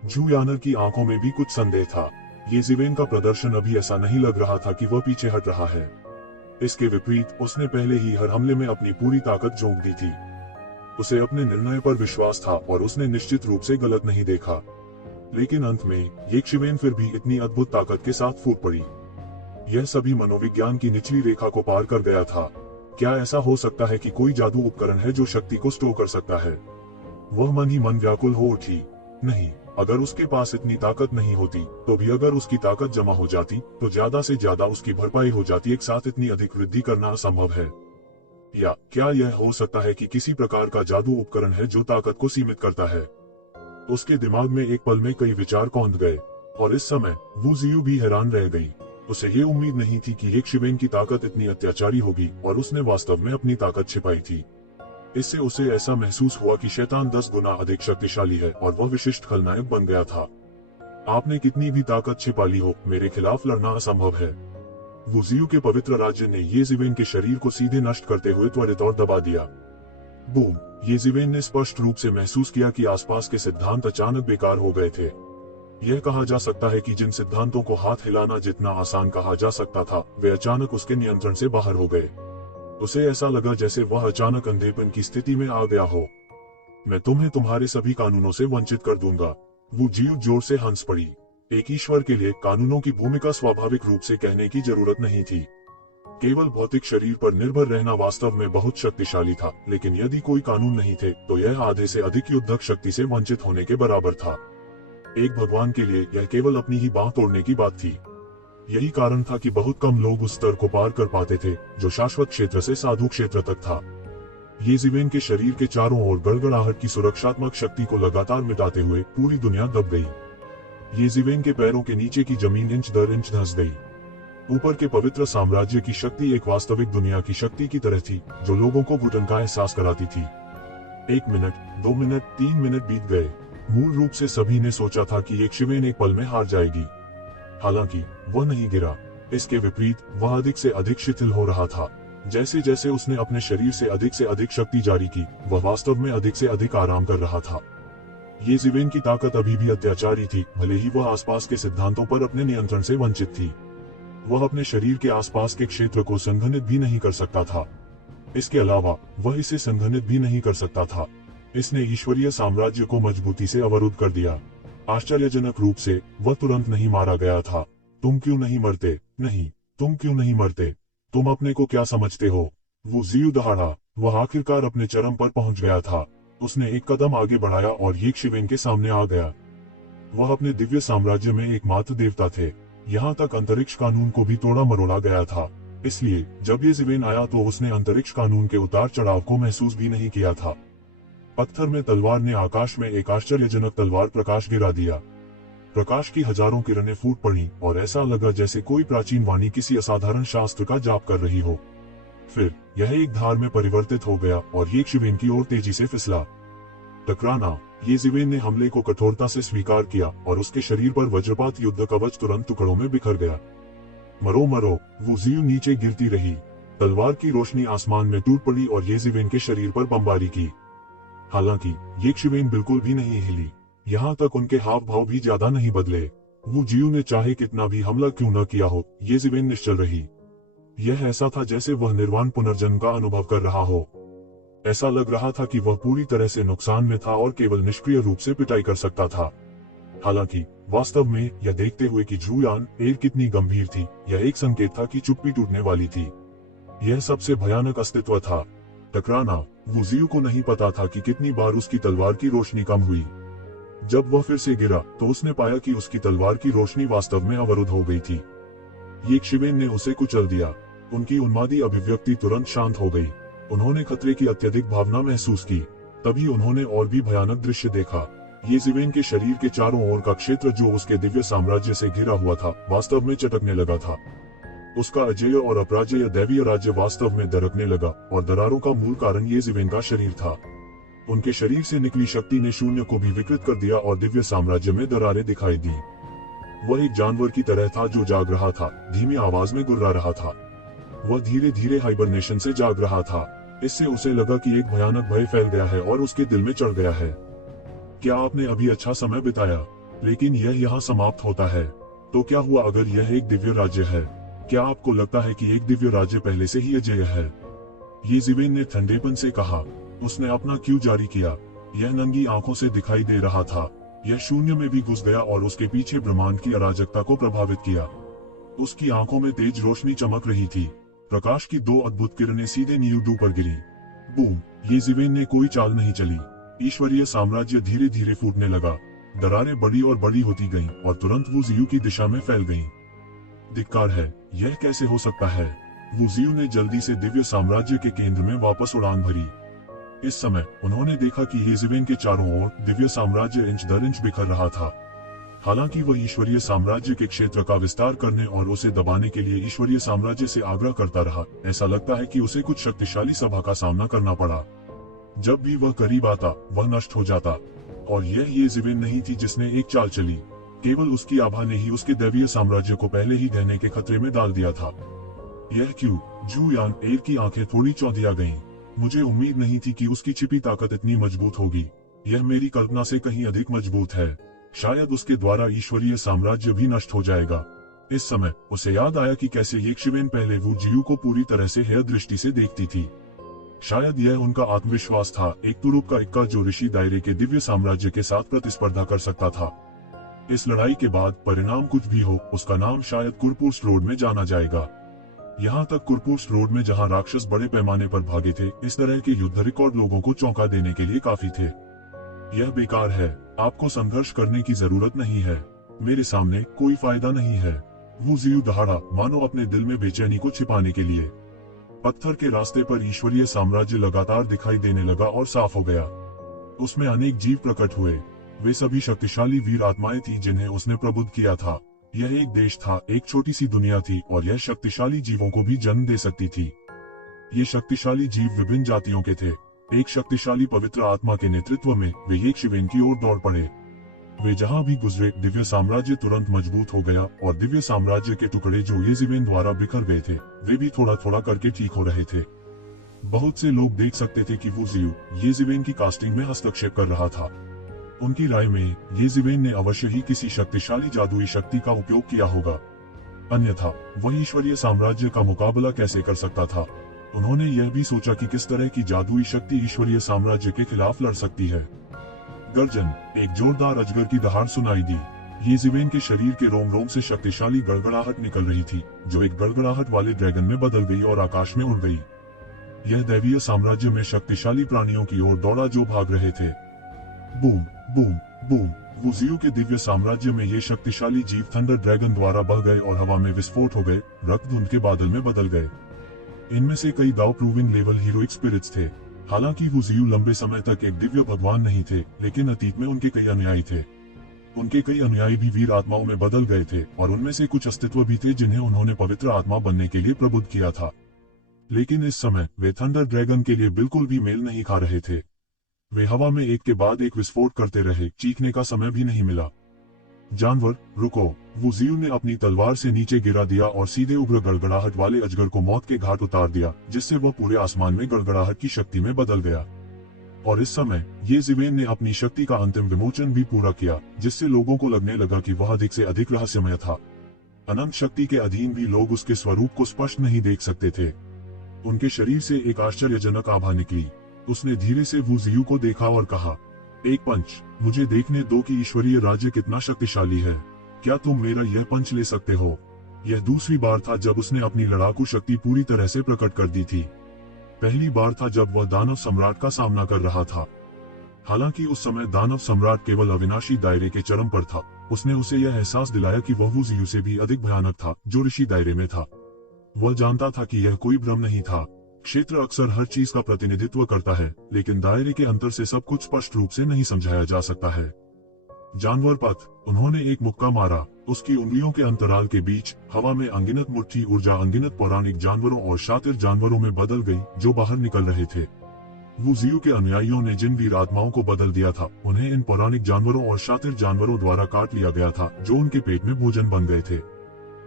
झू यानर की आंखों में भी कुछ संदेह था। ये ज़िवेन का प्रदर्शन अभी ऐसा नहीं लग रहा था कि वह पीछे हट रहा है। इसके विपरीत उसने पहले ही हर हमले में अपनी पूरी ताकत झोंक दी थी। उसे अपने निर्णय पर विश्वास था और उसने निश्चित रूप से गलत नहीं देखा। लेकिन अंत में ये शिवेन फिर भी इतनी अद्भुत ताकत के साथ फूट पड़ी। यह सभी मनोविज्ञान की निचली रेखा को पार कर गया था। क्या ऐसा हो सकता है कि कोई जादू उपकरण है जो शक्ति को स्टोर कर सकता है? वह मन ही मन व्याकुल हो उठी। नहीं, अगर उसके पास इतनी ताकत नहीं होती तो भी अगर उसकी ताकत जमा हो जाती तो ज्यादा से ज्यादा उसकी भरपाई हो जाती। एक साथ इतनी अधिक वृद्धि करना असंभव है। या क्या यह हो सकता है कि किसी प्रकार का जादू उपकरण है जो ताकत को सीमित करता है? उसके दिमाग में एक पल में कई विचार कौंध गए और इस समय वू जियू भी हैरान रह गई। उसे ये उम्मीद नहीं थी कि एक शिवेन की ताकत इतनी अत्याचारी होगी और उसने वास्तव में अपनी ताकत छिपाई थी। इससे उसे ऐसा महसूस हुआ कि शैतान 10 गुना अधिक शक्तिशाली है और वह विशिष्ट खलनायक बन गया था। आपने कितनी भी ताकत छिपा ली हो, मेरे खिलाफ लड़ना असंभव है। वू जियू के पवित्र राज्य ने ये ज़िवेन के शरीर को सीधे नष्ट करते हुए त्वरित और दबा दिया। बूम! ये ज़िवेन ने स्पष्ट रूप से महसूस किया कि आसपास के सिद्धांत अचानक बेकार हो गए थे। यह कहा जा सकता है कि जिन सिद्धांतों को हाथ हिलाना जितना आसान कहा जा सकता था, वे अचानक उसके नियंत्रण से बाहर हो गए। उसे ऐसा लगा जैसे वह अचानक अंधेपन की स्थिति में आ गया हो। मैं तुम्हें तुम्हारे सभी कानूनों से वंचित कर दूंगा। वू जियू जोर से हंस पड़ी। एक ईश्वर के लिए कानूनों की भूमिका स्वाभाविक रूप से कहने की जरूरत नहीं थी। केवल भौतिक शरीर पर निर्भर रहना वास्तव में बहुत शक्तिशाली था, लेकिन यदि कोई कानून नहीं थे तो यह आधे से अधिक युद्धक शक्ति से वंचित होने के बराबर था। एक भगवान के लिए यह केवल अपनी ही बांह तोड़ने की बात थी। यही कारण था कि बहुत कम लोग उस स्तर को पार कर पाते थे जो शाश्वत क्षेत्र से साधु क्षेत्र तक था। ये ज़िवेन के शरीर के चारों ओर गड़गड़ाहट की सुरक्षात्मक शक्ति को लगातार मिटाते हुए पूरी दुनिया दब गई। ये ज़िवेन के पैरों के नीचे की जमीन इंच दर इंच धंस गई। ऊपर के पवित्र साम्राज्य की शक्ति एक वास्तविक दुनिया की शक्ति की तरह थी जो लोगों को घुटन का एहसास कराती थी। 1 मिनट, 2 मिनट, 3 मिनट बीत गए। मूल रूप से सभी ने सोचा था कि एक शिवेन एक पल में हार जाएगी। हालांकि वह नहीं गिरा। इसके विपरीत वह अधिक से अधिक शिथिल हो रहा था। जैसे जैसे उसने अपने शरीर से अधिक शक्ति जारी की, वह वास्तव में अधिक से अधिक आराम कर रहा था। ये ज़िवेन की ताकत अभी भी अत्याचारी थी, भले ही वह आसपास के सिद्धांतों पर अपने नियंत्रण से वंचित थी। वह अपने शरीर के आसपास के क्षेत्र को संघनित भी नहीं कर सकता था। इसके अलावा वह इसे संघनित भी नहीं कर सकता था। इसने ईश्वरीय साम्राज्य को मजबूती से अवरुद्ध कर दिया। आश्चर्यजनक रूप से वह तुरंत नहीं मारा गया था। तुम क्यों नहीं मरते? नहीं, तुम क्यों नहीं मरते? तुम अपने को क्या समझते हो? वो जियू दहाड़ा। वह आखिरकार अपने चरम पर पहुंच गया था। उसने एक कदम आगे बढ़ाया और ये शिवेन के सामने आ गया। वह अपने दिव्य साम्राज्य में एकमात्र देवता थे। यहाँ तक अंतरिक्ष कानून को भी तोड़ा मरोड़ा गया था। इसलिए जब ये ज़िवेन आया तो उसने अंतरिक्ष कानून के उतार चढ़ाव को महसूस भी नहीं किया था। पत्थर में तलवार ने आकाश में एक आश्चर्यजनक तलवार प्रकाश गिरा दिया। प्रकाश की हजारों किरणें फूट पड़ी और ऐसा लगा जैसे कोई प्राचीन वाणी किसी असाधारण शास्त्र का जाप कर रही हो। फिर यह एक धार में परिवर्तित हो गया और ये शिवेन की ओर तेजी से फिसला। टकराना। ये ज़िवेन ने हमले को कठोरता से स्वीकार किया और उसके शरीर पर वज्रपात युद्ध कवच तुरंत टुकड़ों में बिखर गया। मरो मरो। वो जियू नीचे गिरती रही। तलवार की रोशनी आसमान में टूट पड़ी और ये ज़िवेन के शरीर पर बमबारी की। हालांकि ये शिवेन बिल्कुल भी नहीं हिली। यहाँ तक उनके हाव भाव भी ज्यादा नहीं बदले। वो जियू ने चाहे कितना भी हमला क्यों न किया हो, ये ज़िवेन निश्चल रही। यह ऐसा था जैसे वह निर्वाण पुनर्जन्म का अनुभव कर रहा हो। ऐसा लग रहा था कि वह पूरी तरह से नुकसान में था और केवल निष्क्रिय रूप से पिटाई कर सकता था। हालांकि वास्तव में यह देखते हुए कि झू यान कितनी गंभीर थी, यह एक संकेत था कि चुप्पी टूटने वाली थी। यह सबसे भयानक अस्तित्व था। टकराना। वो जियू को नहीं पता था कि कितनी बार उसकी तलवार की रोशनी कम हुई। जब वह फिर से गिरा तो उसने पाया कि उसकी तलवार की रोशनी वास्तव में अवरुद्ध हो गई थी। ये शिवेन ने उसे कुचल दिया। उनकी उन्मादी अभिव्यक्ति तुरंत शांत हो गई। उन्होंने खतरे की अत्यधिक भावना महसूस की। तभी उन्होंने और भी भयानक दृश्य देखा। येज़िवेन के शरीर के चारों ओर का क्षेत्र जो उसके दिव्य साम्राज्य से घिरा हुआ था, वास्तव में चटकने लगा था। उसका अजेय और अपराजेय दैवीय राज्य वास्तव में दरकने लगा, और दरारों का मूल कारण येज़िवेन का शरीर था। उनके शरीर से निकली शक्ति ने शून्य को भी विकृत कर दिया और दिव्य साम्राज्य में दरारें दिखाई दी। वह एक जानवर की तरह था जो जाग रहा था, धीमी आवाज में गुर्रा रहा था। वह धीरे धीरे हाइबरनेशन से जाग रहा था। इससे उसे लगा कि एक भयानक भय फैल गया है और उसके दिल में चढ़ गया है। क्या आपने अभी अच्छा समय बिताया? लेकिन यह यहाँ समाप्त होता है। तो क्या हुआ अगर यह एक दिव्य राज्य है? क्या आपको लगता है कि एक दिव्य राज्य पहले से ही अजेय है? येज़िवेन ने ठंडेपन से कहा। उसने अपना क्यू जारी किया। यह नंगी आंखों से दिखाई दे रहा था। यह शून्य में भी घुस गया और उसके पीछे ब्रह्मांड की अराजकता को प्रभावित किया। उसकी आंखों में तेज रोशनी चमक रही थी। प्रकाश की दो अद्भुत किरणें सीधे नीडू पर गिरी। बूम! येज़िवेन ने कोई चाल नहीं चली। ईश्वरीय साम्राज्य धीरे धीरे फूटने लगा। दरारें बड़ी और बड़ी होती गईं और तुरंत वुजियू की दिशा में फैल गईं। धिक्कार है, यह कैसे हो सकता है? वुजियू ने जल्दी से दिव्य साम्राज्य के केंद्र में वापस उड़ान भरी। इस समय उन्होंने देखा कि येज़िवेन के चारों ओर दिव्य साम्राज्य इंच दर इंच बिखर रहा था। हालांकि वह ईश्वरीय साम्राज्य के क्षेत्र का विस्तार करने और उसे दबाने के लिए ईश्वरीय साम्राज्य से आग्रह करता रहा, ऐसा लगता है कि उसे कुछ शक्तिशाली सभा का सामना करना पड़ा। जब भी वह करीब आता, वह नष्ट हो जाता। और यह येज़िवेन नहीं थी जिसने एक चाल चली। केवल उसकी आभा ने ही उसके दैवीय साम्राज्य को पहले ही ढहने के खतरे में डाल दिया था। यह क्यों? जू यांग एर की आंखें थोड़ी चौंधिया गईं। मुझे उम्मीद नहीं थी कि उसकी छिपी ताकत इतनी मजबूत होगी। यह मेरी कल्पना से कहीं अधिक मजबूत है। शायद उसके द्वारा ईश्वरीय साम्राज्य भी नष्ट हो जाएगा। इस समय उसे याद आया कि कैसे येज़िवेन पहले वुजियू को पूरी तरह से हेय दृष्टि से देखती थी। शायद यह उनका आत्मविश्वास था, एक तुरुप का इक्का जो ऋषि दायरे के दिव्य साम्राज्य के साथ प्रतिस्पर्धा कर सकता था। इस लड़ाई के बाद परिणाम कुछ भी हो, उसका नाम शायद कुरपुर्स रोड में जाना जाएगा। यहाँ तक कुरपुर्स रोड में जहाँ राक्षस बड़े पैमाने पर भागे थे, इस तरह के युद्ध रिकॉर्ड लोगों को चौंका देने के लिए काफी थे। यह बेकार है। आपको संघर्ष करने की जरूरत नहीं है। मेरे सामने कोई फायदा नहीं है। वुजियू दहाड़ा, मानो अपने दिल में बेचैनी को छिपाने के लिए। पत्थर के रास्ते पर ईश्वरीय साम्राज्य लगातार दिखाई देने लगा और साफ हो गया। उसमें अनेक जीव प्रकट हुए। वे सभी शक्तिशाली वीर आत्माएं थी जिन्हें उसने प्रबुद्ध किया था। यह एक देश था, एक छोटी सी दुनिया थी, और यह शक्तिशाली जीवों को भी जन्म दे सकती थी। ये शक्तिशाली जीव विभिन्न जातियों के थे। एक शक्तिशाली पवित्र आत्मा के नेतृत्व में वे येज़िवेन की ओर दौड़ पड़े। वे जहां भी गुजरे, दिव्य साम्राज्य तुरंत मजबूत हो गया, और दिव्य साम्राज्य के टुकड़े जो येज़िवेन द्वारा बिखर गए थे, वे भी थोड़ा थोड़ा करके ठीक हो रहे थे। बहुत से लोग देख सकते थे कि वुजियू येज़िवेन की कास्टिंग में हस्तक्षेप कर रहा था। उनकी राय में येज़िवेन ने अवश्य ही किसी शक्तिशाली जादुई शक्ति का उपयोग किया होगा, अन्यथा वह ईश्वरीय साम्राज्य का मुकाबला कैसे कर सकता था। उन्होंने यह भी सोचा कि किस तरह की जादुई शक्ति ईश्वरीय साम्राज्य के खिलाफ लड़ सकती है। गर्जन! एक जोरदार अजगर की दहाड़ सुनाई दी। येज़िवेन के शरीर के रोम रोम से शक्तिशाली गड़गड़ाहट निकल रही थी, जो एक गड़गड़ाहट वाले ड्रैगन में बदल गई और आकाश में उड़ गई। यह दैवीय साम्राज्य में शक्तिशाली प्राणियों की ओर दौड़ा जो भाग रहे थे। Boom boom boom! वुजियू के दिव्य साम्राज्य में ये शक्तिशाली जीव थंडर ड्रैगन द्वारा बह गए और हवा में विस्फोट हो गए, रक्त धुंध के बादल में बदल गए। इनमें से कई दाव प्रूविंग लेवल हीरोइक स्पिरिट्स थे। हालांकि वुजियू लंबे समय तक एक दिव्य भगवान नहीं थे, लेकिन अतीत में उनके कई अनुयायी थे। उनके कई अनुयायी भी वीर आत्माओं में बदल गए थे, और उनमें से कुछ अस्तित्व भी थे जिन्हें उन्होंने पवित्र आत्मा बनने के लिए प्रबुद्ध किया था। लेकिन इस समय वे थंडर ड्रैगन के लिए बिल्कुल भी मेल नहीं खा रहे थे। वे हवा में एक के बाद एक विस्फोट करते रहे, चीखने का समय भी नहीं मिला। जानवर, रुको! वुजियू ने अपनी तलवार से नीचे गिरा दिया और सीधे उग्र गड़गड़ाहट वाले अजगर को मौत के घाट उतार दिया, जिससे वह पूरे आसमान में गड़गड़ाहट की शक्ति में बदल गया। और इस समय येज़िवेन ने अपनी शक्ति का अंतिम विमोचन भी पूरा किया, जिससे लोगों को लगने लगा कि वह अधिक से अधिक रहस्यमय था। अनंत शक्ति के अधीन भी लोग उसके स्वरूप को स्पष्ट नहीं देख सकते थे। उनके शरीर से एक आश्चर्यजनक आभा निकली। उसने धीरे से वुजियू को देखा और कहा, एक पंच, मुझे देखने दो कि ईश्वरीय राज्य कितना शक्तिशाली है। क्या तुम मेरा यह पंच ले सकते हो? यह दूसरी बार था जब उसने अपनी लड़ाकू शक्ति पूरी तरह से प्रकट कर दी थी। पहली बार था जब वह दानव सम्राट का सामना कर रहा था। हालांकि उस समय दानव सम्राट केवल अविनाशी दायरे के चरम पर था। उसने उसे यह एहसास दिलाया कि वह वुजियू से भी अधिक भयानक था, जो ऋषि दायरे में था। वह जानता था कि यह कोई भ्रम नहीं था। क्षेत्र अक्सर हर चीज का प्रतिनिधित्व करता है, लेकिन दायरे के अंतर से सब कुछ स्पष्ट रूप से नहीं समझाया जा सकता है। जानवर पथ। उन्होंने एक मुक्का मारा। उसकी उंगलियों के अंतराल के बीच हवा में अनगिनत मुट्ठी ऊर्जा अनगिनत पौराणिक जानवरों और शातिर जानवरों में बदल गई जो बाहर निकल रहे थे। वू जियू के अनुयायियों ने जिन वीर आत्माओं को बदल दिया था, उन्हें इन पौराणिक जानवरों और शातिर जानवरों द्वारा काट लिया गया था जो उनके पेट में भोजन बन गए थे।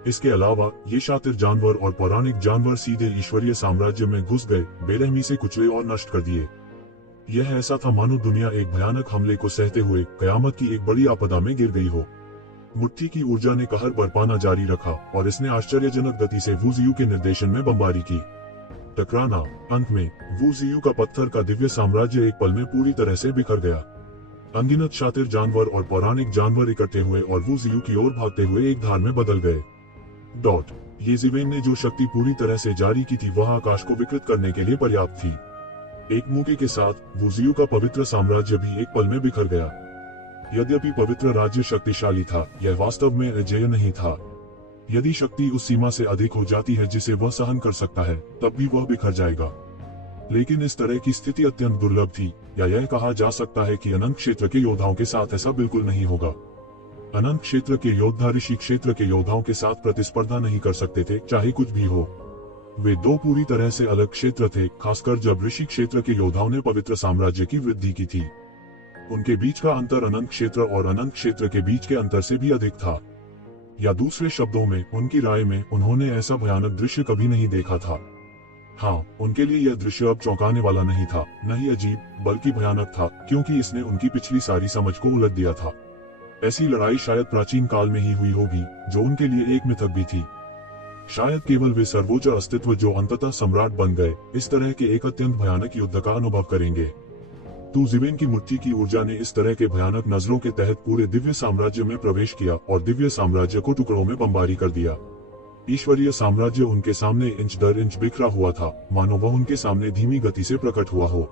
इसके अलावा ये शातिर जानवर और पौराणिक जानवर सीधे ईश्वरीय साम्राज्य में घुस गए, बेरहमी से कुचले और नष्ट कर दिए। यह ऐसा था मानो दुनिया एक भयानक हमले को सहते हुए कयामत की एक बड़ी आपदा में गिर गई हो। मुट्ठी की ऊर्जा ने कहर बरपाना जारी रखा और इसने आश्चर्यजनक गति से वू जियू के निर्देशन में बमबारी की। टकराना। अंत में वू जियू का पत्थर का दिव्य साम्राज्य एक पल में पूरी तरह से बिखर गया। अनगिनत शातिर जानवर और पौराणिक जानवर इकट्ठे हुए और वू जियू की ओर भागते हुए एक धार में बदल गए। ये जिवेन ने जो शक्ति पूरी तरह से जारी की थी वह आकाश को विकृत करने के लिए पर्याप्त थी। एक मौके के साथ वू जियू का पवित्र साम्राज्य भी एक पल में बिखर गया। यद्यपि पवित्र राज्य शक्तिशाली था, यह वास्तव में अजेय नहीं था। यदि शक्ति उस सीमा से अधिक हो जाती है जिसे वह सहन कर सकता है, तब भी वह बिखर जाएगा। लेकिन इस तरह की स्थिति अत्यंत दुर्लभ थी, या यह कहा जा सकता है कि अनंत क्षेत्र के योद्धाओं के साथ ऐसा बिल्कुल नहीं होगा। अनंत क्षेत्र के योद्धा ऋषि क्षेत्र के योद्धाओं के साथ प्रतिस्पर्धा नहीं कर सकते थे, चाहे कुछ भी हो। वे दो पूरी तरह से अलग क्षेत्र थे, खासकर जब ऋषि क्षेत्र के योद्धाओं ने पवित्र साम्राज्य की वृद्धि की थी। उनके बीच का अंतर अनंत क्षेत्र और अनंत क्षेत्र के बीच के अंतर से भी अधिक था। या दूसरे शब्दों में, उनकी राय में, उन्होंने ऐसा भयानक दृश्य कभी नहीं देखा था। हाँ, उनके लिए यह दृश्य अब चौंकाने वाला नहीं था, न ही अजीब, बल्कि भयानक था, क्योंकि इसने उनकी पिछली सारी समझ को उलट दिया था। ऐसी लड़ाई शायद प्राचीन काल में ही हुई होगी, जो उनके लिए एक मिथक भी थी। शायद केवल वे सर्वोच्च अस्तित्व जो अंततः सम्राट बन गए, इस तरह के एक अत्यंत भयानक युद्ध का अनुभव करेंगे। तो जिवेन की मुट्ठी की ऊर्जा ने इस तरह के भयानक नजरों के तहत पूरे दिव्य साम्राज्य में प्रवेश किया और दिव्य साम्राज्य को टुकड़ों में बमबारी कर दिया। ईश्वरीय साम्राज्य उनके सामने इंच दर इंच बिखरा हुआ था, मानो वह उनके सामने धीमी गति से प्रकट हुआ हो।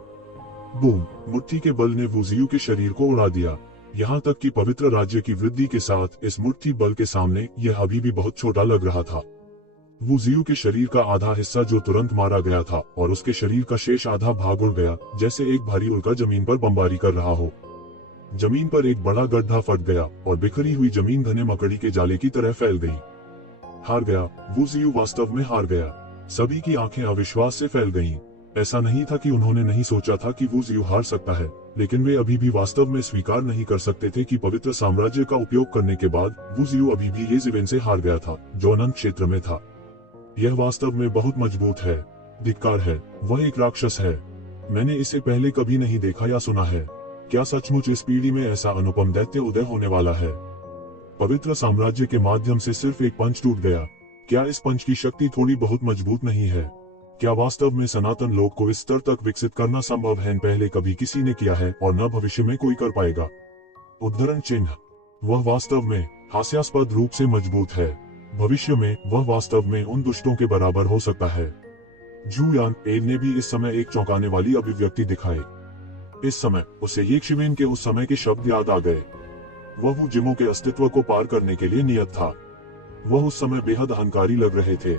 बूम! मुट्ठी के बल ने वू जियू के शरीर को उड़ा दिया। यहाँ तक कि पवित्र राज्य की वृद्धि के साथ इस मुट्ठी बल के सामने यह अभी भी बहुत छोटा लग रहा था। वू जियू के शरीर का आधा हिस्सा जो तुरंत मारा गया था और उसके शरीर का शेष आधा भाग उड़ गया, जैसे एक भारी उल्का जमीन पर बमबारी कर रहा हो। जमीन पर एक बड़ा गड्ढा फट गया और बिखरी हुई जमीन घने मकड़ी के जाले की तरह फैल गई। हार गया। वू जियू वास्तव में हार गया। सभी की आंखें अविश्वास से फैल गईं। ऐसा नहीं था कि उन्होंने नहीं सोचा था कि वू जियू हार सकता है, लेकिन वे अभी भी वास्तव में स्वीकार नहीं कर सकते थे कि पवित्र साम्राज्य का उपयोग करने के बाद वू जियू अभी भी ये जिवेन से हार गया था, जो अनंत क्षेत्र में था। यह वास्तव में बहुत मजबूत है। धिक्कार है, वह एक राक्षस है। मैंने इसे पहले कभी नहीं देखा या सुना है। क्या सचमुच इस पीढ़ी में ऐसा अनुपम दैत्य उदय होने वाला है? पवित्र साम्राज्य के माध्यम से सिर्फ एक पंच टूट गया। क्या इस पंच की शक्ति थोड़ी बहुत मजबूत नहीं है? क्या वास्तव में सनातन लोक को इस स्तर तक विकसित करना संभव है? पहले कभी किसी ने किया है और न भविष्य में कोई कर पाएगा। उद्धरण चिन्ह। वह वास्तव में हास्यास्पद रूप से मजबूत है। भविष्य में वह वास्तव में उन दुष्टों के बराबर हो सकता है। जू यान एल ने भी इस समय एक चौंकाने वाली अभिव्यक्ति दिखाई। इस समय उसे ये शिवेन के उस समय के शब्द याद आ गए। वह वू जिमो के अस्तित्व को पार करने के लिए नियत था। वह उस समय बेहद अहंकारी लग रहे थे।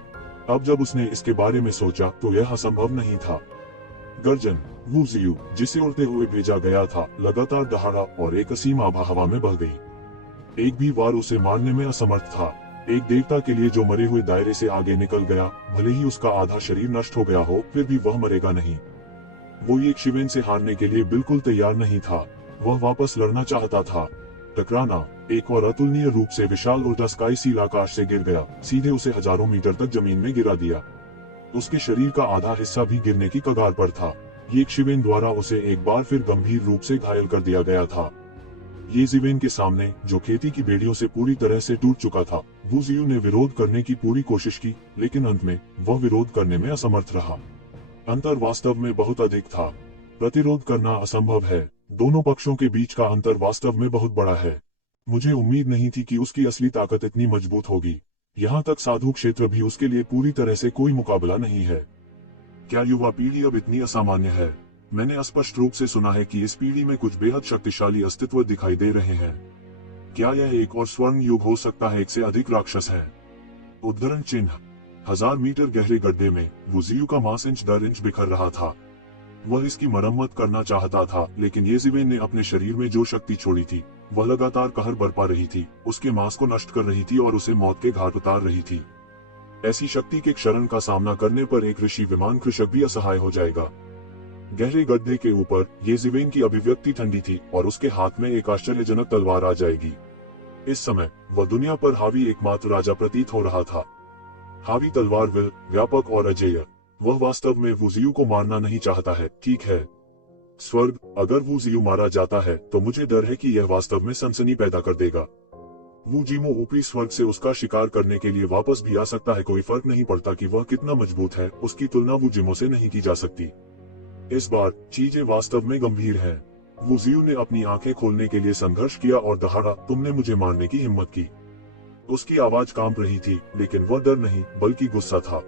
अब जब उसने इसके बारे में सोचा तो यह असंभव नहीं था। गर्जन। वू जियू, जिसे उड़ते हुए भेजा गया था, लगातार दहाड़ा और एक असीम आभा हवा में बह गई। एक भी वार उसे मारने में असमर्थ था। एक देवता के लिए जो मरे हुए दायरे से आगे निकल गया, भले ही उसका आधा शरीर नष्ट हो गया हो, फिर भी वह मरेगा नहीं। वो एक शिवेन से हारने के लिए बिल्कुल तैयार नहीं था। वह वापस लड़ना चाहता था। टकराना। एक और अतुलनीय रूप से विशाल उल्टा स्काई सील आकाश से गिर गया, सीधे उसे हजारों मीटर तक जमीन में गिरा दिया। उसके शरीर का आधा हिस्सा भी गिरने की कगार पर था। ये शिवेन द्वारा उसे एक बार फिर गंभीर रूप से घायल कर दिया गया था। ये जिवेन के सामने, जो खेती की बेड़ियों से पूरी तरह से टूट चुका था, वू जियू ने विरोध करने की पूरी कोशिश की, लेकिन अंत में वह विरोध करने में असमर्थ रहा। अंतर वास्तव में बहुत अधिक था। प्रतिरोध करना असंभव है। दोनों पक्षों के बीच का अंतर वास्तव में बहुत बड़ा है। मुझे उम्मीद नहीं थी कि उसकी असली ताकत इतनी मजबूत होगी। यहाँ तक साधु क्षेत्र भी उसके लिए पूरी तरह से कोई मुकाबला नहीं है। क्या युवा पीढ़ी अब इतनी असामान्य है? मैंने स्पष्ट रूप से सुना है कि इस पीढ़ी में कुछ बेहद शक्तिशाली अस्तित्व दिखाई दे रहे हैं। क्या यह एक और स्वर्ण युग हो सकता है? एक से अधिक राक्षस है। उद्धरण चिन्ह। 1000 मीटर गहरे गड्ढे में वू जियू का मांस इंच दर इंच बिखर रहा था। वह इसकी मरम्मत करना चाहता था, लेकिन ये जिवेन ने अपने शरीर में जो शक्ति छोड़ी थी, वह लगातार कहर बरपा रही थी, उसके मांस को नष्ट कर रही थी और उसे मौत के घाट उतार रही थी। ऐसी शक्ति के क्षरण का सामना करने पर एक ऋषि विमान कृषक भी असहाय हो जाएगा। गहरे गड्ढे के ऊपर येज़िवेन की अभिव्यक्ति ठंडी थी और उसके हाथ में एक आश्चर्यजनक तलवार आ जाएगी। इस समय वह दुनिया पर हावी एकमात्र राजा प्रतीत हो रहा था। हावी तलवार व्यापक और अजेय। वह वास्तव में वू जियू को मारना नहीं चाहता है, ठीक है। स्वर्ग, अगर वू जियू मारा जाता है तो मुझे डर है कि यह वास्तव में सनसनी पैदा कर देगा। वू जिमो ऊपरी स्वर्ग से उसका शिकार करने के लिए वापस भी आ सकता है, कोई फर्क नहीं पड़ता कि वह कितना मजबूत है, उसकी तुलना वू जिमो से नहीं की जा सकती। इस बार चीजें वास्तव में गंभीर हैं। वू जियू ने अपनी आंखें खोलने के लिए संघर्ष किया और दहाड़ा, तुमने मुझे मारने की हिम्मत की। उसकी आवाज कांप रही थी, लेकिन वह डर नहीं बल्कि गुस्सा था।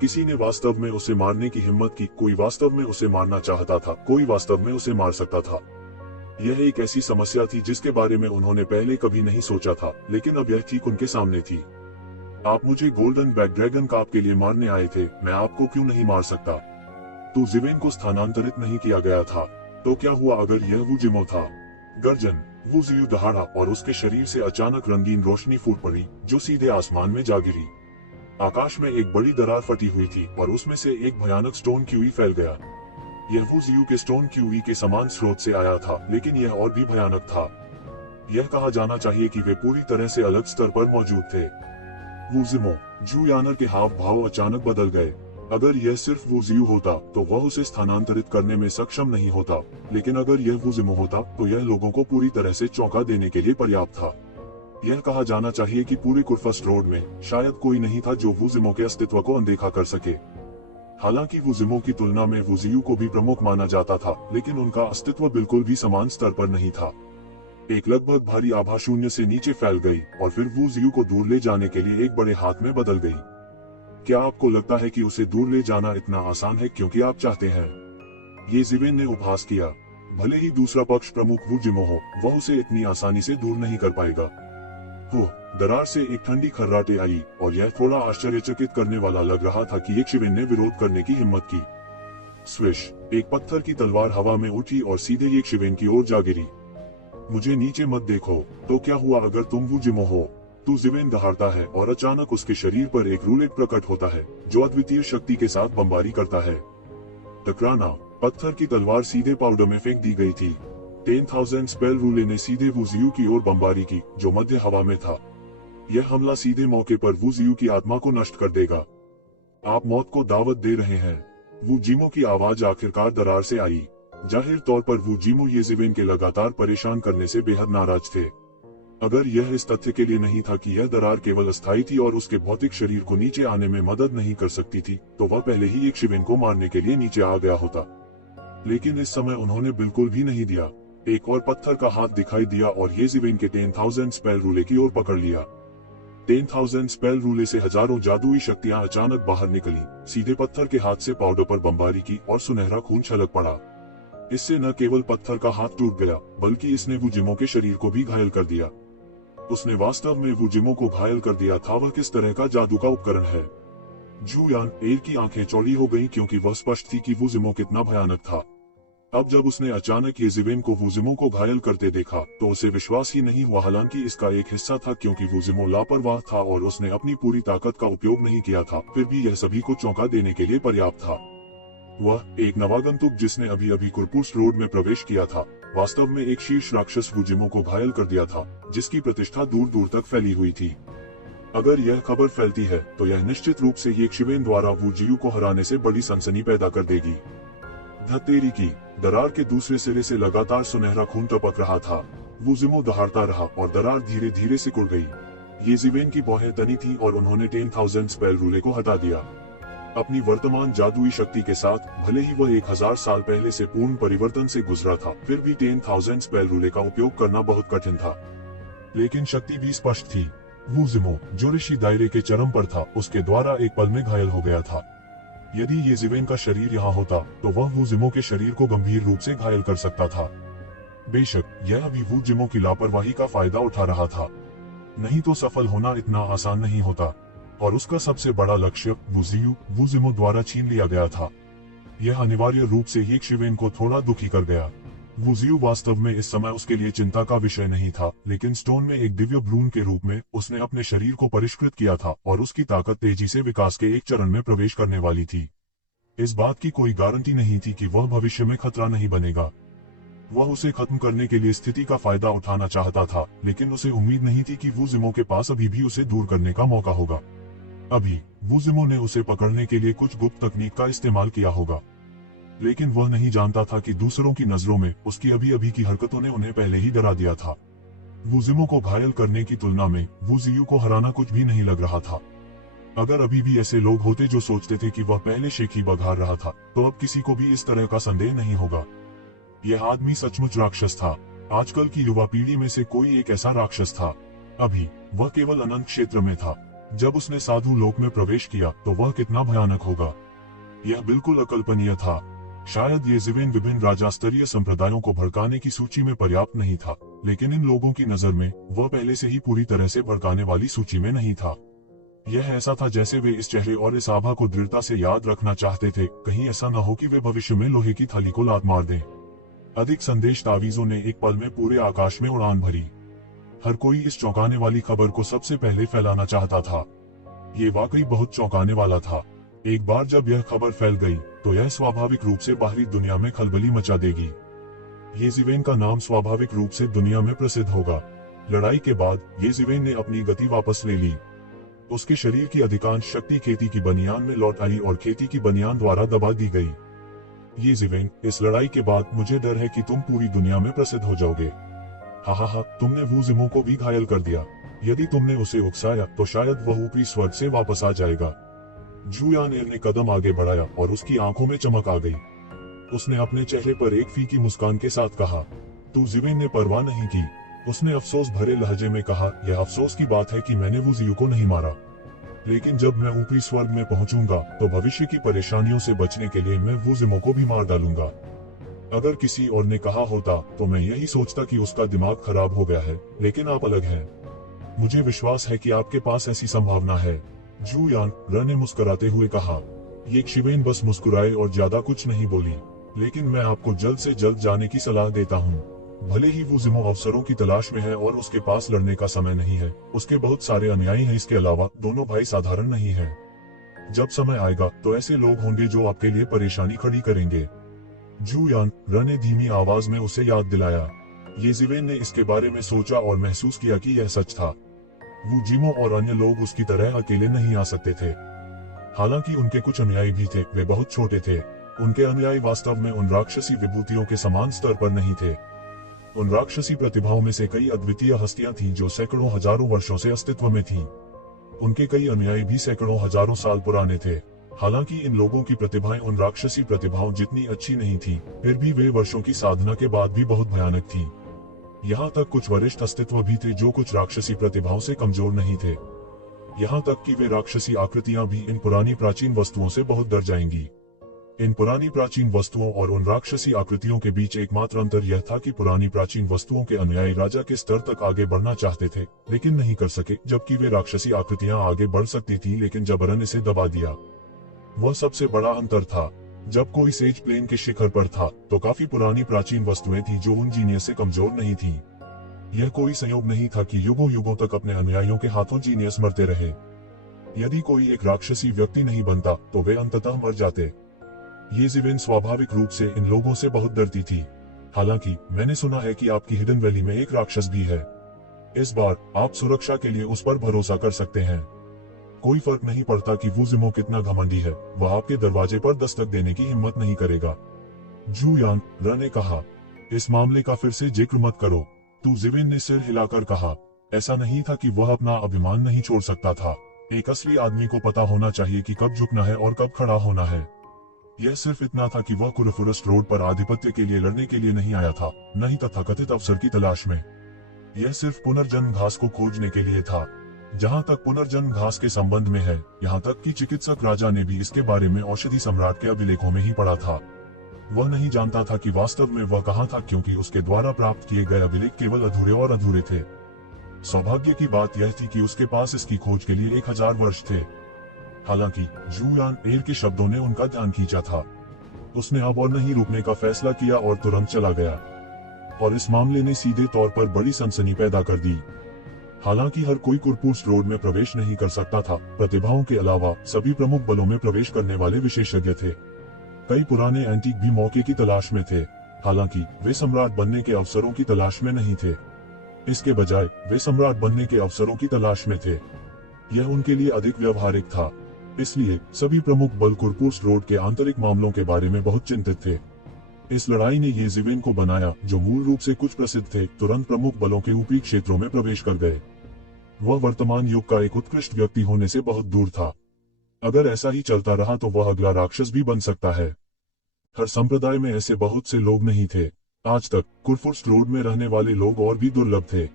किसी ने वास्तव में उसे मारने की हिम्मत की, कोई वास्तव में उसे मारना चाहता था, कोई वास्तव में उसे मार सकता था। यह एक ऐसी समस्या थी जिसके बारे में उन्होंने पहले कभी नहीं सोचा था, लेकिन अब यह ठीक उनके सामने थी। आप मुझे गोल्डन बैक ड्रैगन काप के लिए मारने आए थे, मैं आपको क्यों नहीं मार सकता? तो जिवेन को स्थानांतरित नहीं किया गया था, तो क्या हुआ अगर यह वू जिमो था? गर्जन, वू जियू दहाड़ा और उसके शरीर से अचानक रंगीन रोशनी फूट पड़ी जो सीधे आसमान में जा गिरी। आकाश में एक बड़ी दरार फटी हुई थी और उसमें से एक भयानक स्टोन क्यूई फैल गया। यह वू जियू के स्टोन क्यूई के समान स्रोत से आया था, लेकिन यह और भी भयानक था। यह कहा जाना चाहिए कि वे पूरी तरह से अलग स्तर पर मौजूद थे। वू जिमो, जू यानर के हाव भाव अचानक बदल गए। अगर यह सिर्फ वू जियू होता तो वह उसे स्थानांतरित करने में सक्षम नहीं होता, लेकिन अगर यह वू जिमो होता तो यह लोगों को पूरी तरह से चौंका देने के लिए पर्याप्त था। यह कहा जाना चाहिए कि पूरे कुर्फस रोड में शायद कोई नहीं था जो वू जिमो के अस्तित्व को अनदेखा कर सके। हालांकि वू जिमो की तुलना में वू जियू को भी प्रमुख माना जाता था, लेकिन उनका अस्तित्व बिल्कुल भी समान स्तर पर नहीं था। एक लगभग भारी आभा शून्य से नीचे फैल गई और फिर वू जियू को दूर ले जाने के लिए एक बड़े हाथ में बदल गई। क्या आपको लगता है कि उसे दूर ले जाना इतना आसान है क्योंकि आप चाहते हैं? येज़िवेन ने उपहास किया। भले ही दूसरा पक्ष प्रमुख वू जिमो हो, वह उसे इतनी आसानी से दूर नहीं कर पाएगा। दरार से एक ठंडी खर्राटे आई और यह थोड़ा आश्चर्यचकित करने वाला लग रहा था कि येज़िवेन ने विरोध करने की हिम्मत की। स्विश, एक पत्थर की तलवार हवा में उठी और सीधे येज़िवेन की ओर जा गिरी। मुझे नीचे मत देखो, तो क्या हुआ अगर तुम वू जिमो हो? तू ज़िवेन दहाड़ता है और अचानक उसके शरीर पर एक रूलेट प्रकट होता है जो अद्वितीय शक्ति के साथ बमबारी करता है। टकराना, पत्थर की तलवार सीधे पाउडर में फेंक दी गई थी। 10,000 स्पेल रूले ने सीधे वू जियू की ओर बमबारी की जो मध्य हवा में था। यह हमला सीधे मौके पर वू जियू की आत्मा को नष्ट कर देगा। आप मौत को दावत दे रहे हैं। वू जिमो की आवाज आखिरकार दरार से आई। जाहिर तौर पर वू जिमो येज़िवेन के लगातार परेशान करने से बेहद नाराज थे। अगर यह इस तथ्य के लिए नहीं था कि यह दरार केवल अस्थायी थी और उसके भौतिक शरीर को नीचे आने में मदद नहीं कर सकती थी, तो वह पहले ही येज़िवेन को मारने के लिए नीचे आ गया होता। लेकिन इस समय उन्होंने बिल्कुल भी नहीं दिया। एक और पत्थर का हाथ दिखाई दिया और येज़िवेन के 10,000 स्पेल रूले की ओर पकड़ लिया। 10,000 स्पेल रूले से हजारों जादुई शक्तियां अचानक बाहर निकली, सीधे पत्थर के हाथ से पाउडर पर बमबारी की और सुनहरा खून छलक पड़ा। इससे न केवल पत्थर का हाथ टूट गया, बल्कि इसने वू जिमो के शरीर को भी घायल कर दिया। उसने वास्तव में वू जिमो को घायल कर दिया था। वह किस तरह का जादू का उपकरण है? जू यान एर की आंखें चौड़ी हो गईं क्योंकि वह स्पष्ट थी कि वू जिमो कितना भयानक था। अब जब उसने अचानक येज़िवेन को वू जिमो को घायल करते देखा तो उसे विश्वास ही नहीं हुआ। हालांकि इसका एक हिस्सा था क्योंकि वू जिमो लापरवाह था और उसने अपनी पूरी ताकत का उपयोग नहीं किया था, फिर भी यह सभी को चौंका देने के लिए पर्याप्त था। वह एक नवागंतुक जिसने अभी अभी कुर्पुस रोड में प्रवेश किया था, वास्तव में एक शीर्ष राक्षस वू जिमो को घायल कर दिया था, जिसकी प्रतिष्ठा दूर दूर तक फैली हुई थी। अगर यह खबर फैलती है तो यह निश्चित रूप से येज़िवेन द्वारा वू जियू को हराने से बड़ी सनसनी पैदा कर देगी। धतेरी की दरार के दूसरे सिरे से लगातार सुनहरा खून टपक रहा था। वू जिमो दहाड़ता रहा और दरार धीरे धीरे सिकुड़ गई। येज़िवेन की भौहें तनी थी और उन्होंने 10,000 स्पेल रूले को हटा दिया। अपनी वर्तमान जादुई शक्ति के साथ, भले ही वह 1000 साल पहले से पूर्ण परिवर्तन से गुजरा था, फिर भी 10,000 स्पेल रूले का उपयोग करना बहुत कठिन था। लेकिन शक्ति भी स्पष्ट थी। वू जिमो, जो ऋषि दायरे के चरम पर था, उसके द्वारा एक पल में घायल हो गया था। यदि येज़िवेन का शरीर यहाँ होता तो वह वू जिमो के शरीर को गंभीर रूप से घायल कर सकता था। बेशक यह अभी वू जिमो की लापरवाही का फायदा उठा रहा था, नहीं तो सफल होना इतना आसान नहीं होता। और उसका सबसे बड़ा लक्ष्य वू जिमो द्वारा छीन लिया गया था। यह अनिवार्य रूप से येज़िवेन को थोड़ा दुखी कर गया। वुजियू वास्तव में इस समय उसके लिए चिंता का विषय नहीं था, लेकिन स्टोन में एक दिव्य भ्रूण के रूप में उसने अपने शरीर को परिष्कृत किया था और उसकी ताकत तेजी से विकास के एक चरण में प्रवेश करने वाली थी। इस बात की कोई गारंटी नहीं थी कि वह भविष्य में खतरा नहीं बनेगा। वह उसे खत्म करने के लिए स्थिति का फायदा उठाना चाहता था, लेकिन उसे उम्मीद नहीं थी कि वुजिमो के पास अभी भी उसे दूर करने का मौका होगा। अभी वुजिमो ने उसे पकड़ने के लिए कुछ गुप्त तकनीक का इस्तेमाल किया होगा, लेकिन वह नहीं जानता था कि दूसरों की नजरों में उसकी अभी की हरकतों ने उन्हें पहले ही डरा दिया था। वुजिमो को घायल करने की तुलना में वुजियू को हराना कुछ भी नहीं लग रहा था। अगर अभी भी ऐसे लोग होते जो सोचते थे कि वह पहले शेख ही बघार रहा था, तो अब किसी को भी इस तरह का संदेह नहीं होगा। यह आदमी सचमुच राक्षस था। आजकल की युवा पीढ़ी में से कोई एक ऐसा राक्षस था। अभी वह केवल अनंत क्षेत्र में था। जब उसने साधु लोक में प्रवेश किया तो वह कितना भयानक होगा, यह बिल्कुल अकल्पनीय था। शायद ये ज़िवेन विभिन्न राजा स्तरीय संप्रदायों को भड़काने की सूची में पर्याप्त नहीं था, लेकिन इन लोगों की नजर में वह पहले से ही पूरी तरह से भड़काने वाली सूची में नहीं था। यह ऐसा था जैसे वे इस चेहरे और इस आभा को दृढ़ता से याद रखना चाहते थे, कहीं ऐसा न हो कि वे भविष्य में लोहे की थैली को लात मार दें। अधिक संदेश तावीजों ने एक पल में पूरे आकाश में उड़ान भरी। हर कोई इस चौंकाने वाली खबर को सबसे पहले फैलाना चाहता था। ये वाकई बहुत चौंकाने वाला था। एक बार जब यह खबर फैल गई तो यह स्वाभाविक रूप से बाहरी दुनिया में खलबली मचा देगी। ये ज़िवेन का नाम स्वाभाविक रूप से दुनिया में प्रसिद्ध होगा। लड़ाई के बाद ये ज़िवेन ने अपनी गति वापस ले ली। उसके शरीर की अधिकांश शक्ति खेती की बनियान में लौट आई और खेती की बनियान द्वारा दबा दी गई। ये ज़िवेन, इस लड़ाई के बाद मुझे डर है कि तुम पूरी दुनिया में प्रसिद्ध हो जाओगे। हा, तुमने वुजिमो को भी घायल कर दिया। यदि तुमने उसे उकसाया तो शायद वह ऊपरी स्वर्ग से वापस आ जाएगा। जूयानेर ने कदम आगे बढ़ाया और उसकी आंखों में चमक आ गई। उसने अपने चेहरे पर एक फीकी मुस्कान के साथ कहा, तू ज़िवेन ने परवाह नहीं की। उसने अफसोस भरे लहजे में कहा, यह अफसोस की बात है कि मैंने वुजियू को नहीं मारा, लेकिन जब मैं ऊपरी स्वर्ग में पहुंचूंगा तो भविष्य की परेशानियों से बचने के लिए मैं वुजिमो को भी मार डालूंगा। अगर किसी और ने कहा होता तो मैं यही सोचता कि उसका दिमाग खराब हो गया है, लेकिन आप अलग हैं। मुझे विश्वास है कि आपके पास ऐसी संभावना है। जूयान ने मुस्कुराते हुए कहा। ये शिवेन बस मुस्कुराए और ज्यादा कुछ नहीं बोली। लेकिन मैं आपको जल्द से जल्द जाने की सलाह देता हूँ। भले ही वुजिमो अवसरों की तलाश में है और उसके पास लड़ने का समय नहीं है, उसके बहुत सारे अनुयायी हैं। इसके अलावा दोनों भाई साधारण नहीं है। जब समय आएगा तो ऐसे लोग होंगे जो आपके लिए परेशानी खड़ी करेंगे। जूयान ने धीमी आवाज में उसे याद दिलाया। ये ज़िवेन ने इसके बारे में सोचा और महसूस किया कि यह सच था। वुजिमो और अन्य लोग उसकी तरह अकेले नहीं आ सकते थे। हालांकि उनके कुछ अनुयायी भी थे, वे बहुत छोटे थे। उनके अनुयायी वास्तव में उन राक्षसी विभूतियों के समान स्तर पर नहीं थे। उन राक्षसी प्रतिभाओं में से कई अद्वितीय हस्तियां थीं जो सैकड़ों हजारों वर्षों से अस्तित्व में थीं। उनके कई अनुयायी भी सैकड़ों हजारों साल पुराने थे। हालांकि इन लोगों की प्रतिभाएं उन राक्षसी प्रतिभाओं जितनी अच्छी नहीं थीं, फिर भी वे वर्षों की साधना के बाद भी बहुत भयानक थीं। यहाँ तक कुछ वरिष्ठ अस्तित्व भी थे जो कुछ राक्षसी प्रतिभाओं से कमजोर नहीं थे। यहाँ तक कि वे राक्षसी आकृतियां भी इन पुरानी प्राचीन वस्तुओं से बहुत डर जाएंगी। इन पुरानी प्राचीन वस्तुओं और उन राक्षसी आकृतियों के बीच एकमात्र अंतर यह था कि पुरानी प्राचीन वस्तुओं के अनुयायी राजा के स्तर तक आगे बढ़ना चाहते थे, लेकिन नहीं कर सके, जबकि वे राक्षसी आकृतियां आगे बढ़ सकती थी लेकिन जबरन इसे दबा दिया। वह सबसे बड़ा अंतर था। जब कोई सेज प्लेन के शिखर पर था तो काफी पुरानी प्राचीन वस्तुएं थी जो उन जीनियस से कमजोर नहीं थीं। यह कोई संयोग नहीं था कि युगों युगों तक अपने अनुयायियों के हाथों जीनियस मरते रहे। यदि कोई एक राक्षसी व्यक्ति नहीं बनता तो वे अंततः मर जाते। ये ज़िवेन स्वाभाविक रूप से इन लोगों से बहुत डरती थी। हालांकि मैंने सुना है कि आपकी हिडन वैली में एक राक्षस भी है। इस बार आप सुरक्षा के लिए उस पर भरोसा कर सकते हैं। कोई फर्क नहीं पड़ता कि वुजिमो कितना घमंडी है, वह आपके दरवाजे पर दस्तक देने की हिम्मत नहीं करेगा। जूयान ने कहा, इस मामले का फिर से जिक्र मत करो। तू ज़िवेन ने सिर हिलाकर कहा। ऐसा नहीं था कि वह अपना अभिमान नहीं छोड़ सकता था। एक असली आदमी को पता होना चाहिए कि कब झुकना है और कब खड़ा होना है। यह सिर्फ इतना था कि वह कुरफुरस्ट रोड पर आधिपत्य के लिए लड़ने के लिए नहीं आया था, न ही तथाकथित अवसर की तलाश में। यह सिर्फ पुनर्जन्म घास को खोजने के लिए था। जहां तक पुनर्जन्म घास के संबंध में है, यहां तक कि चिकित्सक राजा ने भी इसके बारे में औषधि सम्राट के अभिलेखों में ही पढ़ा था। वह नहीं जानता था कि वास्तव में वह कहां था, क्योंकि उसके द्वारा प्राप्त किए गए अभिलेख केवल अधूरे और अधूरे थे। सौभाग्य की बात यह थी कि उसके पास इसकी खोज के लिए 1000 वर्ष थे। हालांकि जूयान के शब्दों ने उनका ध्यान खींचा था। उसने अब और नहीं रुकने का फैसला किया और तुरंत चला गया। और इस मामले ने सीधे तौर पर बड़ी सनसनी पैदा कर दी। हालांकि हर कोई कुरपुर्स रोड में प्रवेश नहीं कर सकता था। प्रतिभाओं के अलावा सभी प्रमुख बलों में प्रवेश करने वाले विशेषज्ञ थे। कई पुराने एंटीक भी मौके की तलाश में थे, हालांकि वे सम्राट बनने के अवसरों की तलाश में नहीं थे। इसके बजाय वे सम्राट बनने के अवसरों की तलाश में थे। यह उनके लिए अधिक व्यवहारिक था। इसलिए सभी प्रमुख बल कुरपुर्स रोड के आंतरिक मामलों के बारे में बहुत चिंतित थे। इस लड़ाई ने येज़िवेन को बनाया, जो मूल रूप से कुछ प्रसिद्ध थे, तुरंत प्रमुख बलों के ऊपरी क्षेत्रों में प्रवेश कर गए। वह वर्तमान युग का एक उत्कृष्ट व्यक्ति होने से बहुत दूर था। अगर ऐसा ही चलता रहा तो वह अगला राक्षस भी बन सकता है। हर संप्रदाय में ऐसे बहुत से लोग नहीं थे। आज तक कुरपुर्स रोड में रहने वाले लोग और भी दुर्लभ थे।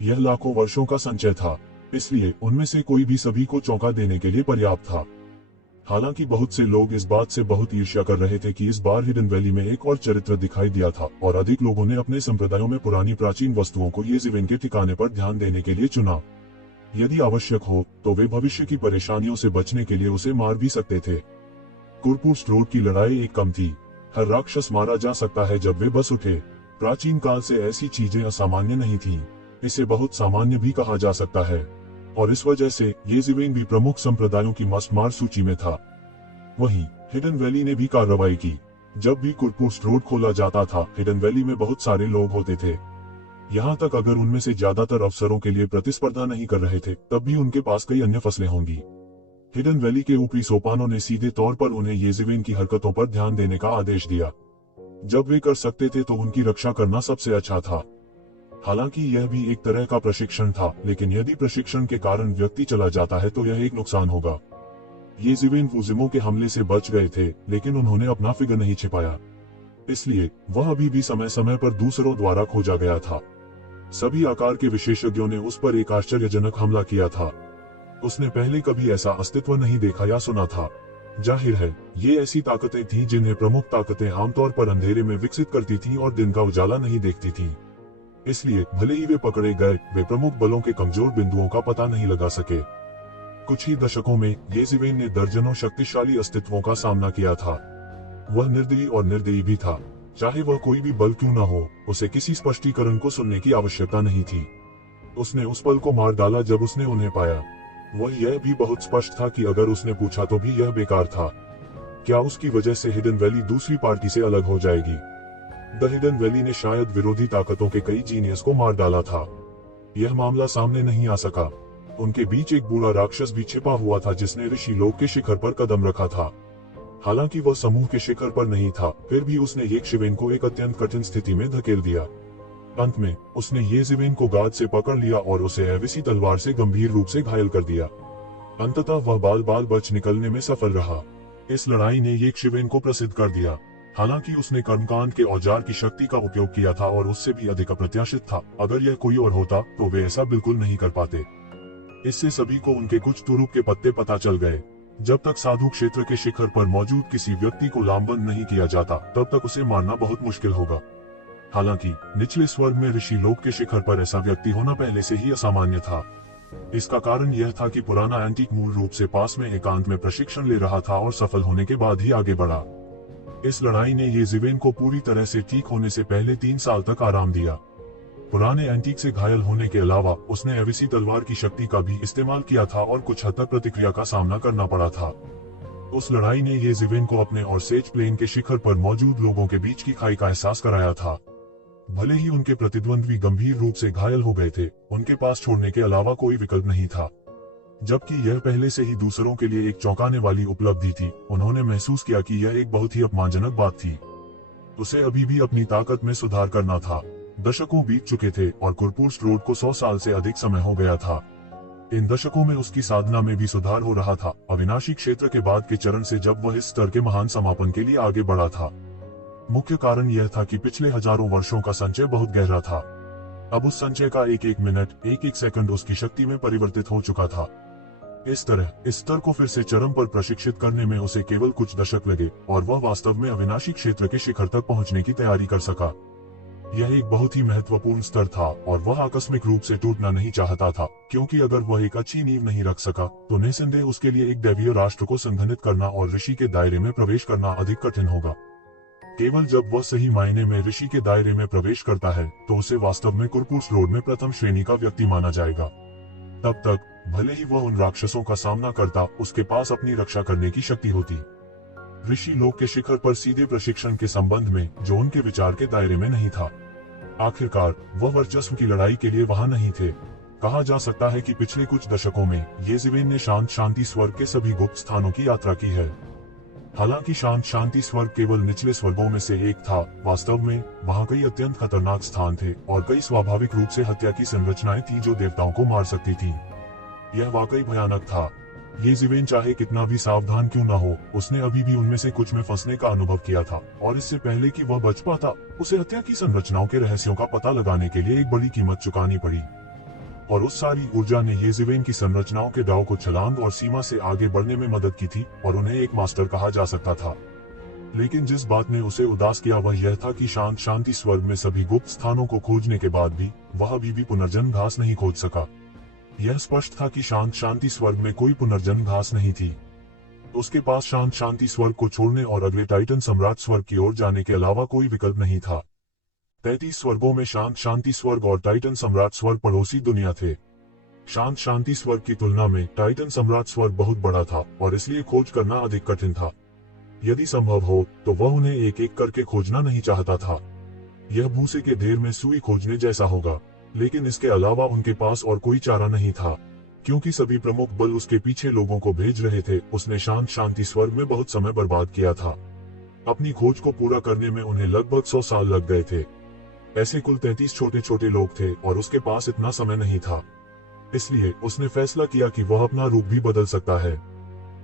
यह लाखों वर्षों का संचय था, इसलिए उनमें से कोई भी सभी को चौंका देने के लिए पर्याप्त था। हालांकि बहुत से लोग इस बात से बहुत ईर्ष्या कर रहे थे कि इस बार हिडन वैली में एक और चरित्र दिखाई दिया था, और अधिक लोगों ने अपने संप्रदायों में पुरानी प्राचीन वस्तुओं को येज़िवेन के ठिकाने पर ध्यान देने के लिए चुना। यदि आवश्यक हो तो वे भविष्य की परेशानियों से बचने के लिए उसे मार भी सकते थे। कुरपुर्स रोड की लड़ाई एक कम थी। हर राक्षस मारा जा सकता है जब वे बस उठे। प्राचीन काल से ऐसी चीजें असामान्य नहीं थीं। इसे बहुत सामान्य भी कहा जा सकता है, और इस वजह से येज़िवेन भी प्रमुख संप्रदायों की मस्टमार सूची में था। वहीं हिडन वैली ने भी कार्रवाई की। जब भी कुरपुर्स रोड खोला जाता था, हिडन वैली में बहुत सारे लोग होते थे। यहाँ तक अगर उनमें से ज्यादातर अवसरों के लिए प्रतिस्पर्धा नहीं कर रहे थे, तब भी उनके पास कई अन्य फसलें होंगी। हिडन वैली के ऊपरी सोपानों ने सीधे तौर पर उन्हें येज़िवेन की हरकतों पर ध्यान देने का आदेश दिया। जब वे कर सकते थे तो उनकी रक्षा करना सबसे अच्छा था। हालांकि यह भी एक तरह का प्रशिक्षण था, लेकिन यदि प्रशिक्षण के कारण व्यक्ति चला जाता है तो यह एक नुकसान होगा। येज़िवेन वुजिमों के हमले से बच गए थे, लेकिन उन्होंने अपना फिगर नहीं छिपाया। इसलिए वह अभी भी समय समय पर दूसरों द्वारा खोजा गया था। सभी आकार के विशेषज्ञों ने उस पर एक आश्चर्यजनक हमला किया था। उसने पहले कभी ऐसा अस्तित्व नहीं देखा या सुना था। जाहिर है, ये ऐसी ताकतें थीं जिन्हें प्रमुख ताकतें आमतौर पर अंधेरे में विकसित करती थीं और दिन का उजाला नहीं देखती थीं। इसलिए भले ही वे पकड़े गए, वे प्रमुख बलों के कमजोर बिंदुओं का पता नहीं लगा सके। कुछ ही दशकों में येज़िवेन ने दर्जनों शक्तिशाली अस्तित्वों का सामना किया था। वह निर्दयी और निर्दयी भी था। चाहे वह कोई भी बल क्यों न हो, उसे किसी स्पष्टीकरण को सुनने की आवश्यकता नहीं थी। उसने उस बल को मार डाला जब उसने उन्हें पाया। वह यह भी बहुत स्पष्ट था कि अगर उसने पूछा तो भी यह बेकार था। क्या उसकी वजह से हिडन वैली दूसरी पार्टी से अलग हो जाएगी? द हिडन वैली ने शायद विरोधी ताकतों के कई जीनियस को मार डाला था। यह मामला सामने नहीं आ सका। उनके बीच एक बूढ़ा राक्षस भी छिपा हुआ था जिसने ऋषि लोक के शिखर पर कदम रखा था। हालांकि वह समूह के शिखर पर नहीं था, फिर भी उसने येज़िवेन को एक अत्यंत कठिन स्थिति में धकेल दिया। अंत में उसने येज़िवेन को गाद से पकड़ लिया और उसे एविसी तलवार से गंभीर रूप से घायल कर दिया। अंततः वह बाल बाल बच निकलने में सफल रहा। इस लड़ाई ने येज़िवेन को प्रसिद्ध कर दिया। हालांकि उसने कर्मकांड के औजार की शक्ति का उपयोग किया था और उससे भी अधिक अप्रत्याशित था। अगर यह कोई और होता तो वे ऐसा बिल्कुल नहीं कर पाते। इससे सभी को उनके कुछ तुरुप के पत्ते पता चल गए। जब तक साधु क्षेत्र के शिखर पर मौजूद किसी व्यक्ति को लामबंद नहीं किया जाता, तब तक उसे मारना बहुत मुश्किल होगा। हालांकि निचले स्वर्ग में ऋषि लोक के शिखर पर ऐसा व्यक्ति होना पहले से ही असामान्य था। इसका कारण यह था कि पुराना एंटीक मूल रूप से पास में एकांत में प्रशिक्षण ले रहा था और सफल होने के बाद ही आगे बढ़ा। इस लड़ाई ने येज़िवेन को पूरी तरह से ठीक होने से पहले 3 साल तक आराम दिया। पुराने एंटीक से घायल होने के अलावा उसने एविसी तलवार की शक्ति का भी इस्तेमाल किया था और कुछ हद तक प्रतिक्रिया का सामना करना पड़ा था। उस लड़ाई ने येज़िवेन को अपने और सेज प्लेन के शिखर पर मौजूद लोगों के बीच की खाई का एहसास कराया था। भले ही उनके प्रतिद्वंद्वी गंभीर रूप से घायल हो गए थे, उनके पास छोड़ने के अलावा कोई विकल्प नहीं था। जबकि यह पहले से ही दूसरों के लिए एक चौंकाने वाली उपलब्धि थी, उन्होंने महसूस किया कि यह एक बहुत ही अपमानजनक बात थी। उसे अभी भी अपनी ताकत में सुधार करना था। दशकों बीत चुके थे और कुरपुर्स रोड को 100 साल से अधिक समय हो गया था। इन दशकों में उसकी साधना में भी सुधार हो रहा था, अविनाशी क्षेत्र के बाद के चरण से जब वह इस स्तर के महान समापन के लिए आगे बढ़ा था। मुख्य कारण यह था कि पिछले हजारों वर्षों का संचय बहुत गहरा था। अब उस संचय का एक एक मिनट, एक एक सेकंड उसकी शक्ति में परिवर्तित हो चुका था। इस तरह इस स्तर को फिर से चरम पर प्रशिक्षित करने में उसे केवल कुछ दशक लगे और वह वास्तव में अविनाशी क्षेत्र के शिखर तक पहुंचने की तैयारी कर सका। यह एक बहुत ही महत्वपूर्ण स्तर था और वह आकस्मिक रूप से टूटना नहीं चाहता था, क्योंकि अगर वह एक अच्छी नींव नहीं रख सका तो निस्संदेह उसके लिए एक दैवीय राष्ट्र को संगठित करना और ऋषि के दायरे में प्रवेश करना अधिक कठिन होगा। केवल जब वह सही मायने में ऋषि के दायरे में प्रवेश करता है तो उसे वास्तव में कुरपुरुष रोड में प्रथम श्रेणी का व्यक्ति माना जाएगा। तब तक भले ही वह उन राक्षसों का सामना करता, उसके पास अपनी रक्षा करने की शक्ति होती। ऋषि लोक के शिखर पर सीधे प्रशिक्षण के संबंध में जो उनके विचार के दायरे में नहीं था। आखिरकार वह वर्चस्व की लड़ाई के लिए वहां नहीं थे। कहा जा सकता है कि पिछले कुछ दशकों में येज़िवेन ने शांत शांति स्वर्ग के सभी गुप्त स्थानों की यात्रा की है। हालांकि शांत शांति स्वर्ग केवल निचले स्वर्गों में से एक था, वास्तव में वहां कई अत्यंत खतरनाक स्थान थे और कई स्वाभाविक रूप से हत्या की संरचनाएं थी जो देवताओं को मार सकती थी। यह वाकई भयानक था। येज़िवेन चाहे कितना भी सावधान क्यों न हो, उसने अभी भी उनमें से कुछ में फंसने का अनुभव किया था और इससे पहले कि वह बच पाता, उसे हत्या की संरचनाओं के रहस्यों का पता लगाने के लिए एक बड़ी कीमत चुकानी पड़ी। और उस सारी ऊर्जा ने येज़िवेन की संरचनाओं के दाव को छलांग और सीमा से आगे बढ़ने में मदद की थी और उन्हें एक मास्टर कहा जा सकता था। लेकिन जिस बात ने उसे उदास किया वह यह था कि शांत शांति स्वर्ग में सभी गुप्त स्थानों को खोजने के बाद भी वह अभी भी पुनर्जन्म घास नहीं खोज सका। यह स्पष्ट था कि शांत शांति स्वर्ग में कोई पुनर्जन्म घास नहीं थी। उसके पास शांत शांति स्वर्ग को छोड़ने और अगले टाइटन सम्राट स्वर्ग की ओर जाने के अलावा कोई विकल्प नहीं था। 33 स्वर्गों में शांत शांति स्वर्ग और टाइटन सम्राट स्वर्ग पड़ोसी दुनिया थे। शांत शांति स्वर्ग की तुलना में टाइटन सम्राट स्वर्ग बहुत बड़ा था और इसलिए खोज करना अधिक कठिन था। यदि संभव हो तो वह उन्हें एक एक करके खोजना नहीं चाहता था। यह भूसे के ढेर में सुई खोजने जैसा होगा, लेकिन इसके अलावा उनके पास और कोई चारा नहीं था। क्योंकि सभी प्रमुख बल उसके पीछे लोगों को भेज रहे थे, उसने शांत शांति स्वर्ग में बहुत समय बर्बाद किया था। अपनी खोज को पूरा करने में उन्हें लगभग 100 साल लग गए थे। ऐसे कुल 33 छोटे छोटे लोग थे और उसके पास इतना समय नहीं था। इसलिए उसने फैसला किया कि वह अपना रूप भी बदल सकता है।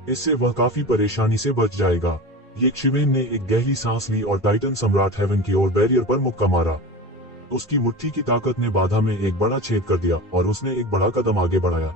इससे वह काफी परेशानी से बच जाएगा। येज़िवेन ने एक गहरी सांस ली और टाइटन सम्राट हेवन की ओर बैरियर पर मुक्का मारा। उसकी मुट्ठी की ताकत ने बाधा में एक बड़ा छेद कर दिया और उसने एक बड़ा कदम आगे बढ़ाया।